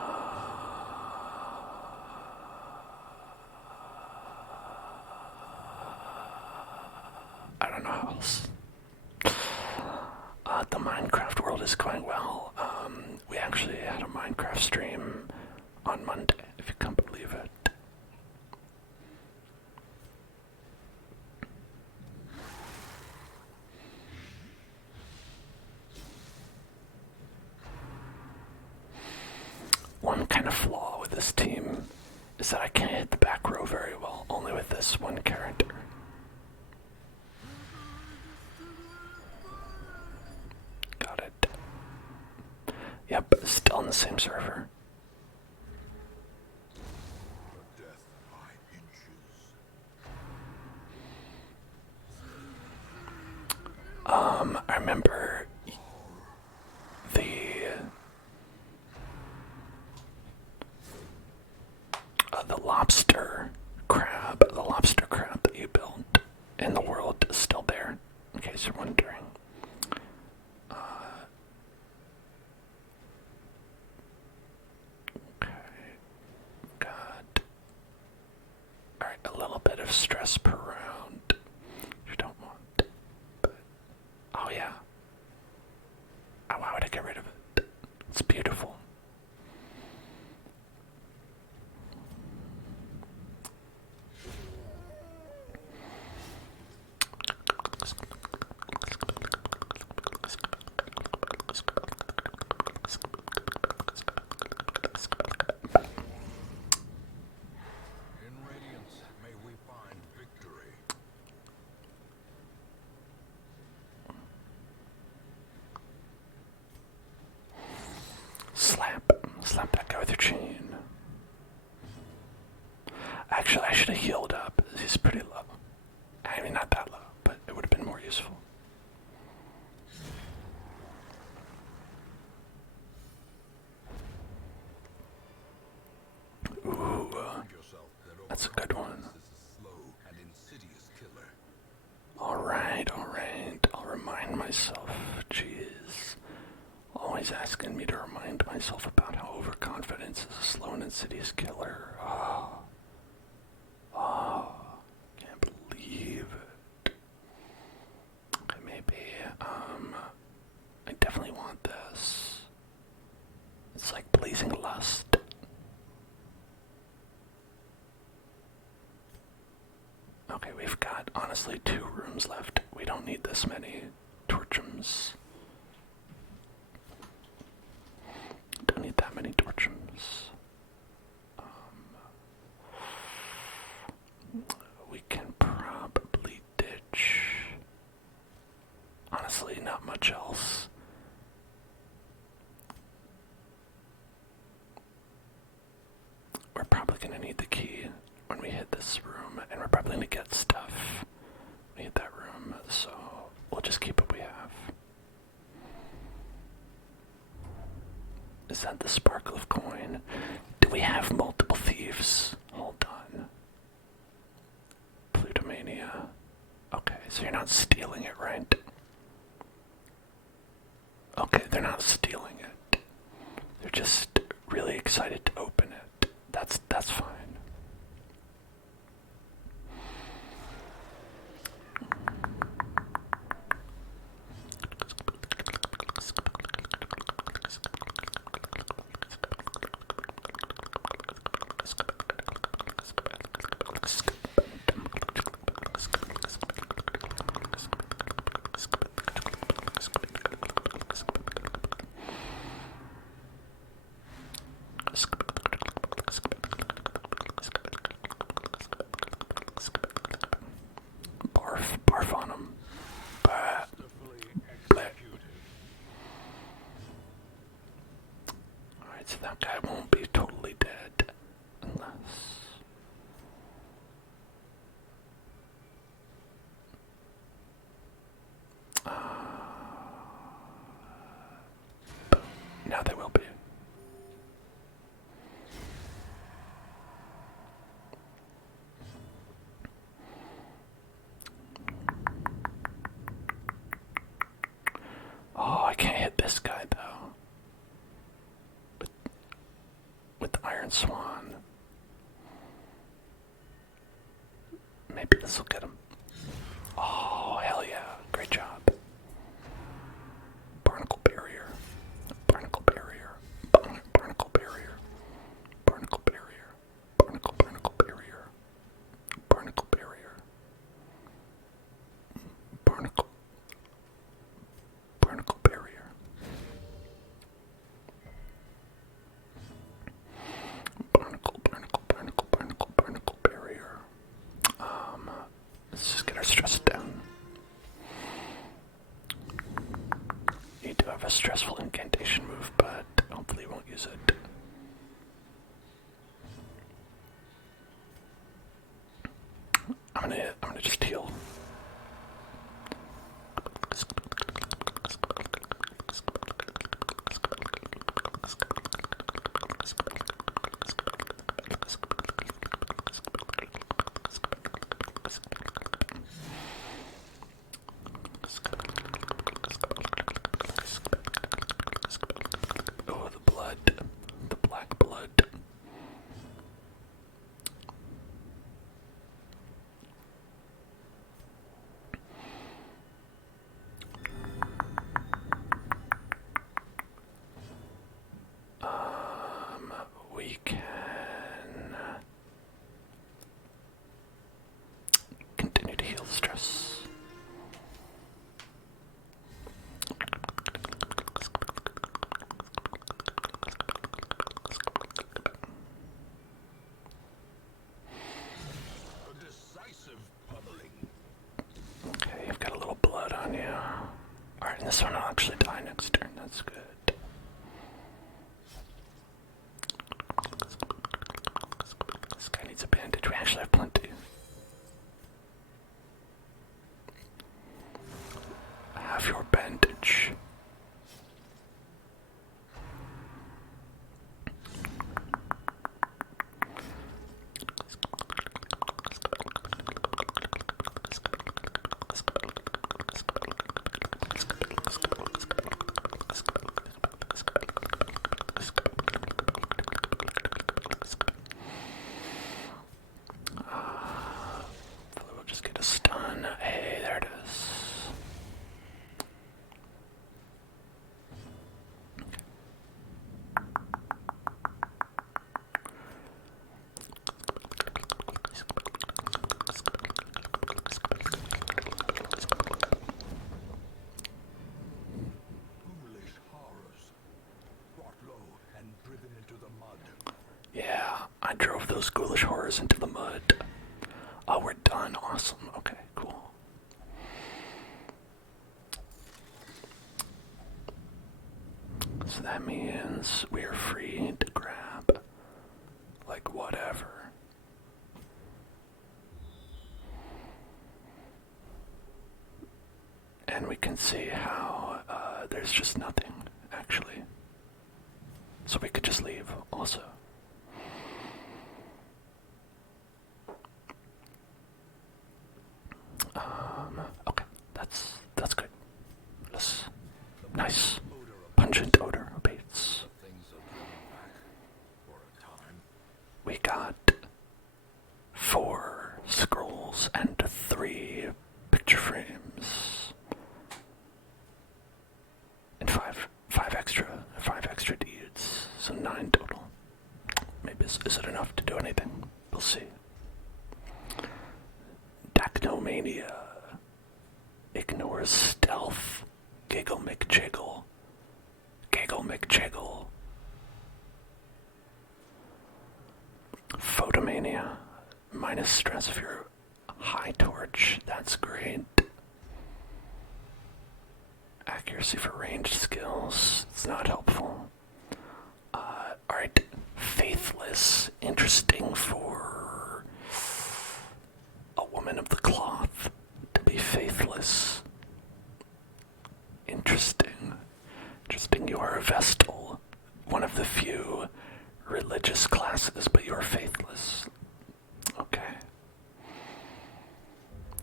don't know how else. The Minecraft world is going well. We actually had a Minecraft stream on Monday, if you can't believe it. One kind of flaw with this team is that I can't hit the back row very well, only with this one character. Yep, still on the same server. Death by inches. I remember the lobster crab that you built in the world is still there, in case you're wondering. Okay, got alright, a little bit of stress per round. You don't want, but oh yeah. Oh, why would I get rid of it? It's beautiful. In radiance may we find victory. Slap that guy with your chain. Actually, I should have healed up. He's pretty low. I mean, not that low, but it would have been more useful. Ooh, that's a good one. Slow and insidious killer. Alright. I'll remind myself. Jeez. Always asking me to remind myself about how overconfidence is a slow and insidious killer. Oh, can't believe it. Okay, maybe, I definitely want this. It's like pleasing lust. Okay, we've got, honestly, 2 rooms left. We don't need this many torchums. Don't need that many torchums. We can probably ditch. Honestly, not much else. We're probably gonna need the key when we hit this room, and we're probably gonna get stuff when we hit that room, so we'll just keep what we have. Is that the sparkle of coin? Do we have multiple thieves? Hold on. Plutomania. Okay, so you're not stealing it, right? Okay, they're not stealing it. They're just really excited to open it. That's fine. Barf on them. Alright, so that guy won't be totally dead. Unless... now they will be. Oh, I can't hit this guy though. With the Iron Swan. Maybe this will get him. Oh, hell yeah. Great job. Barnacle barrier. Barnacle barrier. Barnacle barrier. Barnacle barrier. Barnacle barrier. Barnacle barrier. Barnacle barrier. use it. I'm gonna just heal. Oh, the blood. The black blood. We can continue to heal the stress. A decisive pummeling. Okay, you've got a little blood on you. Alright, and this one will actually die next turn. That's good. This guy needs a bandage. We actually have plenty. Have your bandage. We'll just get a stun. Hey, there it is. Ghoulish horrors. Brought low and driven into the mud. Yeah, I drove those ghoulish horrors into the mud. Oh, we're done. Awesome. Okay, cool. So that means we are free to grab, like, whatever. And we can see how there's just nothing, actually. So we could just leave, also. Okay, that's good. Let's, nice. Pungent odor abates. Things are coming back for a time. We got 4 scrolls and 3 picture frames. And 5 extra deeds. So 9 total. Maybe is it enough to do anything? We'll see. Dacnomania. Ignores stealth. Giggle McJiggle. Giggle McJiggle. Photomania. Minus stress if you're high torch. That's great. Accuracy for ranged skills. It's not helpful. Alright. Faithless. Interesting for a woman of the cloth to be faithless. Interesting. Interesting. You are a Vestal. One of the few religious classes, but you're faithless. Okay.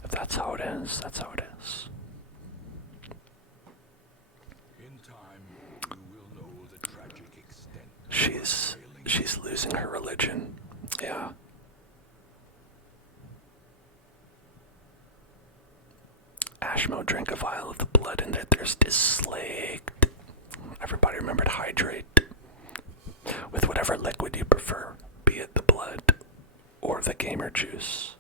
If that's how it is, that's how it is. In time, you will know the tragic extent. She's losing her religion. Yeah. Ashmo drank a vial of the blood and their thirst is slaked. Everybody remember to hydrate with whatever liquid you prefer, be it the blood or the gamer juice.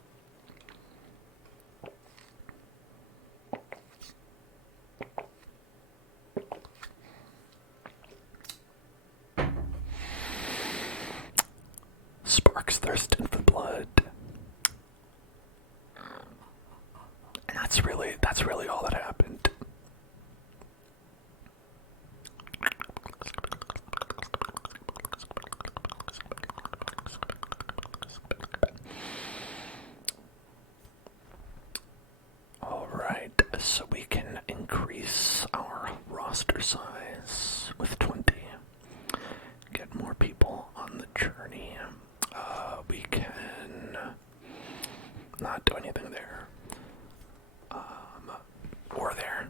Sparks thirsting for blood. And that's really all that happened. journey. We can not do anything there. Or there.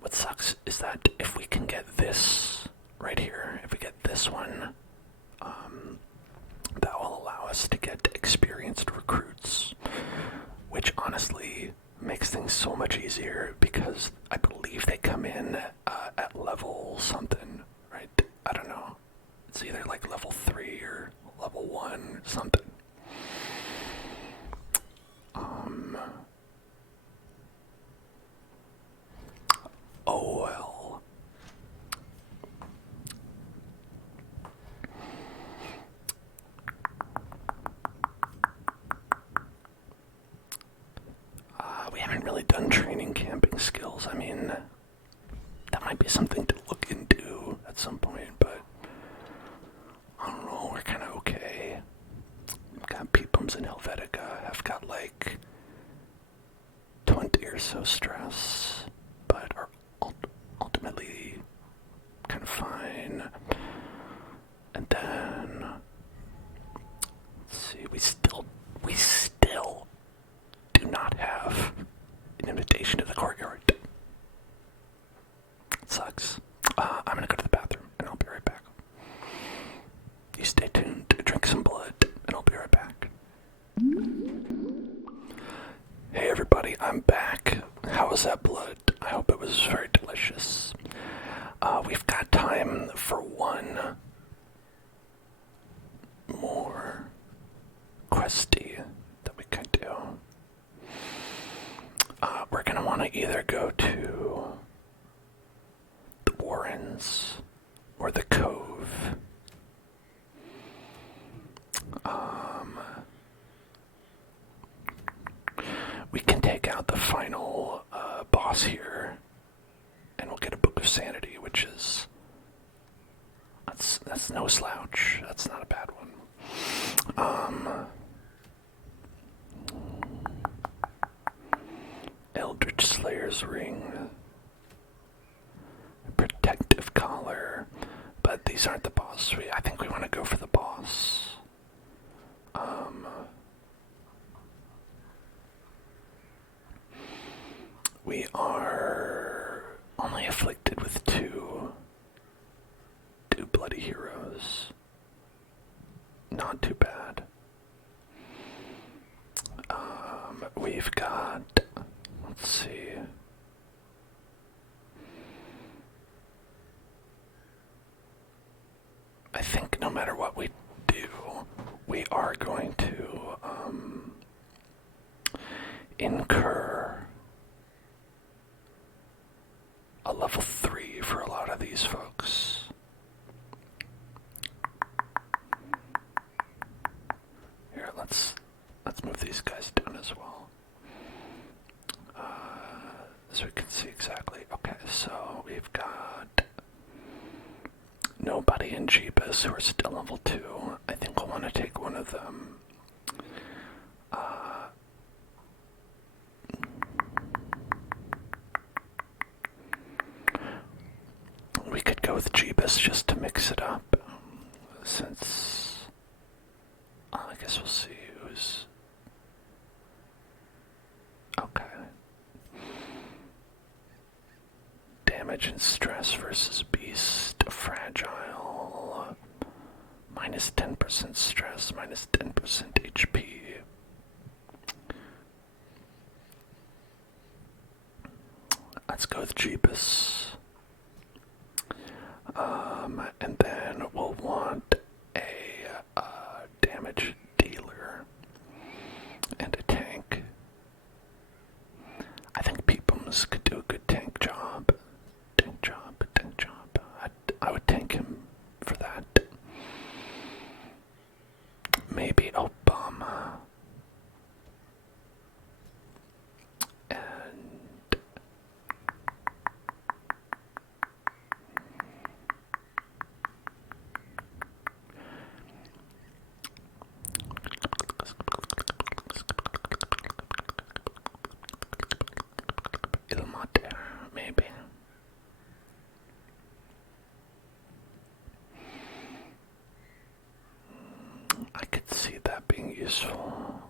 What sucks is that if we can get this right here, if we get this one, that will allow us to get experienced recruits, which honestly makes things so much easier because I believe they come in at level something, right? I don't know. It's either like level 3 or level 1, something. Oh well. We haven't really done training camping skills. I mean, that might be something to look into at some point, but I don't know, we're kind of okay. We've got Peepums in Helvetica. I've got like 20 or so stress, but are ultimately kind of fine. And then, let's see, we still do not have an invitation to the courtyard. It sucks. I'm gonna go to the bathroom, and I'll be right back. You stay tuned to drink some blood, and I'll be right back. Hey everybody, I'm back. How was that blood? I hope it was very delicious. We've got time for one more questy that we could do. We're gonna want to either go to the Warrens or the Cove. We can take out the final boss here, and we'll get a Book of Sanity, which is that's no slouch. That's not a bad one. Eldritch Slayer's Ring, Protective Collar, but these aren't the boss. I think we want to go for the boss. We are only afflicted with two bloody heroes. Not too bad. We've got, let's see. I think no matter what we do, we are going to incur a level 3 for a lot of these folks. Here, let's move these guys down as well. So we can see exactly. Okay, so we've got nobody in Jeebus who are still level 2. I think we'll want to take one of them. We could go with Jeebus just to mix it up, since I guess we'll see who's okay. Damage and stress versus beast, fragile, minus 10% stress, minus 10% HP. Let's go with Jeebus. And then we'll want a damage dealer and a tank. I think Peepums could do a good tank job. Tank job. I would tank him for that. Maybe Obama. And useful.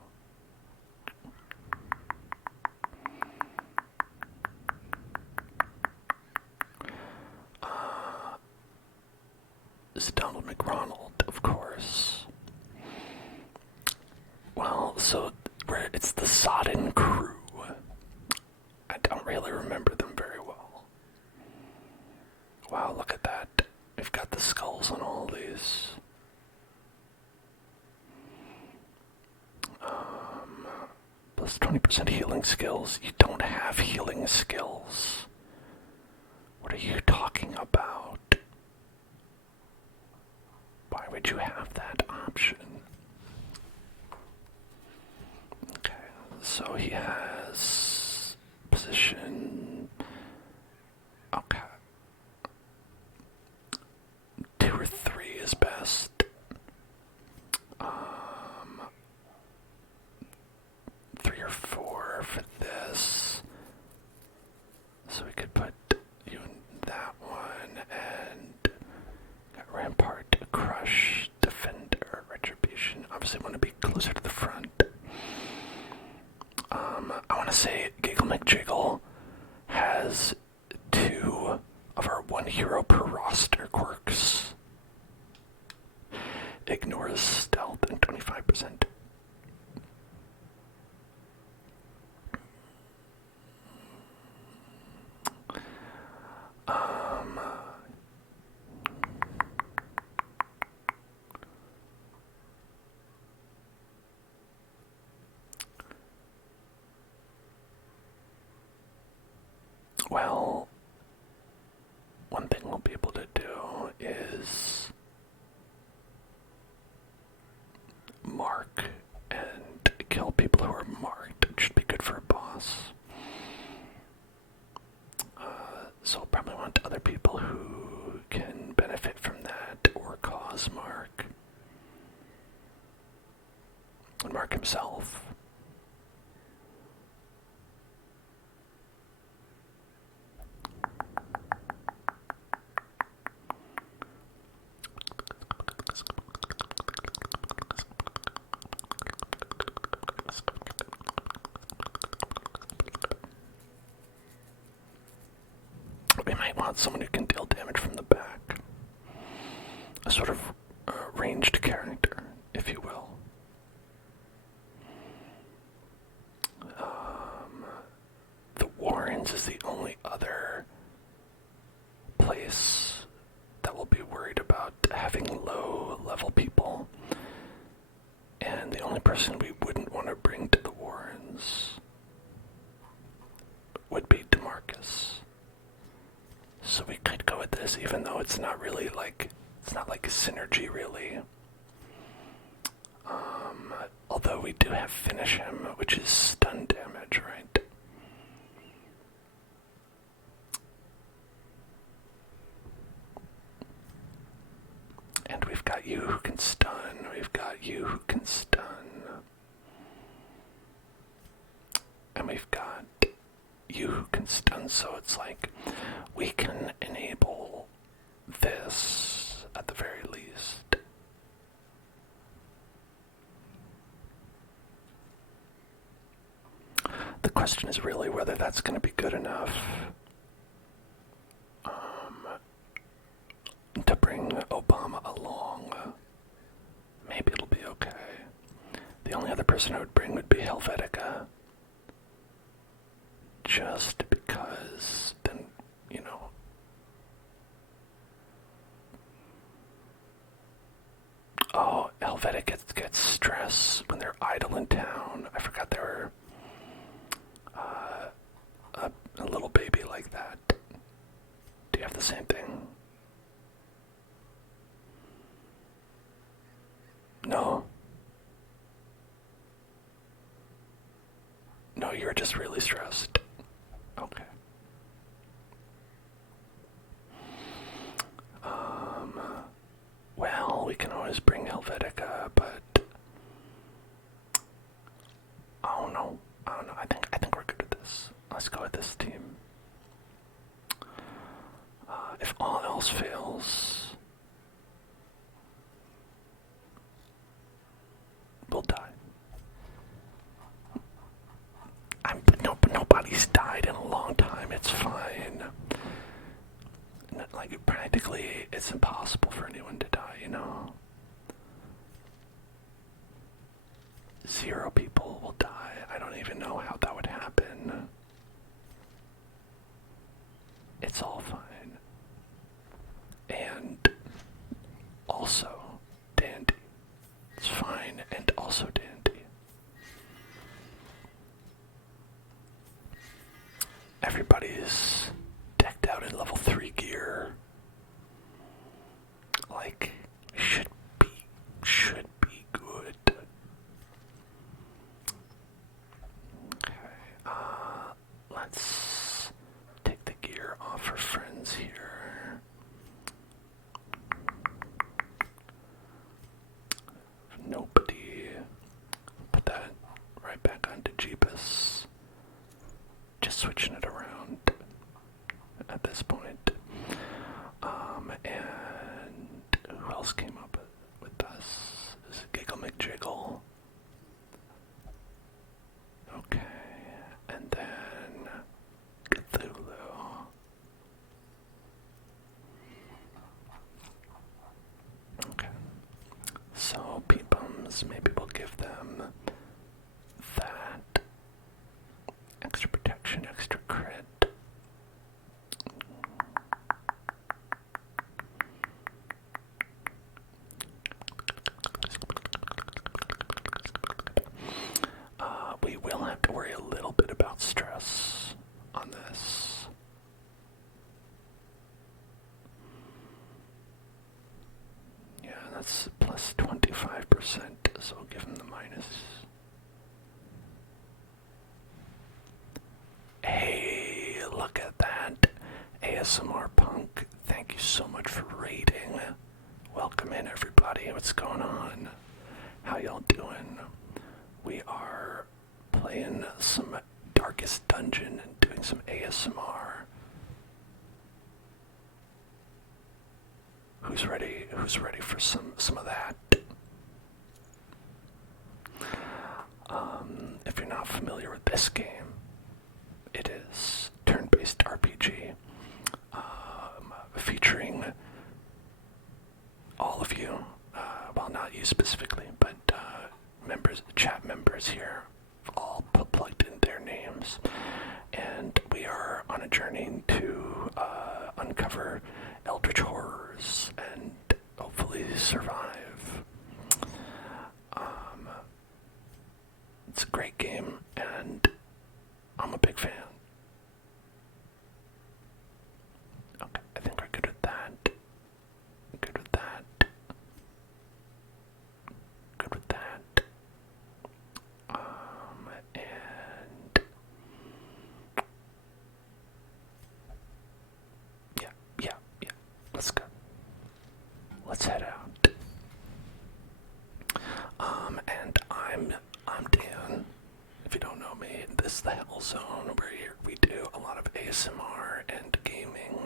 This is Donald McRonald, of course. Well, so it's the Sodden Crew. I don't really remember them very well. Wow, look at that. We've got the skulls on all these. Plus 20% healing skills. You don't have healing skills. What are you talking about? Why would you have that option? Okay, so he has position. Okay. 2 or 3 is best. 3 or 4 for this. So we could put you in that one and got Rampart, Crush, Defender, Retribution. Obviously want to be closer to the front. I want to say Giggle McJiggle has 2 of our 1 hero per roster quirks. Ignores stealth and 25%. Well, one thing we'll be able to do is mark and kill people who are marked. It should be good for a boss. So we'll probably want other people who can benefit from that or cause Mark. And Mark himself. We might want someone who can deal damage from the back. A sort of ranged character, if you will. The Warrens is the only other place that will be worried about having low-level people. And the only person we wouldn't want to bring to the Warrens would be DeMarcus. So we could go with this, even though it's not really like, it's not like a synergy really. Although we do have Finish Him, which is stun damage, right? And we've got you who can stun, we've got you who can stun. And we've got you who can stun, so it's like we can enable this at the very least. The question is really whether that's going to be good enough to bring Obama along. Maybe it'll be okay. The only other person I would bring would be Helvetica. Just because, then, you know. Oh, Helvetica gets stress when they're idle in town. I forgot they were a little baby like that. Do you have the same thing? No. No, you're just really stressed. Okay. Well, we can always bring Helvetica, but oh no. I don't know. I think we're good with this. Let's go with this team. If all else fails, we'll die. like should be good. Okay, let's take the gear off our friends here. Nobody. Put that right back onto Jeebus. Just switching it around at this point. And who else came up with us? Is it Giggle McJiggle? Okay, and then Cthulhu. Okay, so Peepums, maybe we'll give them that. Extra protection, extra crit. We will have to worry a little bit about stress on this. Yeah, that's plus 25%, so we'll give him the minus. Hey, look at that. ASMR Punk, thank you so much for raiding. Welcome in, everybody. What's going on? How y'all doing? We are playing some Darkest Dungeon and doing some ASMR. Who's ready? Who's ready for some of that? If you're not familiar with this game, it is turn-based RPG, featuring all of you, well, not you specifically, but members, chat members here, all plugged in their names, and we are on a journey to uncover eldritch horrors and hopefully survive. It's a great game, and I'm a big fan. Okay, I think we're good with that. Good with that. Good with that. And yeah. Let's go. Let's head out. And I'm Dan. If you don't know me, this is the Hell Zone, where we do a lot of ASMR and gaming.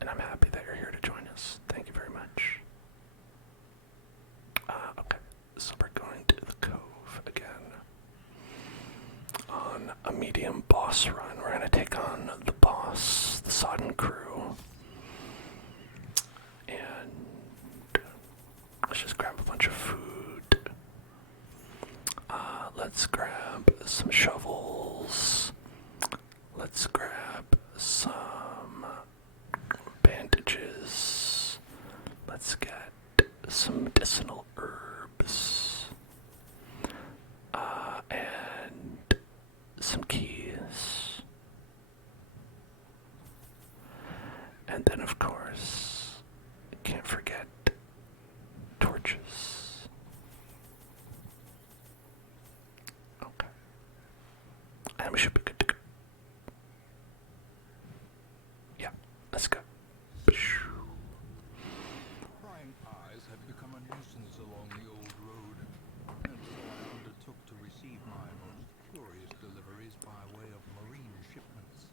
And I'm happy that you're here to join us. Thank you very much. Okay, so we're going to the Cove again. On a medium boss run, we're going to take on the boss, the Sodden Crew. And let's just grab a bunch of food. Let's grab some shovels. Let's grab some bandages. Let's get some medicinal herbs. And some keys. And then, of course, can't forget torches. Okay. And we should be good to go. Yeah, let's go. Prying eyes had become a nuisance along the old road, and so I undertook to receive my most curious deliveries by way of marine shipments.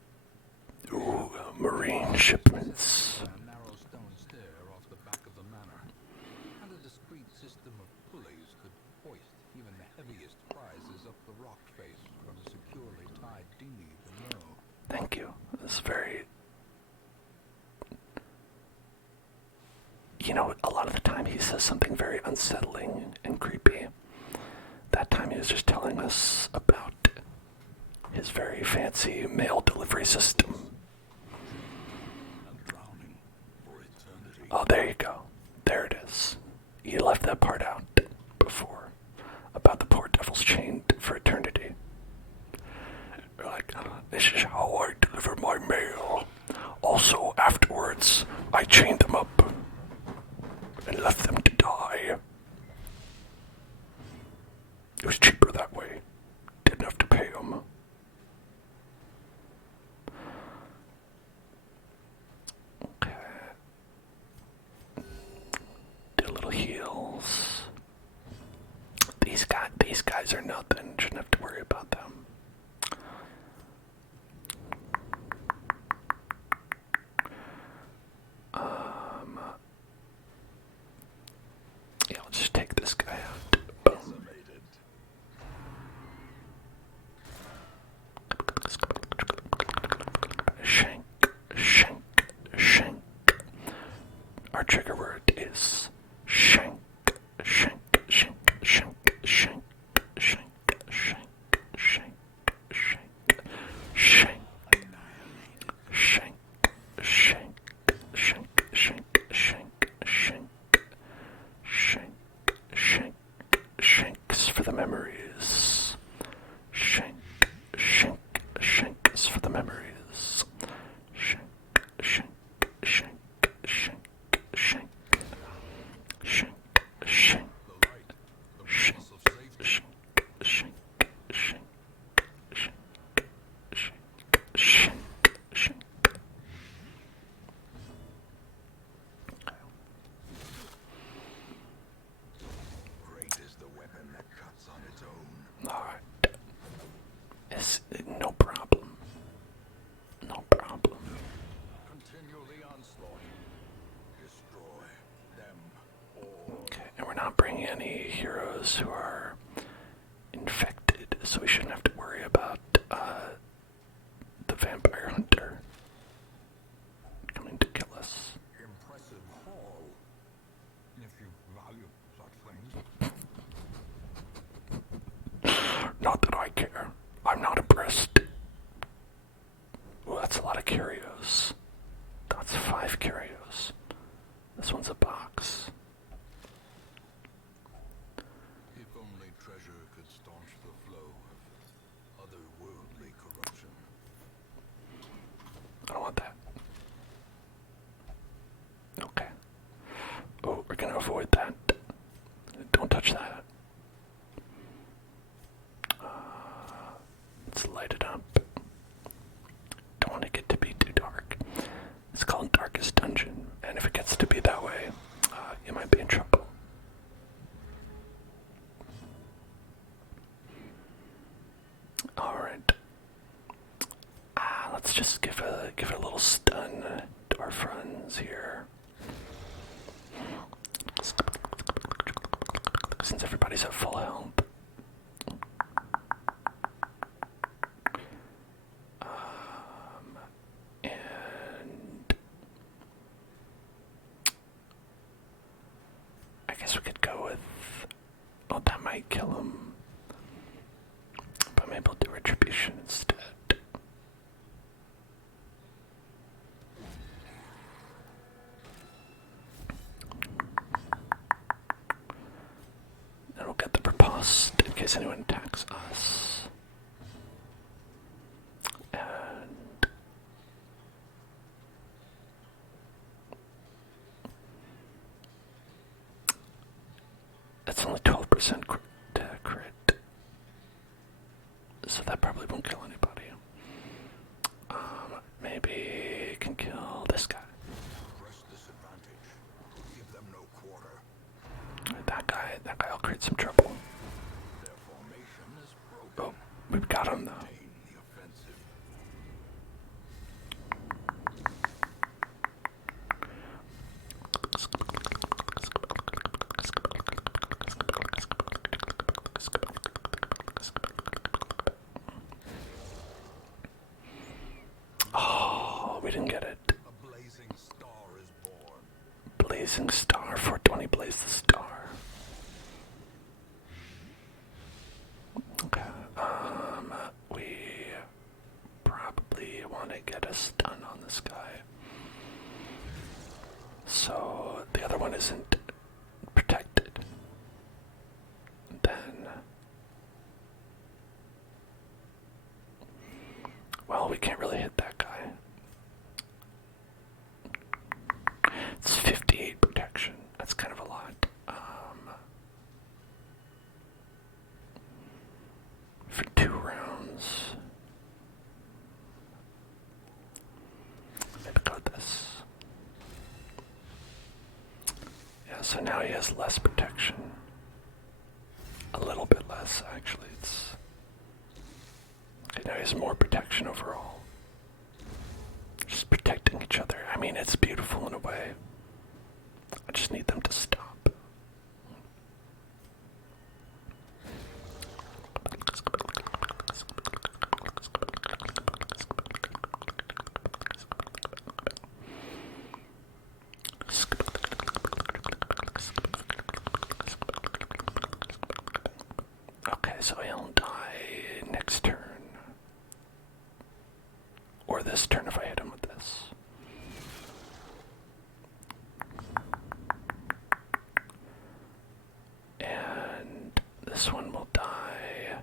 Ooh, marine shipments. A narrow stone stair off the back of the manor, and a discreet system of pulleys could hoist even the heaviest prizes up the rock face from a securely tied dinghy below. Thank you. That's very... You know, a lot of the time he says something very unsettling and creepy. That time he was just telling us about his very fancy mail delivery system. And drowning for eternity. Oh, there you go. There it is. You left that part out before. About the poor devils chained for eternity. You're like, this is how I deliver my mail. Also, afterwards, guards. I chained them up and left them to die. It was cheaper that way. Didn't have to pay them. Okay. Do little heals. These guys are nothing. Shouldn't have to worry about them. Yeah, I'll just take this guy out. Boom. Shank, shank, shank. Our trigger word is shank, shank, shank, shank, shank, shank, shank, shank, shank, shank, shank, shank, shank, shank, shank, shank, shank, shank, shanks for the memories. Shank, shank, shanks for the memories. Shank, shank, shank, shank, shank, shank, shank, shank, shank, shank, shank, shank, shank, shank. Great is the weapon that cuts on its own. Alright. It's no problem. No problem. Continually onslaught. Destroy them all. Okay, and we're not bringing any heroes who are infected, so we shouldn't have to worry about the vampire hunter coming to kill us. Impressive haul. If you value such things. Not that I care. I'm not impressed. Ooh, that's a lot of curios. That's 5 curios. This one's a box. If only treasure could staunch the flow of otherworldly corruption. I don't want that. Okay. Oh, we're gonna avoid that. Don't touch that. Let's light it up. Don't want it to be too dark. It's called Darkest Dungeon, and if it gets to be that way, you might be in trouble. Alright. Let's just give a little stun to our friends here. Since everybody's at full health. And I guess we could go with, well, that might kill him, but maybe we'll do retribution instead. Then we'll get the riposte in case anyone attacks us. And it's only 12% crit, so that probably won't kill anybody. Maybe it can kill this guy. Press disadvantage. Give them no quarter. That guy will create some trouble. Their formation is broken. Oh, we've got him though. Maintain the offensive. Oh, we didn't get it. A blazing star is born. Blazing star, 420 blaze the star. Okay, we probably want to get a stun on this guy. So the other one isn't protected. Then, well, we can't really hit that guy. so now he has less protection. A little bit less, actually. Okay, now he has more protection overall. Just protecting each other. I mean, it's beautiful in a way. I just need them to stop. Okay, so he'll die next turn. Or this turn if I hit him with this. And this one will die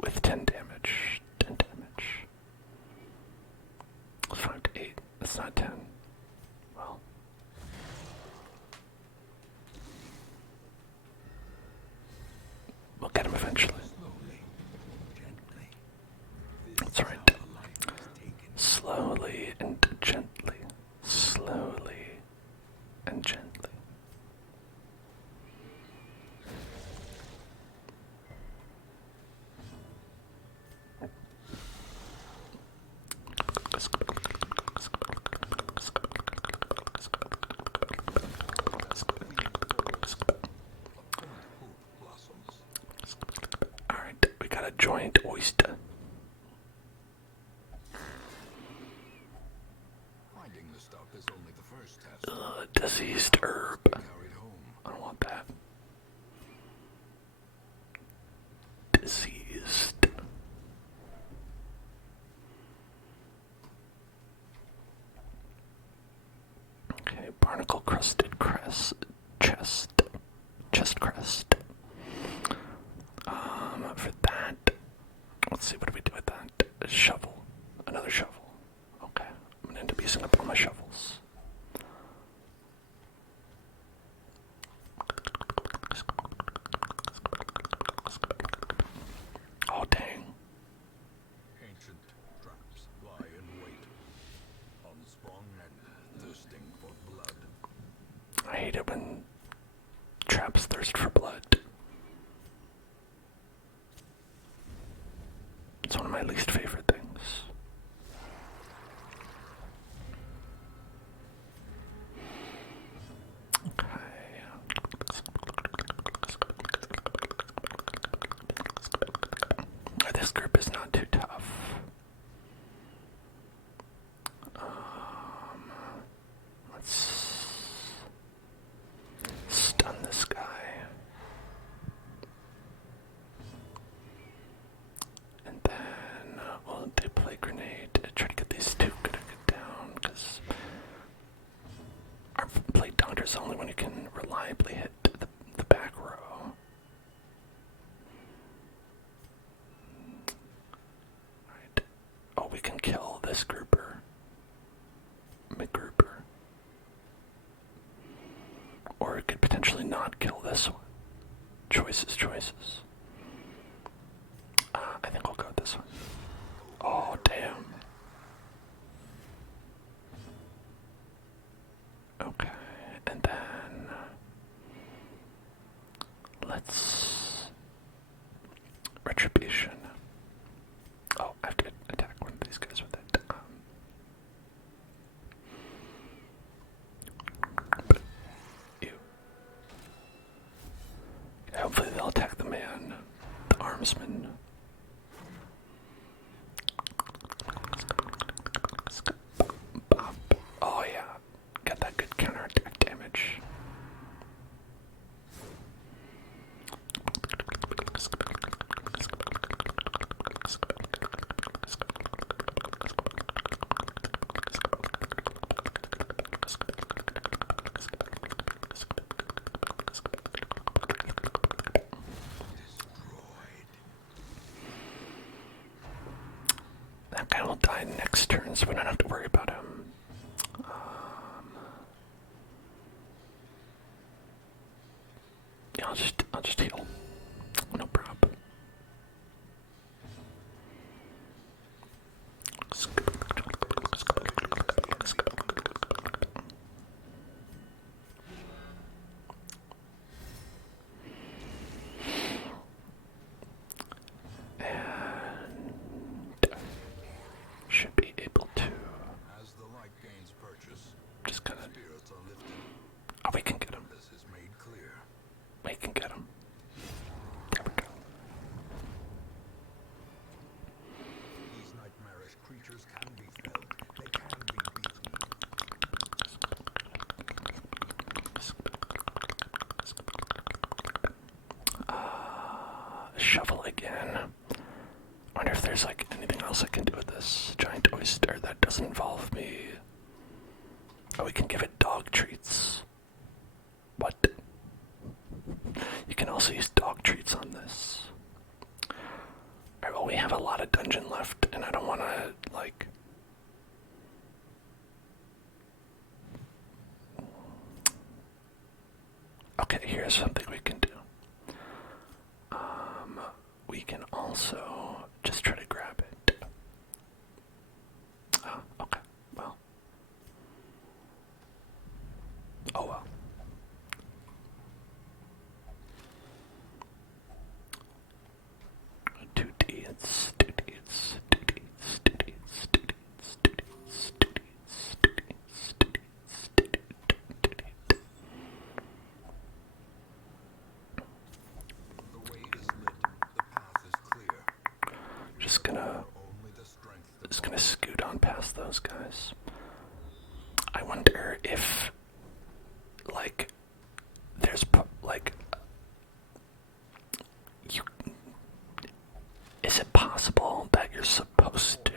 with 10 damage. 10 damage. 5 to 8. That's not 10. Well. We'll get him eventually. That's right. Slowly and gently. Slowly and gently. Alright, we got a giant oyster. Finding the stuff is only the first test. Diseased herb. Carried home. I don't want that. Diseased. Okay, barnacle crusted chest crest. For that, let's see, what do we do with that? A shovel. Another shovel. Okay, I'm gonna end up using up all my shovels. Oh, dang. Ancient traps lie in wait, unsprung and thirsting for blood. I hate it when traps thirst for blood. It's one of my least favorite things. Okay. This group is not too tough. Let's stun this guy. And then we'll deploy grenade to try to get these two down, because our plate doctor is only when you can reliably hit the back row. Alright. Oh, we can kill this grouper. McGrouper. Or it could potentially not kill this one. Choices. I think we'll go with this one. Oh, damn. Okay, and then let's retribution. Oh, I have to attack one of these guys with it. But, ew. Hopefully they'll attack the man, the armsman. Oh yeah, got that good counterattack damage. That guy will die next turn, so we don't have to worry about him. Yeah, I'll just heal. No problem. again. I wonder if there's like anything else I can do with this giant oyster that doesn't involve me. Oh, we can give it dog treats. What? You can also use dog treats on this. Alright, well, we have a lot of dungeon left, and I don't want to, like... Okay, here's something we can do. We can also just try to grab it. Oh, okay, well. Oh well. Two deeds. Just gonna scoot on past those guys. I wonder if, like, there's like, is it possible that you're supposed to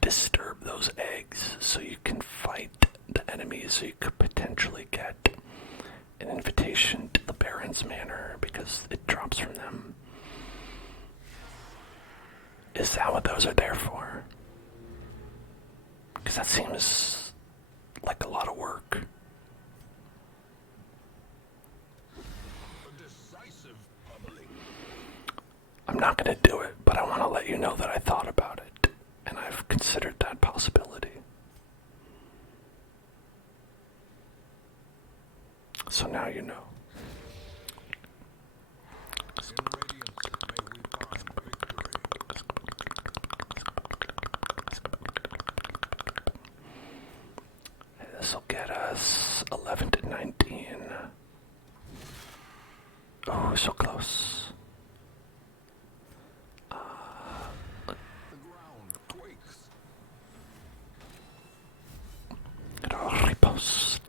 disturb those eggs so you can fight the enemies, so you could potentially get an invitation to the Baron's Manor because it drops from them? Is that what those are there for? Because that seems like a lot of work. I'm not going to do it, but I want to let you know that I thought about it, and I've considered that possibility. So now you know. This will get us 11 to 19. Oh, so close. Riposte.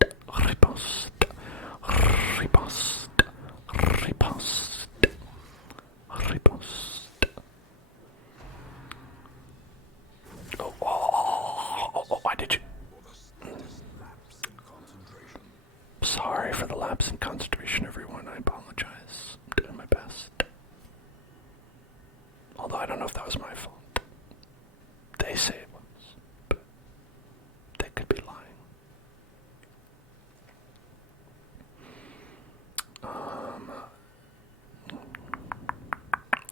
Oh, why did you? Sorry for the lapse in concentration, everyone. I apologize. I'm doing my best. Although I don't know if that was my fault. They say it was, but they could be lying.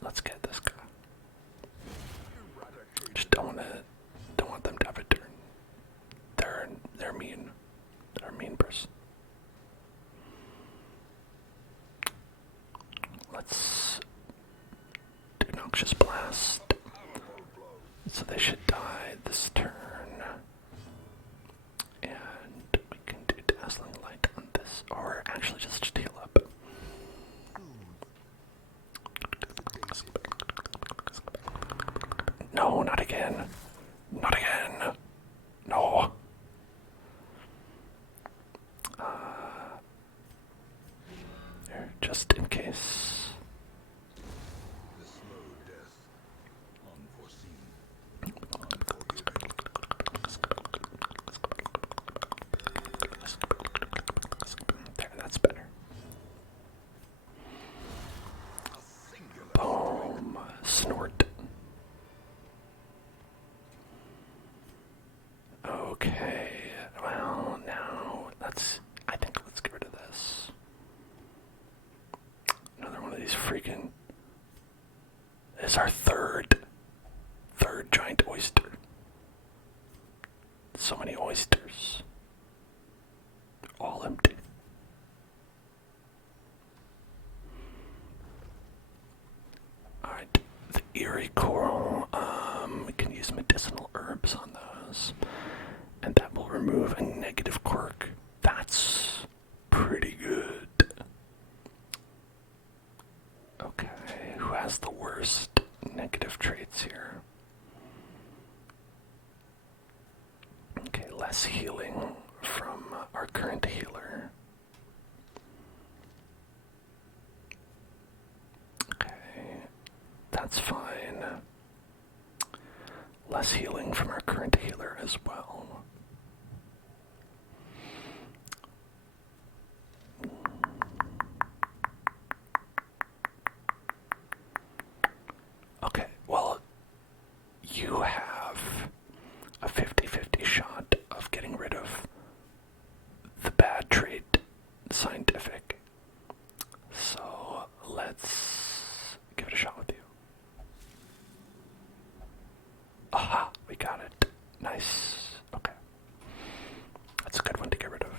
Let's get this guy. Just don't want them to have a turn. They're mean. They're a mean person. Let's do Noxious Blast. So they should die this turn. And we can do Dazzling Light on this. Or actually just heal up. No, not again. Not again. No. There, just in case. There, that's better. Boom. Snort. Okay, well, now I think let's get rid of this. Another one of these freaking, this is our third giant oyster. So many oysters. All empty. Alright, the eerie coral, we can use medicinal herbs on those. And that will remove a negative quirk. That's pretty good. Okay, who has the worst negative traits here? Okay, less healing from our current healer. Okay, That's fine. Less healing from our current healer as well. Okay, well, you have a 50-50 shot of getting rid of the bad trait, scientific. So let's give it a shot with you. Aha, we got it. Nice. Okay. That's a good one to get rid of.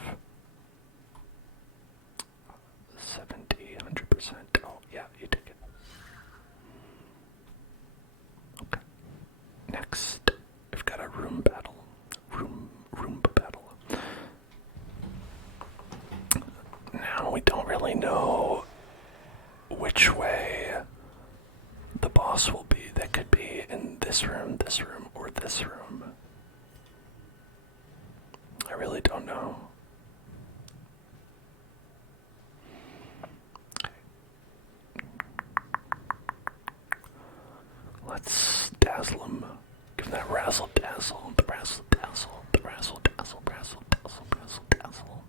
70, 100%. Oh, yeah, you take it. Okay. Next, we've got a room battle. Roomba battle. Now, we don't really know which way the boss will be. That could be in this room, or this room. I really don't know. Let's dazzle him. Give him that razzle dazzle. The razzle dazzle. The razzle dazzle. Razzle dazzle. Razzle dazzle.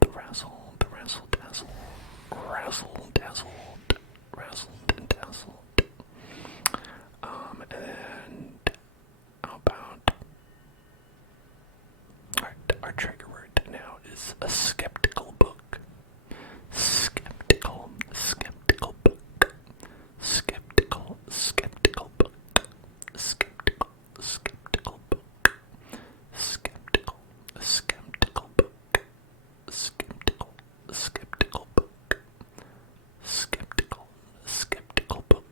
The razzle. The razzle dazzle. Razzle dazzle. Razzle and dazzle. And how about... Alright, our trigger word now is a skeptical book. Skeptical book. Skeptical book. Skeptical book. Skeptical book. Skeptical book. Skeptical book. Skeptical book. Skeptical book. Skeptical book. Skeptical book.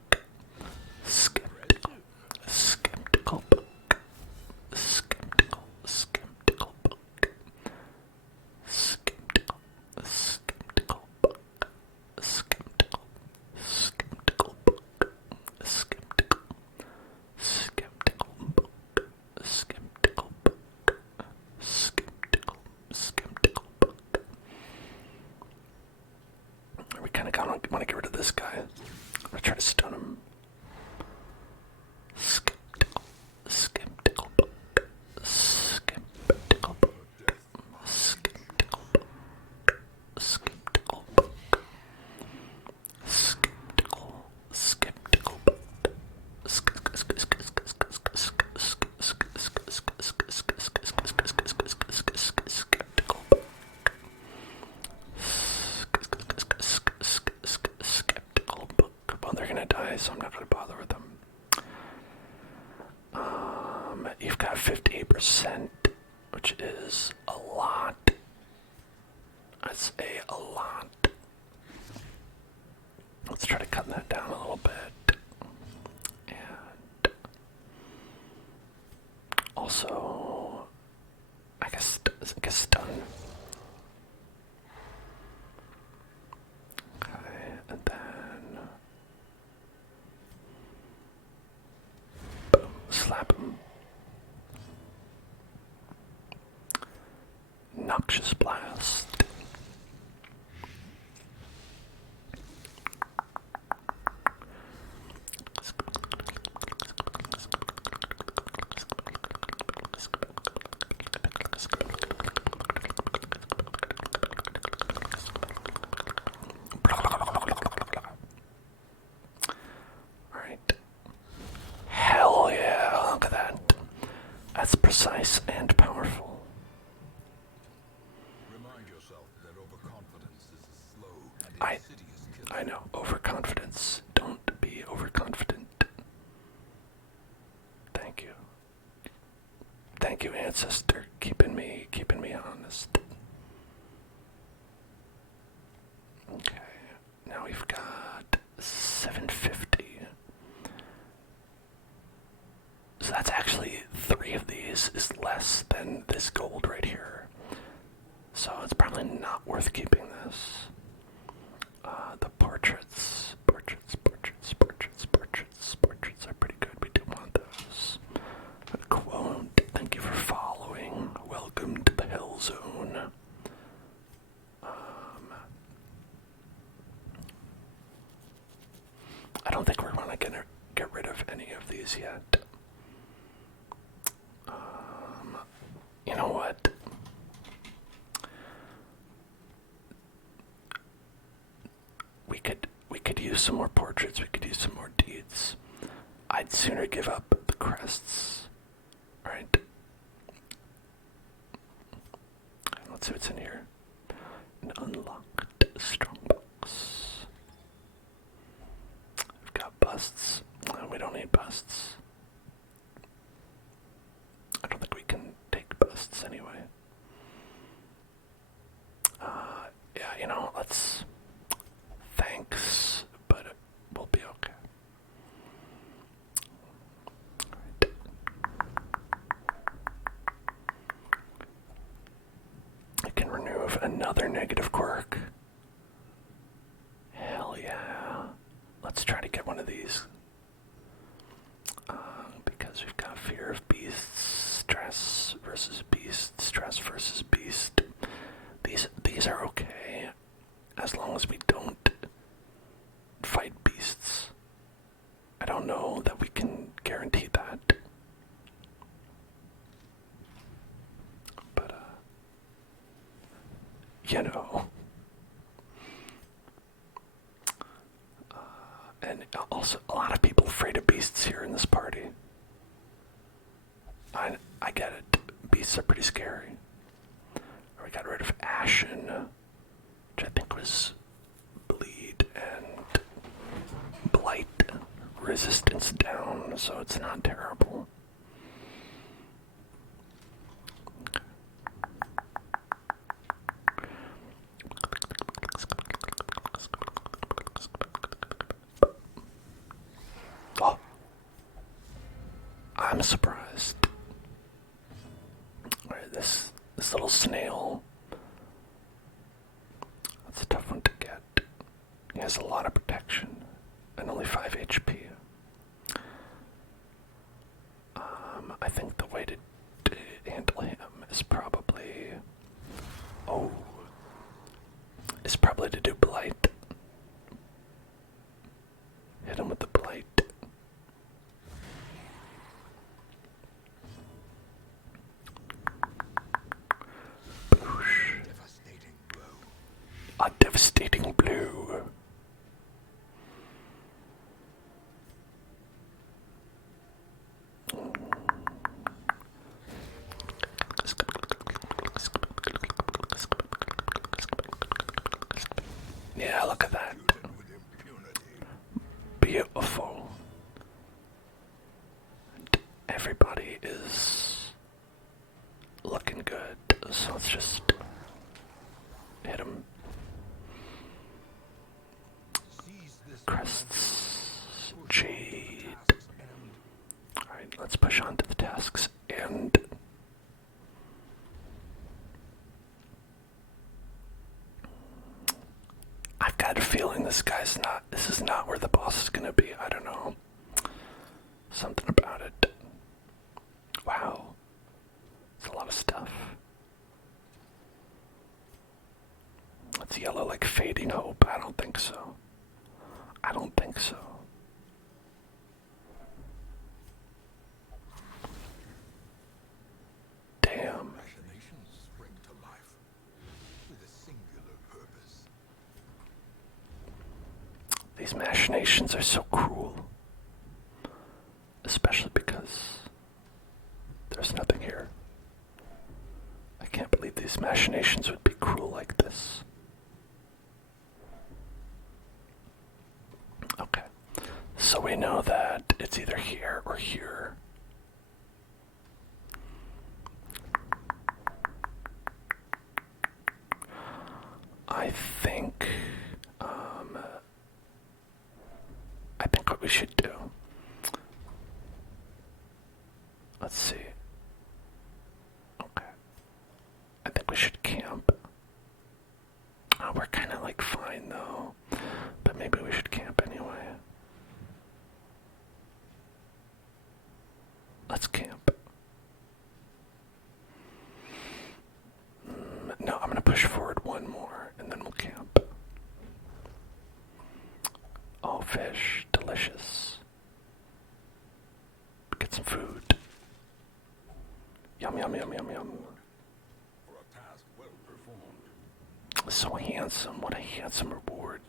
Skeptical book. Skeptical book. Skeptical book. Skeptical book. Skeptical book. We kind of want to get rid of this guy. I'm gonna try to stun him. Skeptical book. Skeptical book. Skeptical book. Skeptical book. Skeptical book. Skeptical book. Well, they're gonna die, so I'm not gonna bother with them. You've got 58%, which is a lot. I'd say a lot. Let's try to cut that down a little bit. And also, I guess stun. Okay, and then boom, slap him. Noxious blast. Alright. Hell yeah, look at that. That's precise and powerful. Remind yourself that overconfidence is a slow and insidious killer. I know, overconfidence. Don't be overconfident. Thank you. Thank you, ancestor, keeping me honest. Okay, now we've got 750. So that's actually 3 of these is less than this gold right here. So it's probably not worth keeping this. The portraits are pretty good. We do want those. A quote, thank you for following. Welcome to the Hell Zone. I don't think we're gonna these yet. You know what? We could use some more portraits. We could use some more deeds. I'd sooner give up the crests. Alright. Let's see what's in here. An unlocked strongbox. We've got busts. We don't need busts. I don't think we can take busts anyway. Yeah, you know, let's... Thanks, but we'll be okay. Right. I can remove another negative quirk. Hell yeah. Let's try to get one of these. Because we've got fear of beasts, stress versus beast, stress versus beast. These are okay, as long as we don't fight beasts. I don't know that we can guarantee that. But, you know. And also, a lot of people afraid of beasts here in this party. I get it. Beasts are pretty scary. We got rid of Ashen, which I think was bleed and blight resistance down, so it's not terrible. Oh, I'm surprised. All right, this little snail. That's a tough one to get. He has a lot of protection and only 5 HP. I think the way to handle him is probably... is probably to do blight. Hit him with the blight. Boosh. A devastating blow. Yeah, look at that. Beautiful. And everybody is looking good, so let's just hit him. Crests, jade. Alright, let's push on to the tasks, and I've got a feeling this is not where the boss is gonna be. I don't know. Something about it. Wow. It's a lot of stuff. It's yellow like fading hope. I don't think so. I don't think so. Damn. Machinations spring to life with a singular purpose. These machinations are so cruel. Especially because there's nothing here. I can't believe these machinations would be cruel like this. Okay. So we know that it's either here or here. I think what we should do. Let's see. Okay. I think we should camp. Oh, we're kind of like fine though, but maybe we should camp anyway. Let's camp. No, I'm gonna push forward one more and then we'll camp. Oh, fish, delicious. So handsome. What a handsome reward.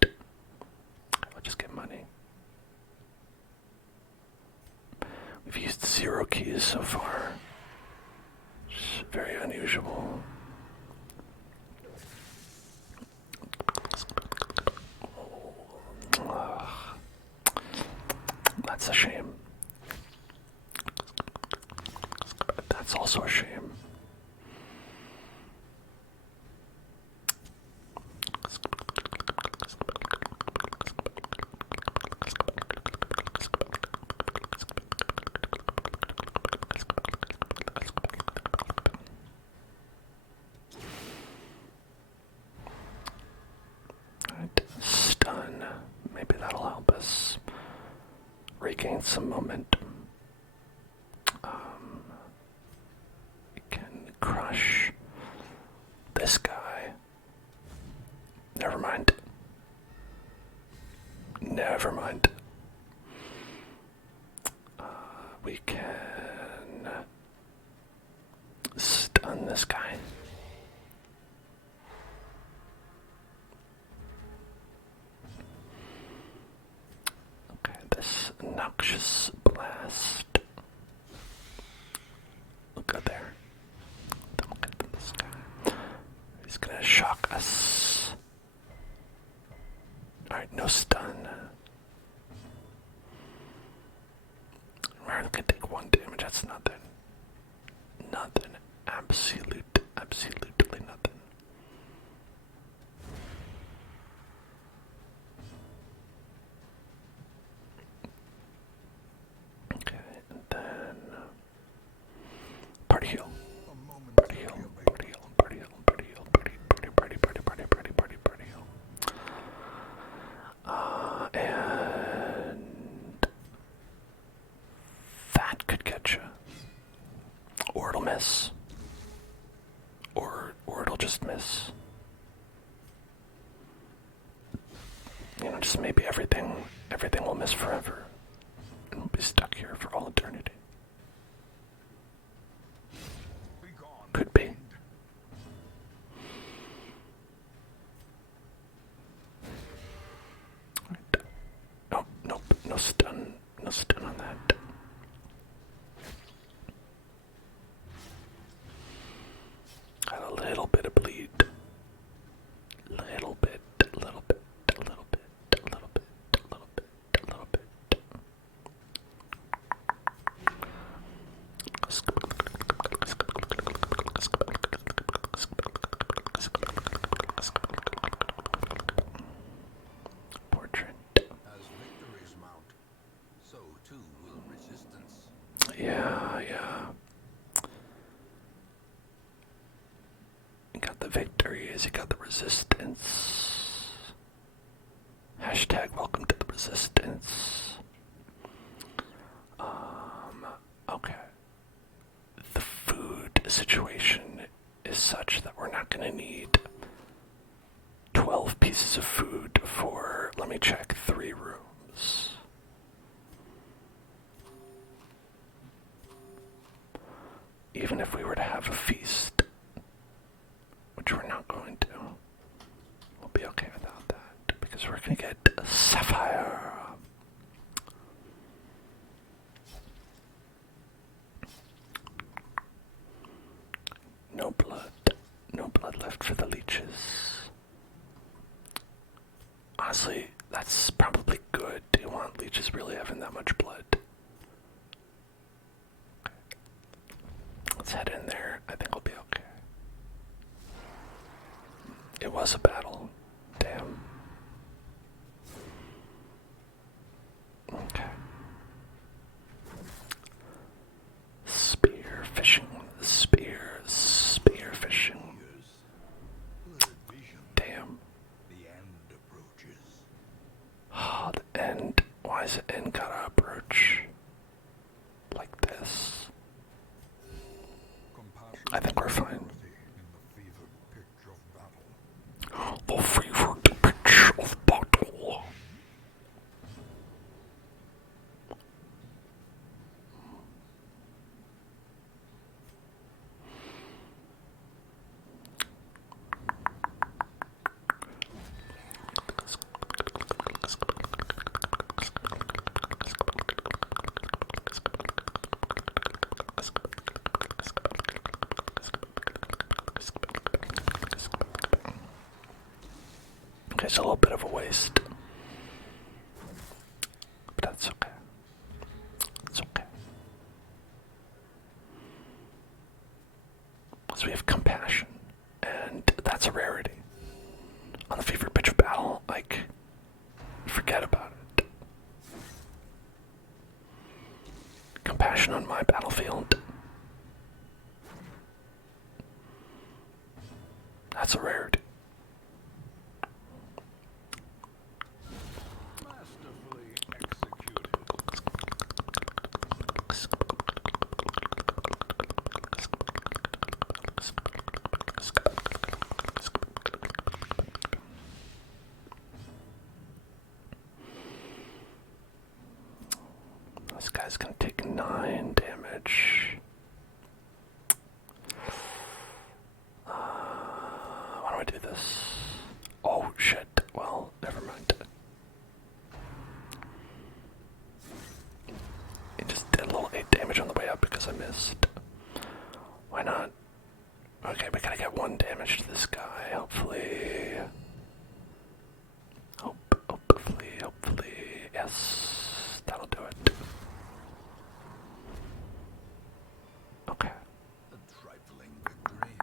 I'll just get money. We've used 0 keys so far. It's very unusual. That's a shame. That's also a shame. Stun. Maybe that'll help us regain some momentum. We can crush this guy. Never mind. Never mind. We can stun this guy. Okay, this noxious blast. Look out there. Don't get this guy. He's gonna shock us. Alright, no stun. We're gonna take 1 damage, that's nothing. Nothing. Absolutely nothing. Okay, and then party heal. Party heal. Party heal. Party heal. Party heal. Party heal. And that could get you. Or it'll miss. Or it'll just miss. You know, just maybe everything will miss forever. And we'll be stuck here for all eternity. Could be. Oh, nope, no stun on that. Got a little bit of bleed. Little bit. Portrait. As victories mount, so too will resistance. Yeah. You got the victories, you got the resistance. Hashtag welcome to the resistance. Okay. The food situation is such that we're not going to need 12 pieces of food for, let me check, 3 rooms. Even if we were to have a feast, which we're not going to, we'll be okay without that, because we're going to get a sapphire. No blood left for the leeches. Honestly, that's probably good. Do you want leeches really having that much blood? Okay. Let's head in there. I think we'll be okay. It was a battle. Damn. Okay. Spear fishing. Spear fishing. Damn. The end approaches. Oh, the end. Why is the end gotta approach like this? I think we're fine. Okay, it's a little bit of a waste. But that's okay. It's okay. So we have compassion, and that's a rarity. On the favorite pitch of battle, like, forget about it. Compassion on my battlefield. That's a rarity. Masterfully executed. This guy's gonna take 9 damage. Why do I do this? Oh shit. Well, never mind. He just did a little 8 damage on the way up because I missed. Why not? Okay, we gotta get 1 damage to this guy, hopefully. Hopefully. Yes, that'll do it. Okay. A trifling victory,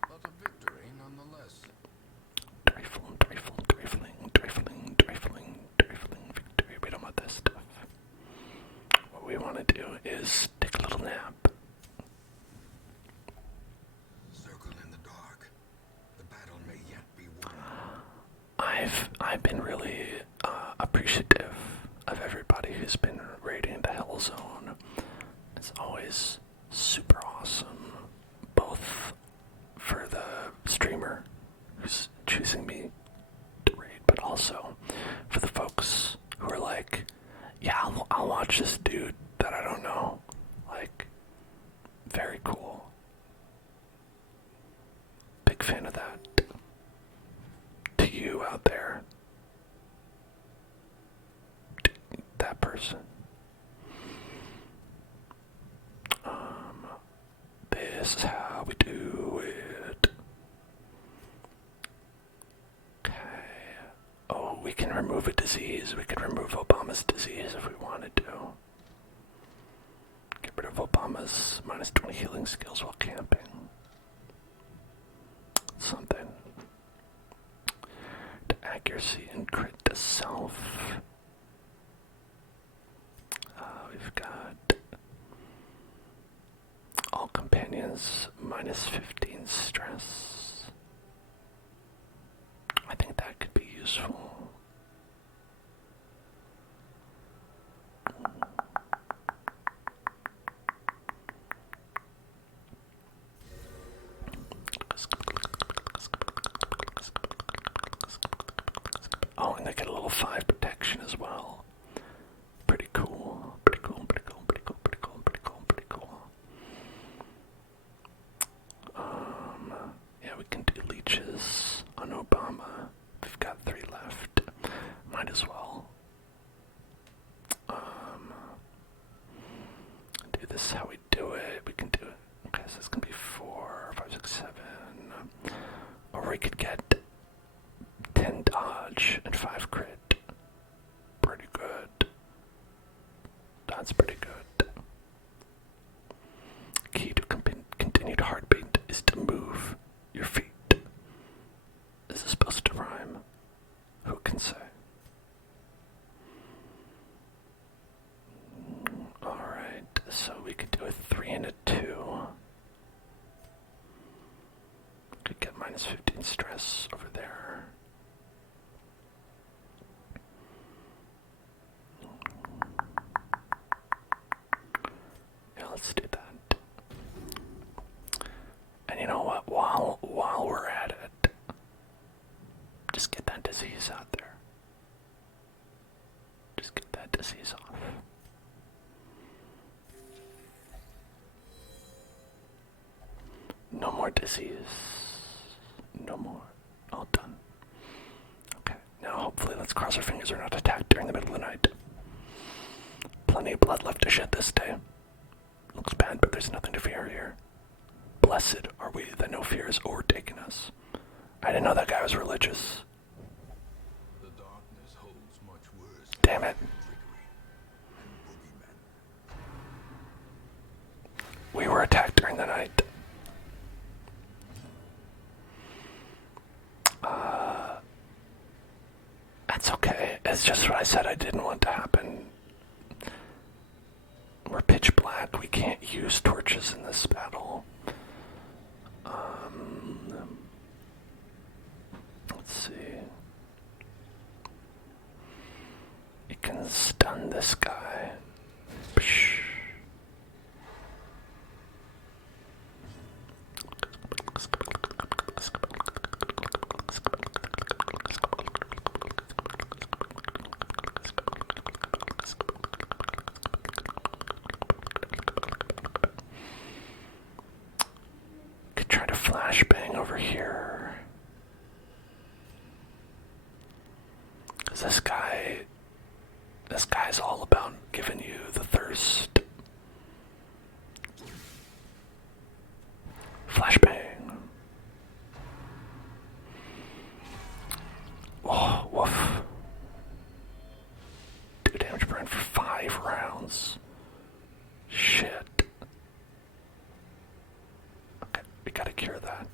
but a victory nonetheless. Trifling victory. We don't want this stuff. What we want to do is take a little nap. Circle in the dark. The battle may yet be won. I've been really appreciative of everybody who's been raiding the Hell Zone. It's always super awesome, both for the streamer who's choosing me to raid, but also for the folks who are like, yeah, I'll watch this dude that I don't know. Like, very cool. Big fan of that. To you out there. That person. This is how we do it. Okay. Oh, we can remove a disease. We could remove Obama's disease if we wanted to. Get rid of Obama's minus 20 healing skills while camping. Something. To accuracy and crit to self. We've got all companions minus 15 stress. I think that could be useful. Oh, and they get a little 5 protection as well. Pretty cool. Yeah, we can do leeches on Obama. We've got 3 left. Might as well. Do this how we do it. We can do it. Okay, so it's gonna be 4, 5, 6, 7. Or we could get 10 dodge and 5 crit. Pretty good. That's pretty good. Key to continued heartbeat is to move your feet. Is this supposed to rhyme? Who can say? Alright, so we could do a 3 and a 2. Could get minus 15 stress over there. Yeah, let's do that. And you know what? While we're at it, just get that disease out there. Just get that disease off. No more disease. No more. All done. Okay, now hopefully let's cross our fingers we're not attacked during the middle of the night. Plenty of blood left to shed this day. Looks bad, but there's nothing to fear here. Blessed are we that no fear has overtaken us. I didn't know that guy was religious. Damn it. We were attacked during the night. That's okay. It's just what I said I didn't want to happen. We're pitch black. We can't use torches in this battle. Let's see. You can stun this guy. Psh. Could try to flashbang over here. Cause this guy's all about giving you the thirst. Flashbang. Oh, woof. 2 damage burn for 5 rounds. Shit. Okay, we gotta cure that.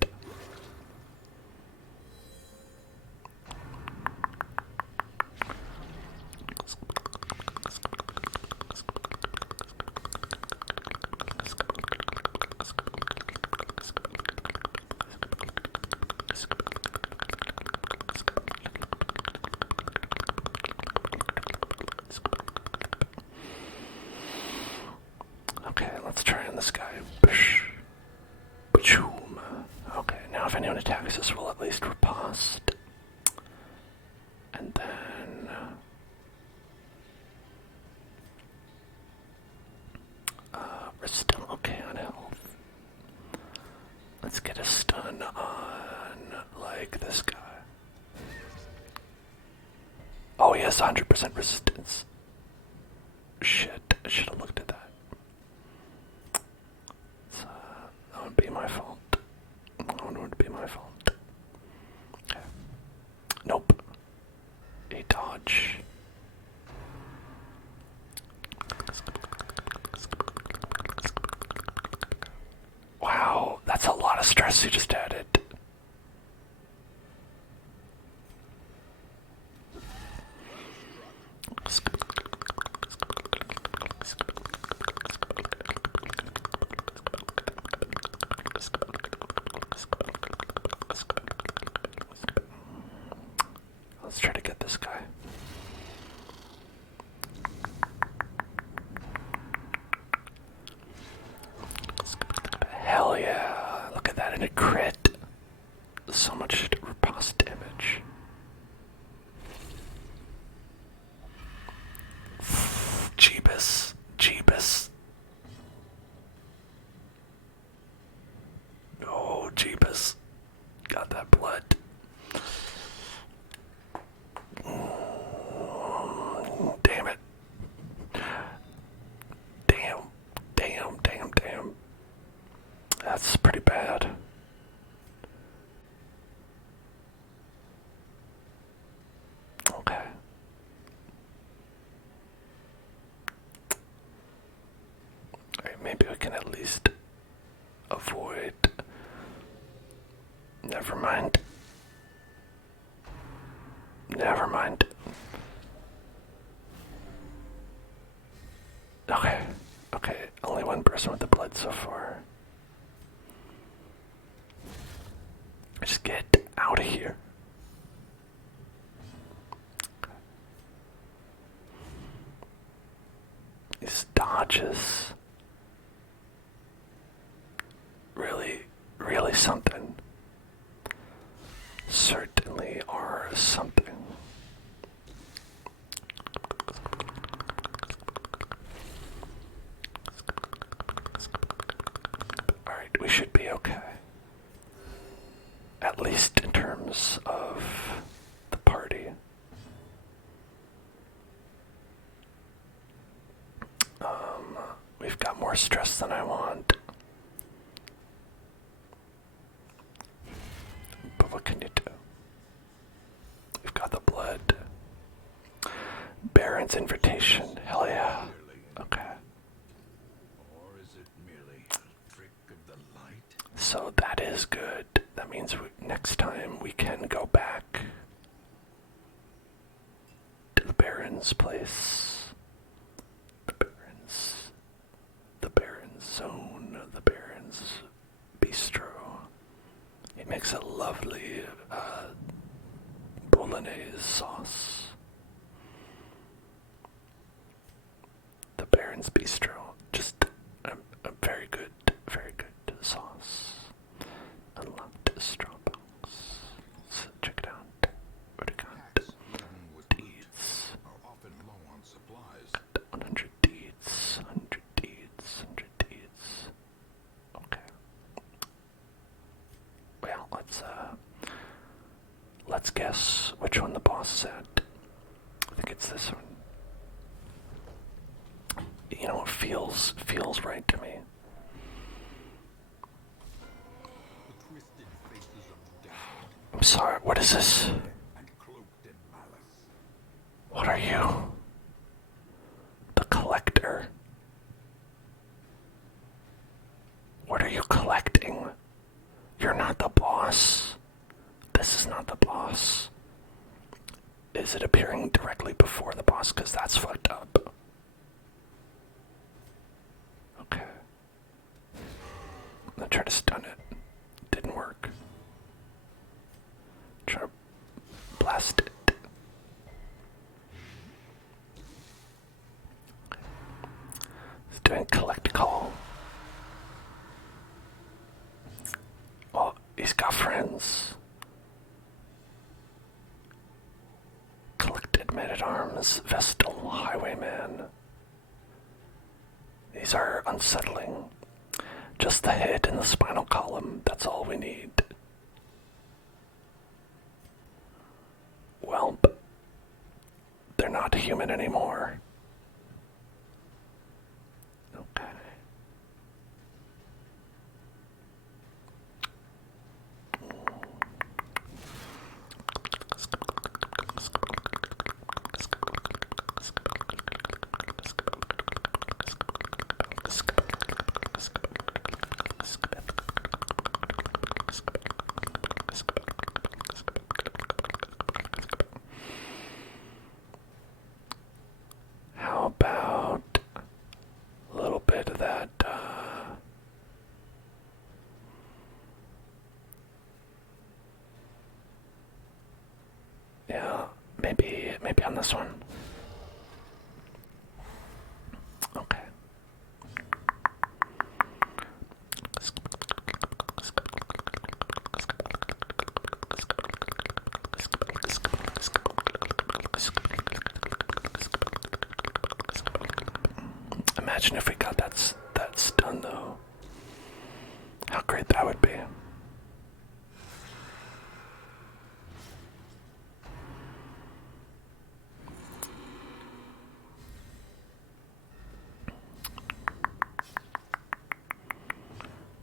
Okay, let's try on this guy. Boom. Okay, now if anyone attacks us, we'll at least riposte. And then we're still okay on health. Let's get a stun on, like, this guy. Oh, he has 100% resistance. Shit, I should have looked at that. That would be my fault. That would be my fault. Okay. Nope. A dodge. Wow, that's a lot of stress you just added. Let's try to get this guy. Hell yeah. Look at that in a crit. So much riposte damage. Jeebus. Jeebus. Oh, Jeebus. Got that blood. Damn it. Damn. That's pretty bad. Okay. Alright, maybe we can at least avoid. Never mind. Okay, only one person with the blood so far. Just get out of here. These dodges. Really something. Certainly are something. Alright, we should be okay. At least in terms of the party. We've got more stress than I want. But what can you do? We've got the blood. Baron's is good. That means next time we can go back to the Baron's place. The Baron's zone, the Baron's bistro. He makes a lovely bolognese sauce. The Baron's bistro, just a very good sauce. Unlocked straw box. So check it out. What do we got? Deeds. 100 deeds. 100 deeds. 100 deeds. Okay. Well, let's guess which one the boss said. I think it's this one. You know, it feels right to me. I'm sorry, what is this? What are you? The collector. What are you collecting? You're not the boss. This is not the boss. Is it appearing directly before the boss? Because that's fucked up. Okay. I tried to stun it. Didn't work. Try to blast it. It's doing collect call. Oh, he's got friends. Collected men-at-arms, Vestal, Highwayman. These are unsettling. Just the head and the spinal column, that's all we need. Well, they're not human anymore. Okay. How about a little bit of that, yeah, maybe on this one. Okay. Imagine if we got that stun though. How great that would be.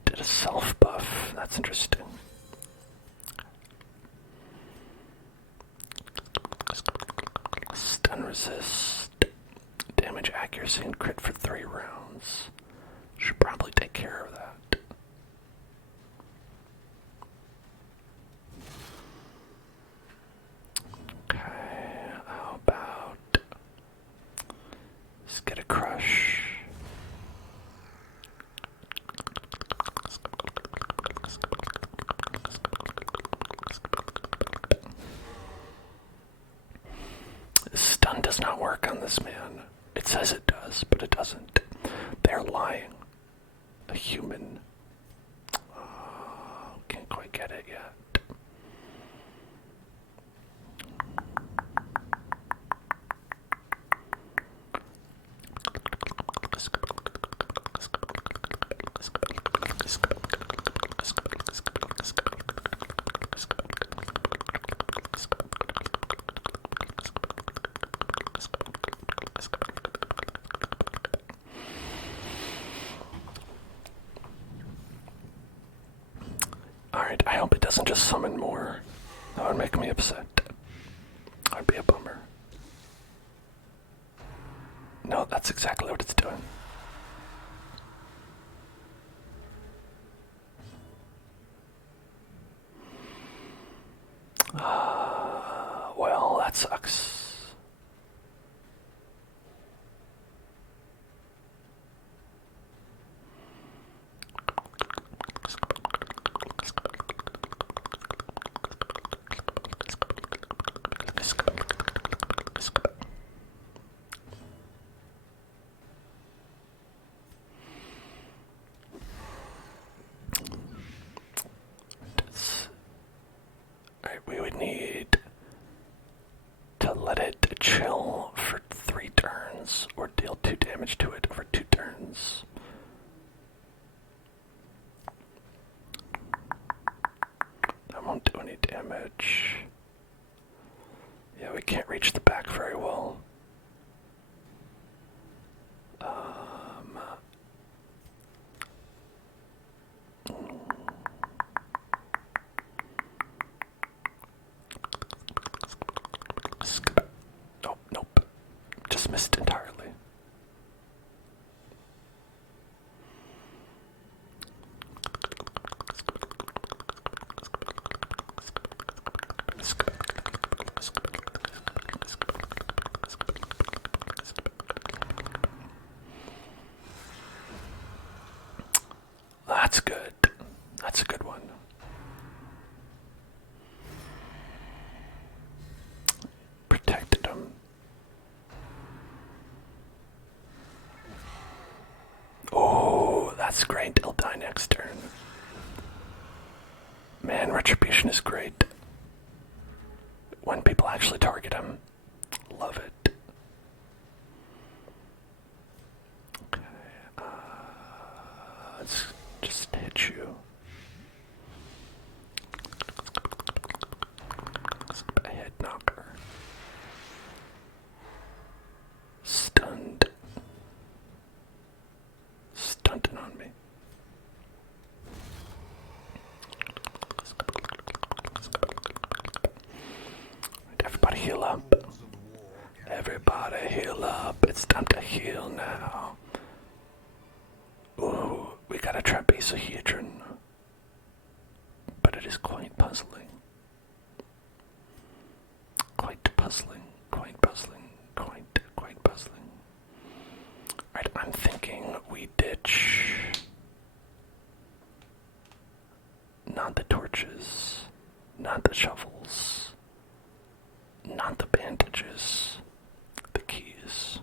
Did a self buff. That's interesting. Stun resist. Damage accuracy and crit for 3 rounds. Should probably take care of that. Okay, how about let's get a crush. Stun does not work on this man. It says it does, but it doesn't. They're lying. A human. Can't quite get it yet. Alright, I hope it doesn't just summon more. That would make me upset. That would be a bummer. No, that's exactly what it's doing. that sucks. Alright, we would need to let it chill for 3 turns, or deal 2 damage to it over 2 turns. That won't do any damage. Yeah, we can't reach the back very well. Nope, nope. Just missed entirely. That's good. That's a good one. Protected him. Oh, that's great. He'll die next turn. Man, Retribution is great. When people actually target him. Love it. Okay. Let's just hit you. A head knocker. Stunned. Stunting on me. Everybody heal up. Everybody heal up. It's time to heal now. Ooh, we got a trapezohedron. But it is quite puzzling. Quite puzzling. Quite puzzling. Quite puzzling. Right, I'm thinking we ditch not the torches, not the shovels, not the bandages, the keys.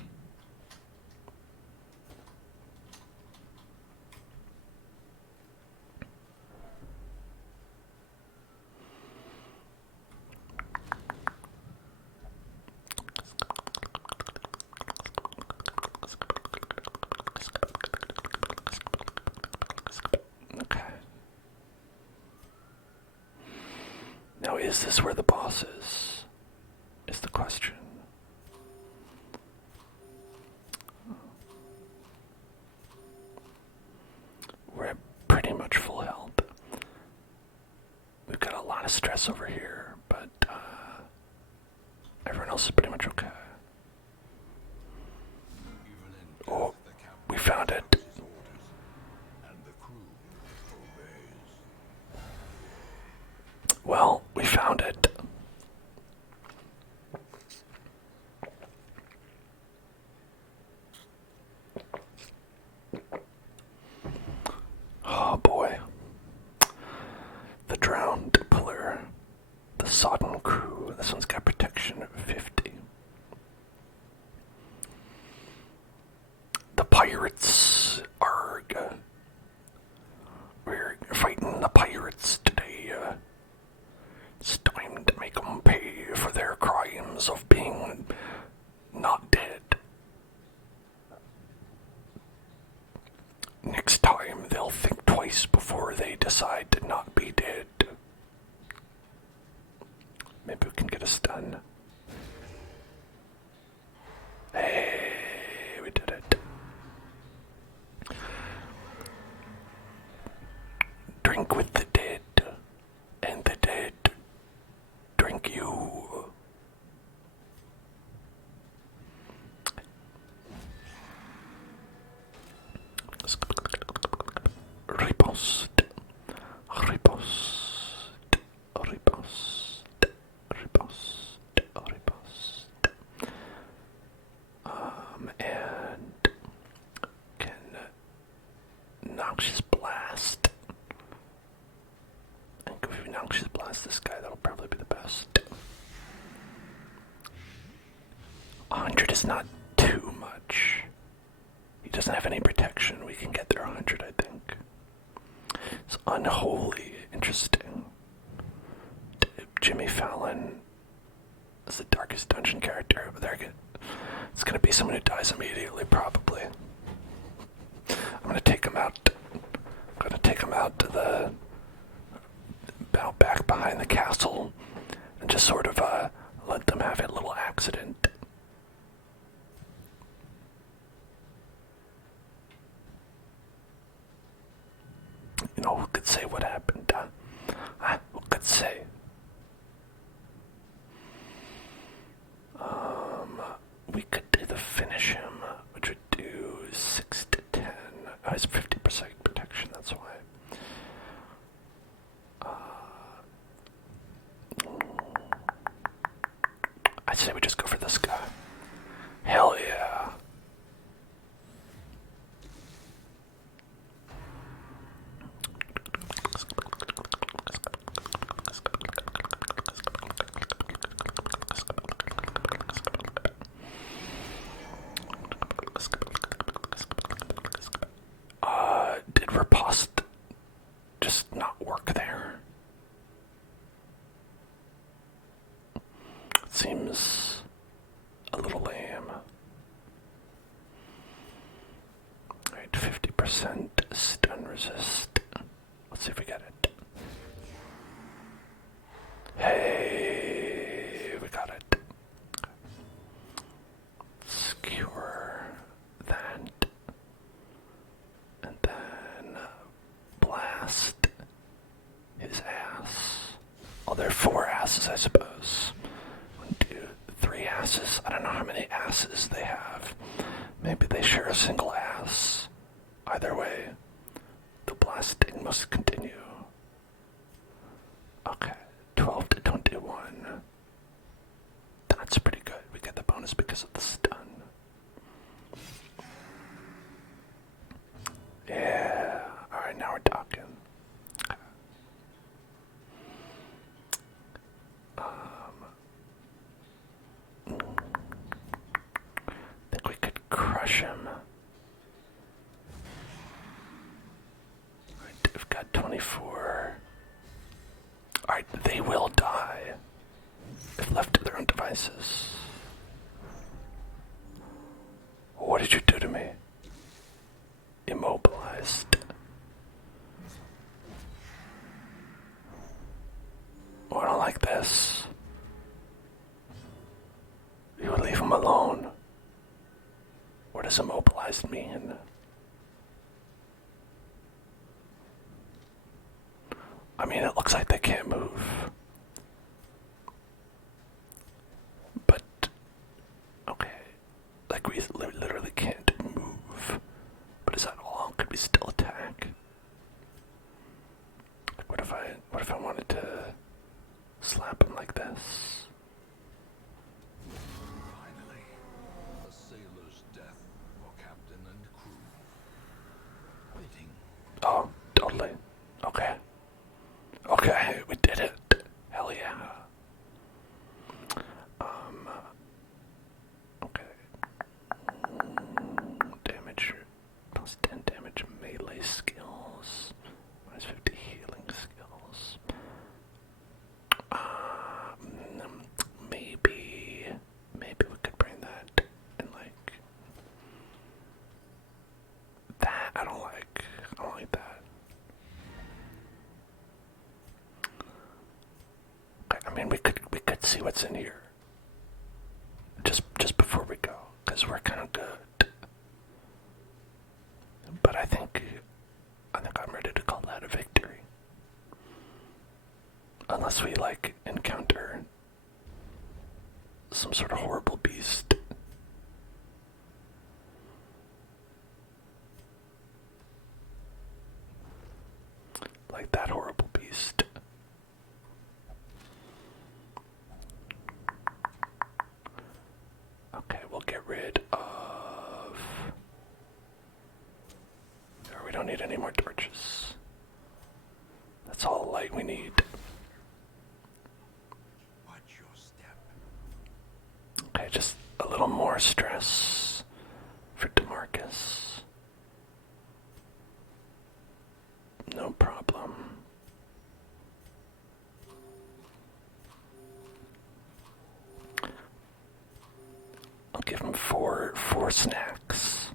Okay. Now, is this where the boss is? Is the question. We're at pretty much full health. We've got a lot of stress over here, but everyone else is pretty much okay. Oh, we found it. Well, we found it. Oh boy. The drowned pillar. The sodden crew. This one's got protection of 50. The pirates. Arg. We're fighting the pirates today. It's time to make them pay for their crimes of being not dead. Next time, they'll think twice before they decide to not be dead. Maybe we can get a stun. Hey, we did it. Drink with the dead, and the dead drink you. Riposte. Riposte. Riposte. Riposte. past this guy. That'll probably be the best. 100 is not too much. He doesn't have any protection. We can get there 100, I think. It's unholy interesting. Jimmy Fallon is the darkest dungeon character. It's gonna be someone who dies immediately, probably. I'm gonna take him out. I'm gonna take him out to the back behind the castle and just sort of let them have a little accident. You know, who could say what happened? Who could say? We could do the finish him, which would do 6 to 10. Oh, it's 50% protection, that's why. I say we just go for this guy. Hell yeah. Did riposte just not work there? It seems a little lame. Alright, 50% stun resist. Let's see if we get it. Hey, we got it. Skewer that. And then blast his ass. Oh, there are 4 asses, I suppose. 1, 2, 3 asses. I don't know how many asses they have. Maybe they share a single ass. Either way, the blasting must continue. Okay, 12 to 21. That's pretty good. We get the bonus because of the stun. Yeah, alright, now we're talking. I think we could crush him. Alright, we've got 24. Alright, they will die if left to their own devices. What did you do to me? Immobilized. Oh, I don't like this. You would leave him alone. What does immobilized mean? I mean, it looks like they can't move. But, okay. Like, we literally can't move. But is that all? Could we still attack? Like, what if I wanted to slap him like this? Finally, a sailor's death for captain and crew. Waiting. Oh, totally. Okay. Okay, we did it. Hell yeah. Okay. Damage. Plus 10 damage melee skills. Minus 50 healing skills. Maybe we could bring that in, like, that. I don't like that. Okay, I mean, we could see what's in here just before we go, because we're kind of good. But I think I'm ready to call that a victory. Unless we, like, encounter some sort of horrible beast. Like that horrible beast. Okay, we'll get rid of... Or we don't need any more torches. That's all the light we need. more stress for DeMarcus. No problem. I'll give him four snacks,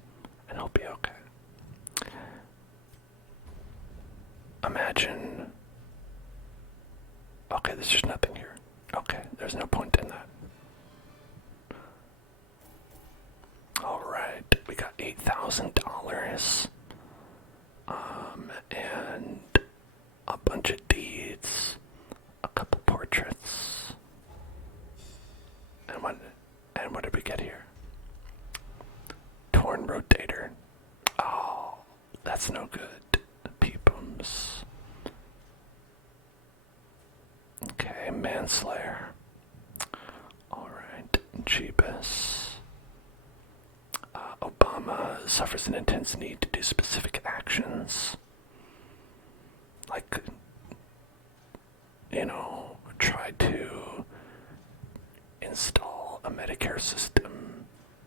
and he'll be okay. Imagine. Okay, there's just nothing here. Okay, there's no point in that. Alright, we got $8,000. And a bunch of deeds, a couple portraits. And what did we get here? Torn rotator. Oh, that's no good. Peepums. Okay, manslayer. Alright, Jeebus. Obama suffers an intense need to do specific actions. Like, try to install a Medicare system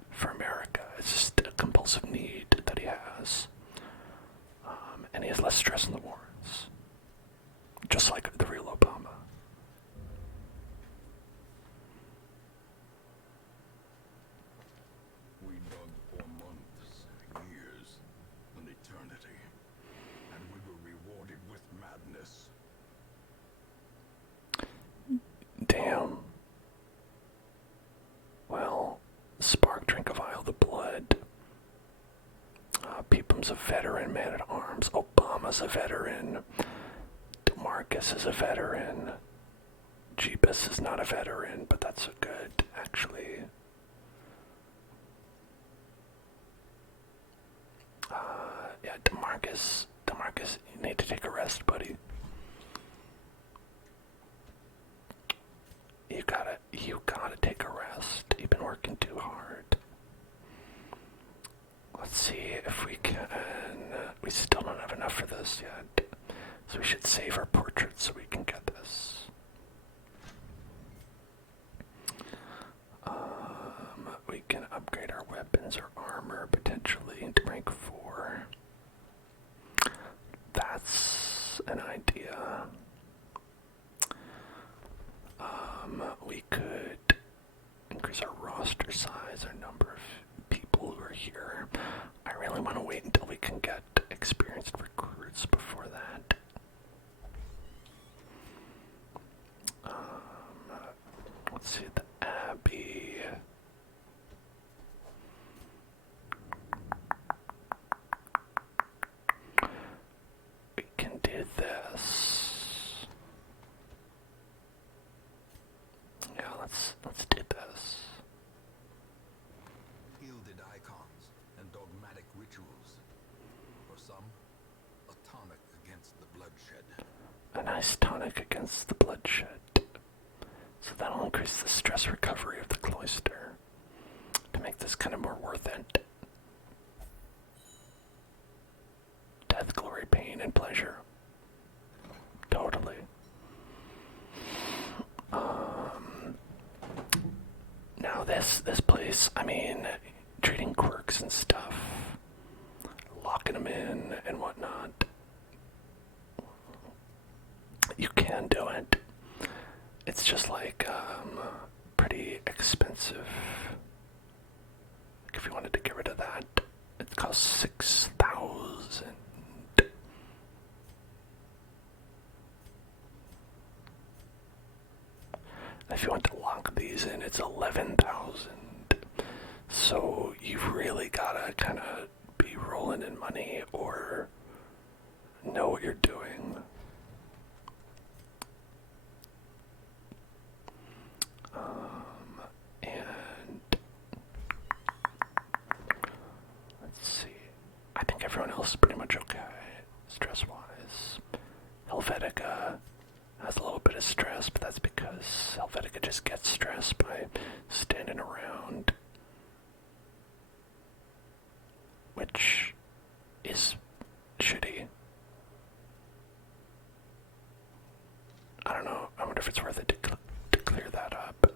for America. It's just a compulsive need that he has. And he has less stress in the wars. Just like the real Obama. We dug for months, years, an eternity, and we were rewarded with madness. Damn. Well, Spark drank a vial of the blood. Peepum's a veteran man-at-arms. Obama's a veteran. DeMarcus is a veteran. Jeebus is not a veteran, but that's good, actually. Yeah, DeMarcus, you need to take a rest, buddy. You gotta take a rest. You've been working too hard. Let's see if we can. We still don't have enough for this yet. So we should save our portraits so we can get this. We can upgrade our weapons or armor potentially into rank 4. That's an idea. We could increase our roster size, our number of people who are here. I really want to wait until we can get experienced recruits before that. Let's see, the Abbey. We can do this. Yeah, let's do this. Gilded icons and dogmatic rituals. For some, a tonic against the bloodshed. A nice tonic against the bloodshed. So that'll increase the stress recovery of the cloister to make this kind of more worth it. Death, glory, pain, and pleasure. Totally. Now this place, I mean, treating quirks and stuff, locking them in and whatnot. You can do it. It's just like pretty expensive. Like if you wanted to get rid of that, it costs 6,000. If you want to lock these in, it's 11,000. So you've really gotta kind of be rolling in money or know what you're doing. And let's see. I think everyone else is pretty much okay, stress-wise. Helvetica has a little bit of stress, but that's because Helvetica just gets stressed by standing around, which is shitty. I don't know. I wonder if it's worth it to clear that up.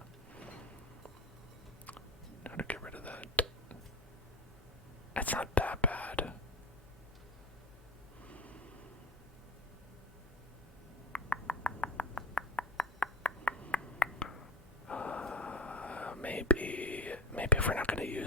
How to get rid of that?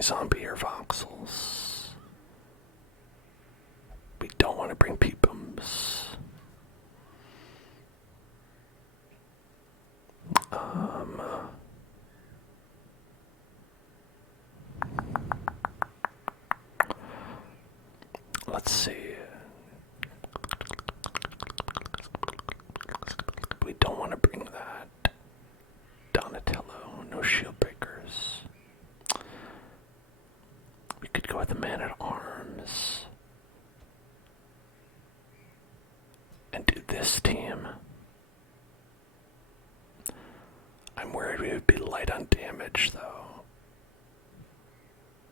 bring zombie or voxels. We don't want to bring peepums. Let's see. We don't want to bring that. Donatello, no shield breakers. We could go with a man at arms. And do this team. I'm worried we would be light on damage, though.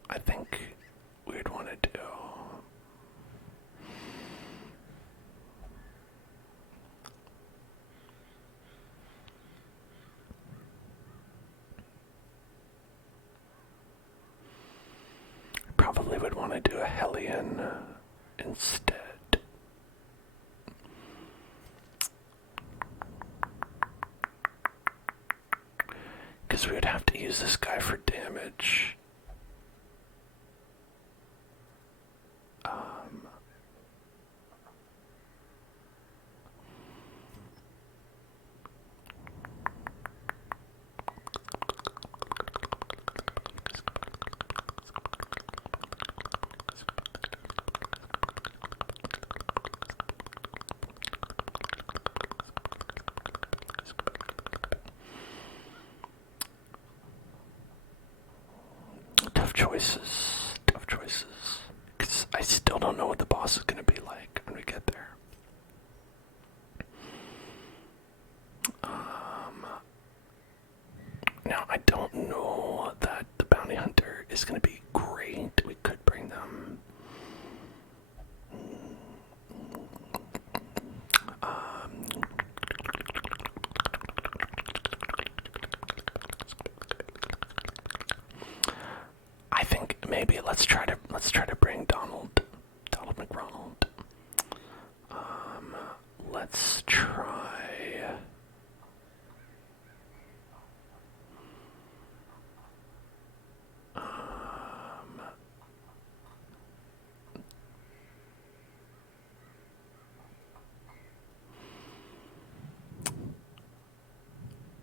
I think we'd want to do. Probably would want to do a Hellion instead. Because we would have to use this guy for damage. Tough choices. Because I still don't know what the boss is going to be like when we get there. Now, I don't know that the bounty hunter is going to be great. We could bring them. I think maybe let's try to bring Donald McRonald. Let's try.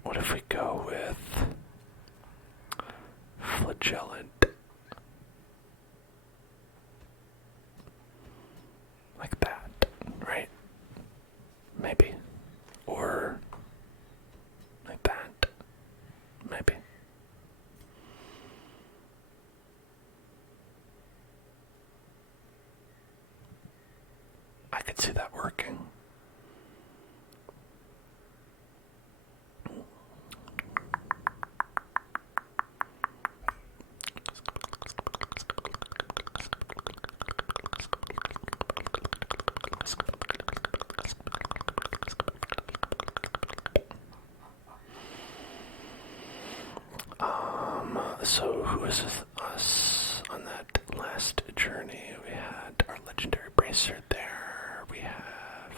What if we go with Flagellant? Like that, right? Maybe. Or like that. Maybe. I could see that working. So who is with us on that last journey? We had our legendary bracer there. We have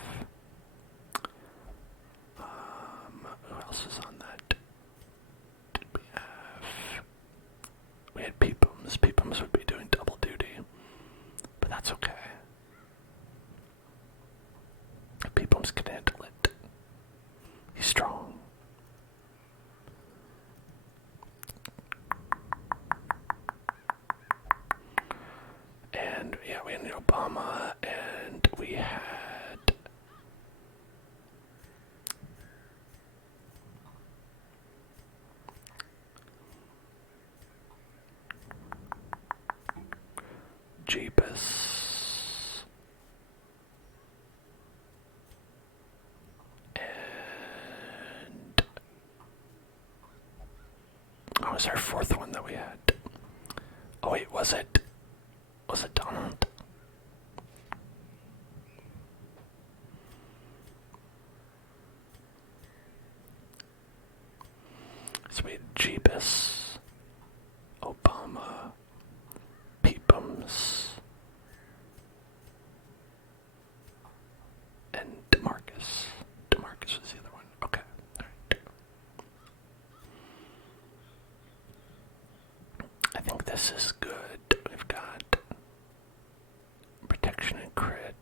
who else is on that? Did we have? We had Peepums. Peepums would be doing double duty, but that's okay. Peepums can handle it. He's strong. And yeah, we had Obama, and we had Jeebus, and what was our fourth one that we had? Oh wait, was it Donald? So we had Jeebus, Obama, Peepums, and DeMarcus. DeMarcus was the other one. Okay, alright. I think this is good. protection and crit.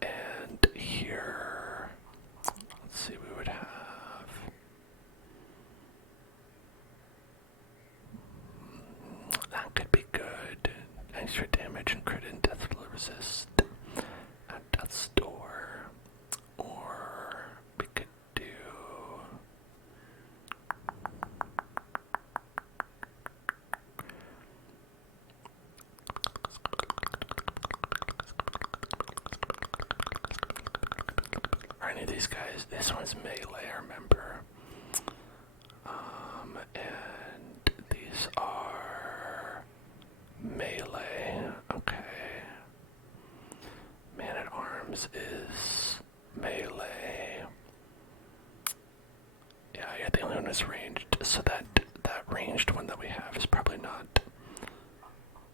And here, let's see, we would have that could be good. Extra damage and crit and death will resist at death's door. Or we could do are any of these guys? This one's melee, I remember. And these are melee. Okay. Man at Arms is melee. Yeah, the only one is ranged, so that ranged one that we have is probably not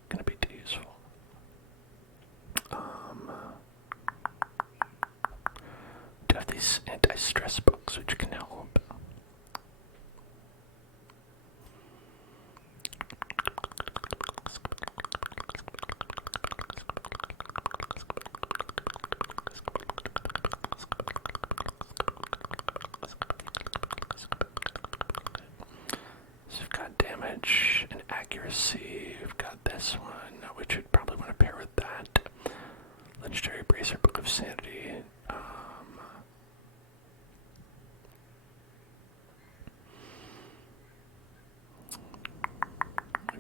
gonna be too useful. Do have these anti-stress books which can help. So we've got damage and accuracy. We've got this one, which would probably want to pair with that. Legendary Bracer, Book of Sanity.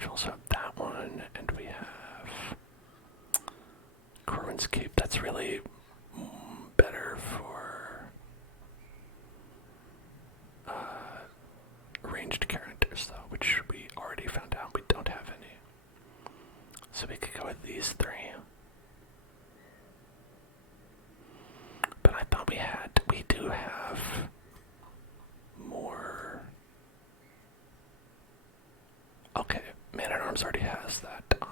We also have that one, and we have Corwin's Cape. That's really better for ranged characters, though, which we already found out we don't have any. So we could go with these three. But I thought we do have more. Okay, Man at Arms already has that on.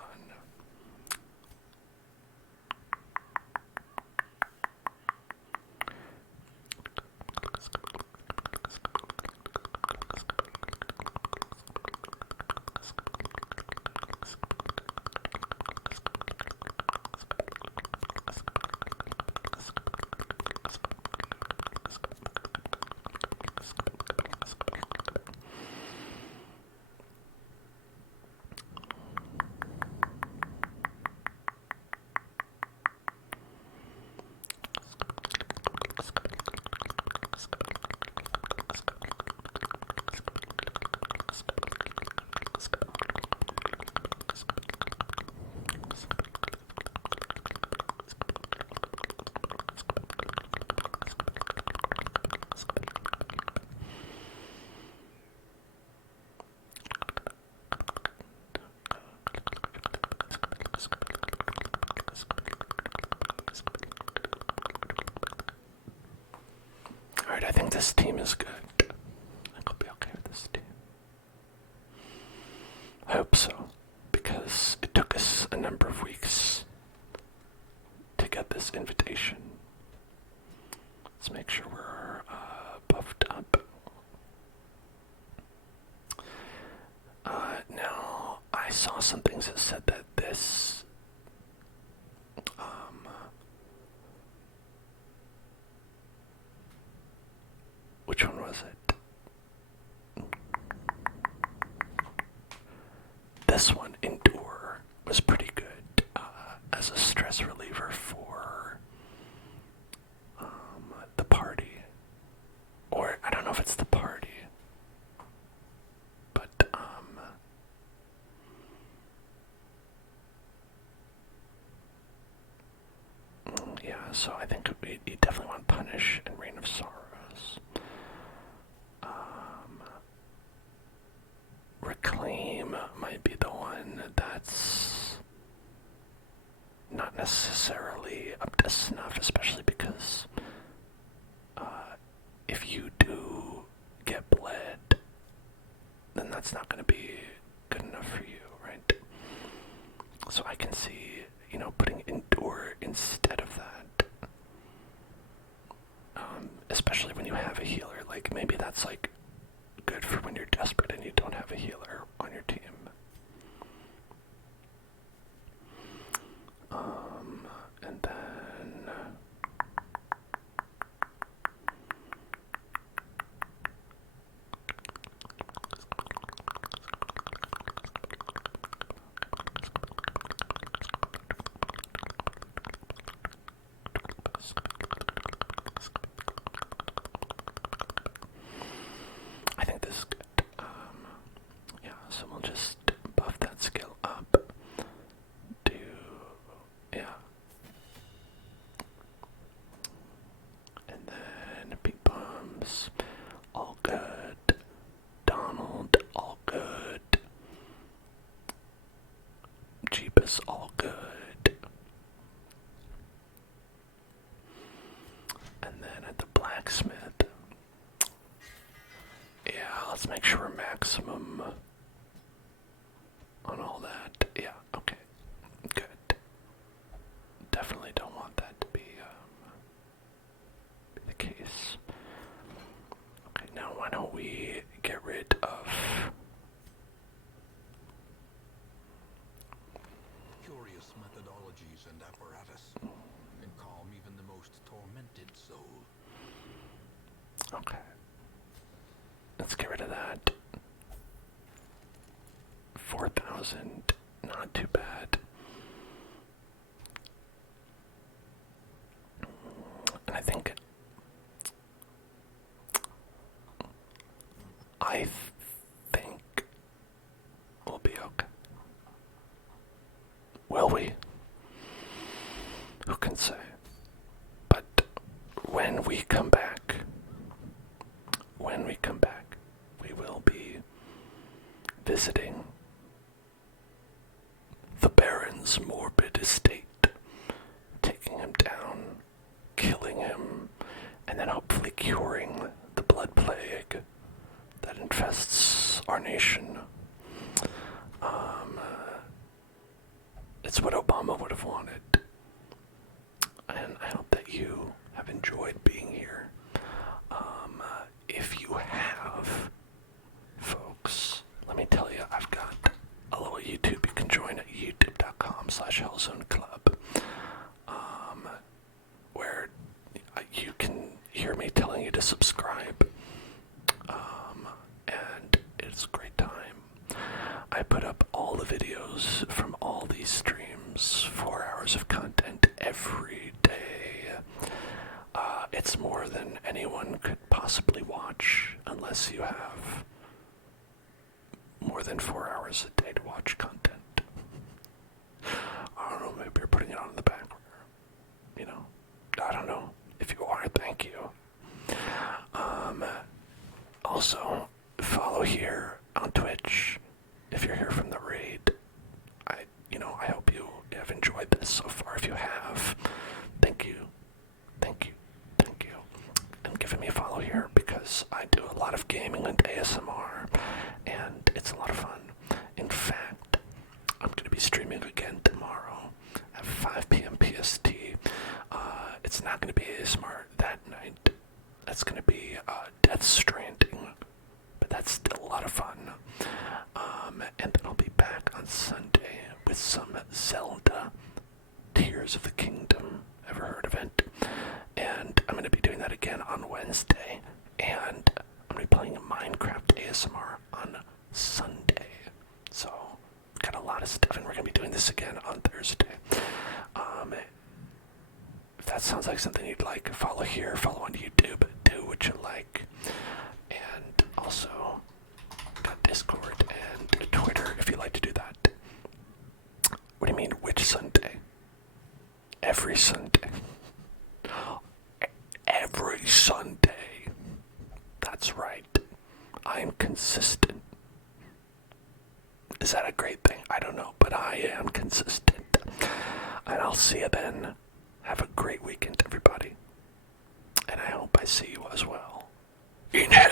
Alright, I think this team is good. I think I'll be okay with this team. I hope so, because it took us a number of weeks to get this invitation. Let's make sure we're buffed up. Now, I saw some things that said that this which one was it? This one, Endure, was pretty good as a stress reliever for the party. Or, I don't know if it's the party. But, yeah, so I think you definitely want Punish and Reign of Sorrows. Reclaim might be the one that's not necessarily up to snuff, especially because if you do get bled, then that's not going to be good enough for you, right? So I can see, putting Endure instead of that. Especially when you have a healer, like maybe that's like good for when you're desperate and you don't have a healer on your team. was all good. And then at the blacksmith, yeah, let's make sure we're maximum on all that. Yeah, okay, good. Definitely don't want that to be the case. Okay, now why don't we get rid of Curious methodologies and apparatus can calm even the most tormented soul. okay. Let's get rid of that. 4,000, not too bad. And I think we'll be okay. Will we? Who can say? But when we come back, we will be visiting the Baron's morbid estate, taking him down, killing him, and then hopefully curing the blood plague that infests our nation. It's what Obama would have wanted. And I hope that you have enjoyed being here. If you have, folks, let me tell you, I've got a little YouTube you can join at youtube.com/hellzoneclub, where you can hear me telling you to subscribe, and it's a great time. I put up all the videos from all these streams, 4 hours of content every day. It's more than anyone could possibly watch, unless you have more than 4 hours a day to watch content. I don't know, maybe you're putting it on in the background. You know, I don't know. If you are, thank you. Also, follow here on Twitch if you're here from the raid. I hope you have enjoyed this so far. If you have, thank you. And giving me a follow here, because I do a lot of gaming and ASMR, and it's a lot of fun. In fact, I'm going to be streaming again tomorrow at 5 p.m. PST. It's not going to be ASMR that night. That's going to be Death Stranding, but that's still a lot of fun. And then I'll be back on Sunday with some Zelda Tears of the Kingdom. Ever heard of it? And I'm going to be doing that again on Wednesday. And I'm going to be playing Minecraft ASMR on Sunday. So, got a lot of stuff, and we're going to be doing this again on Thursday. If that sounds like something you'd like, follow here, follow on YouTube, do what you like. And also, got Discord and Twitter if you'd like to do that. What do you mean, which Sunday? Every Sunday. Every Sunday. That's right. I'm consistent. Is that a great thing? I don't know, but I am consistent. And I'll see you then. Have a great weekend, everybody. And I hope I see you as well. In hell.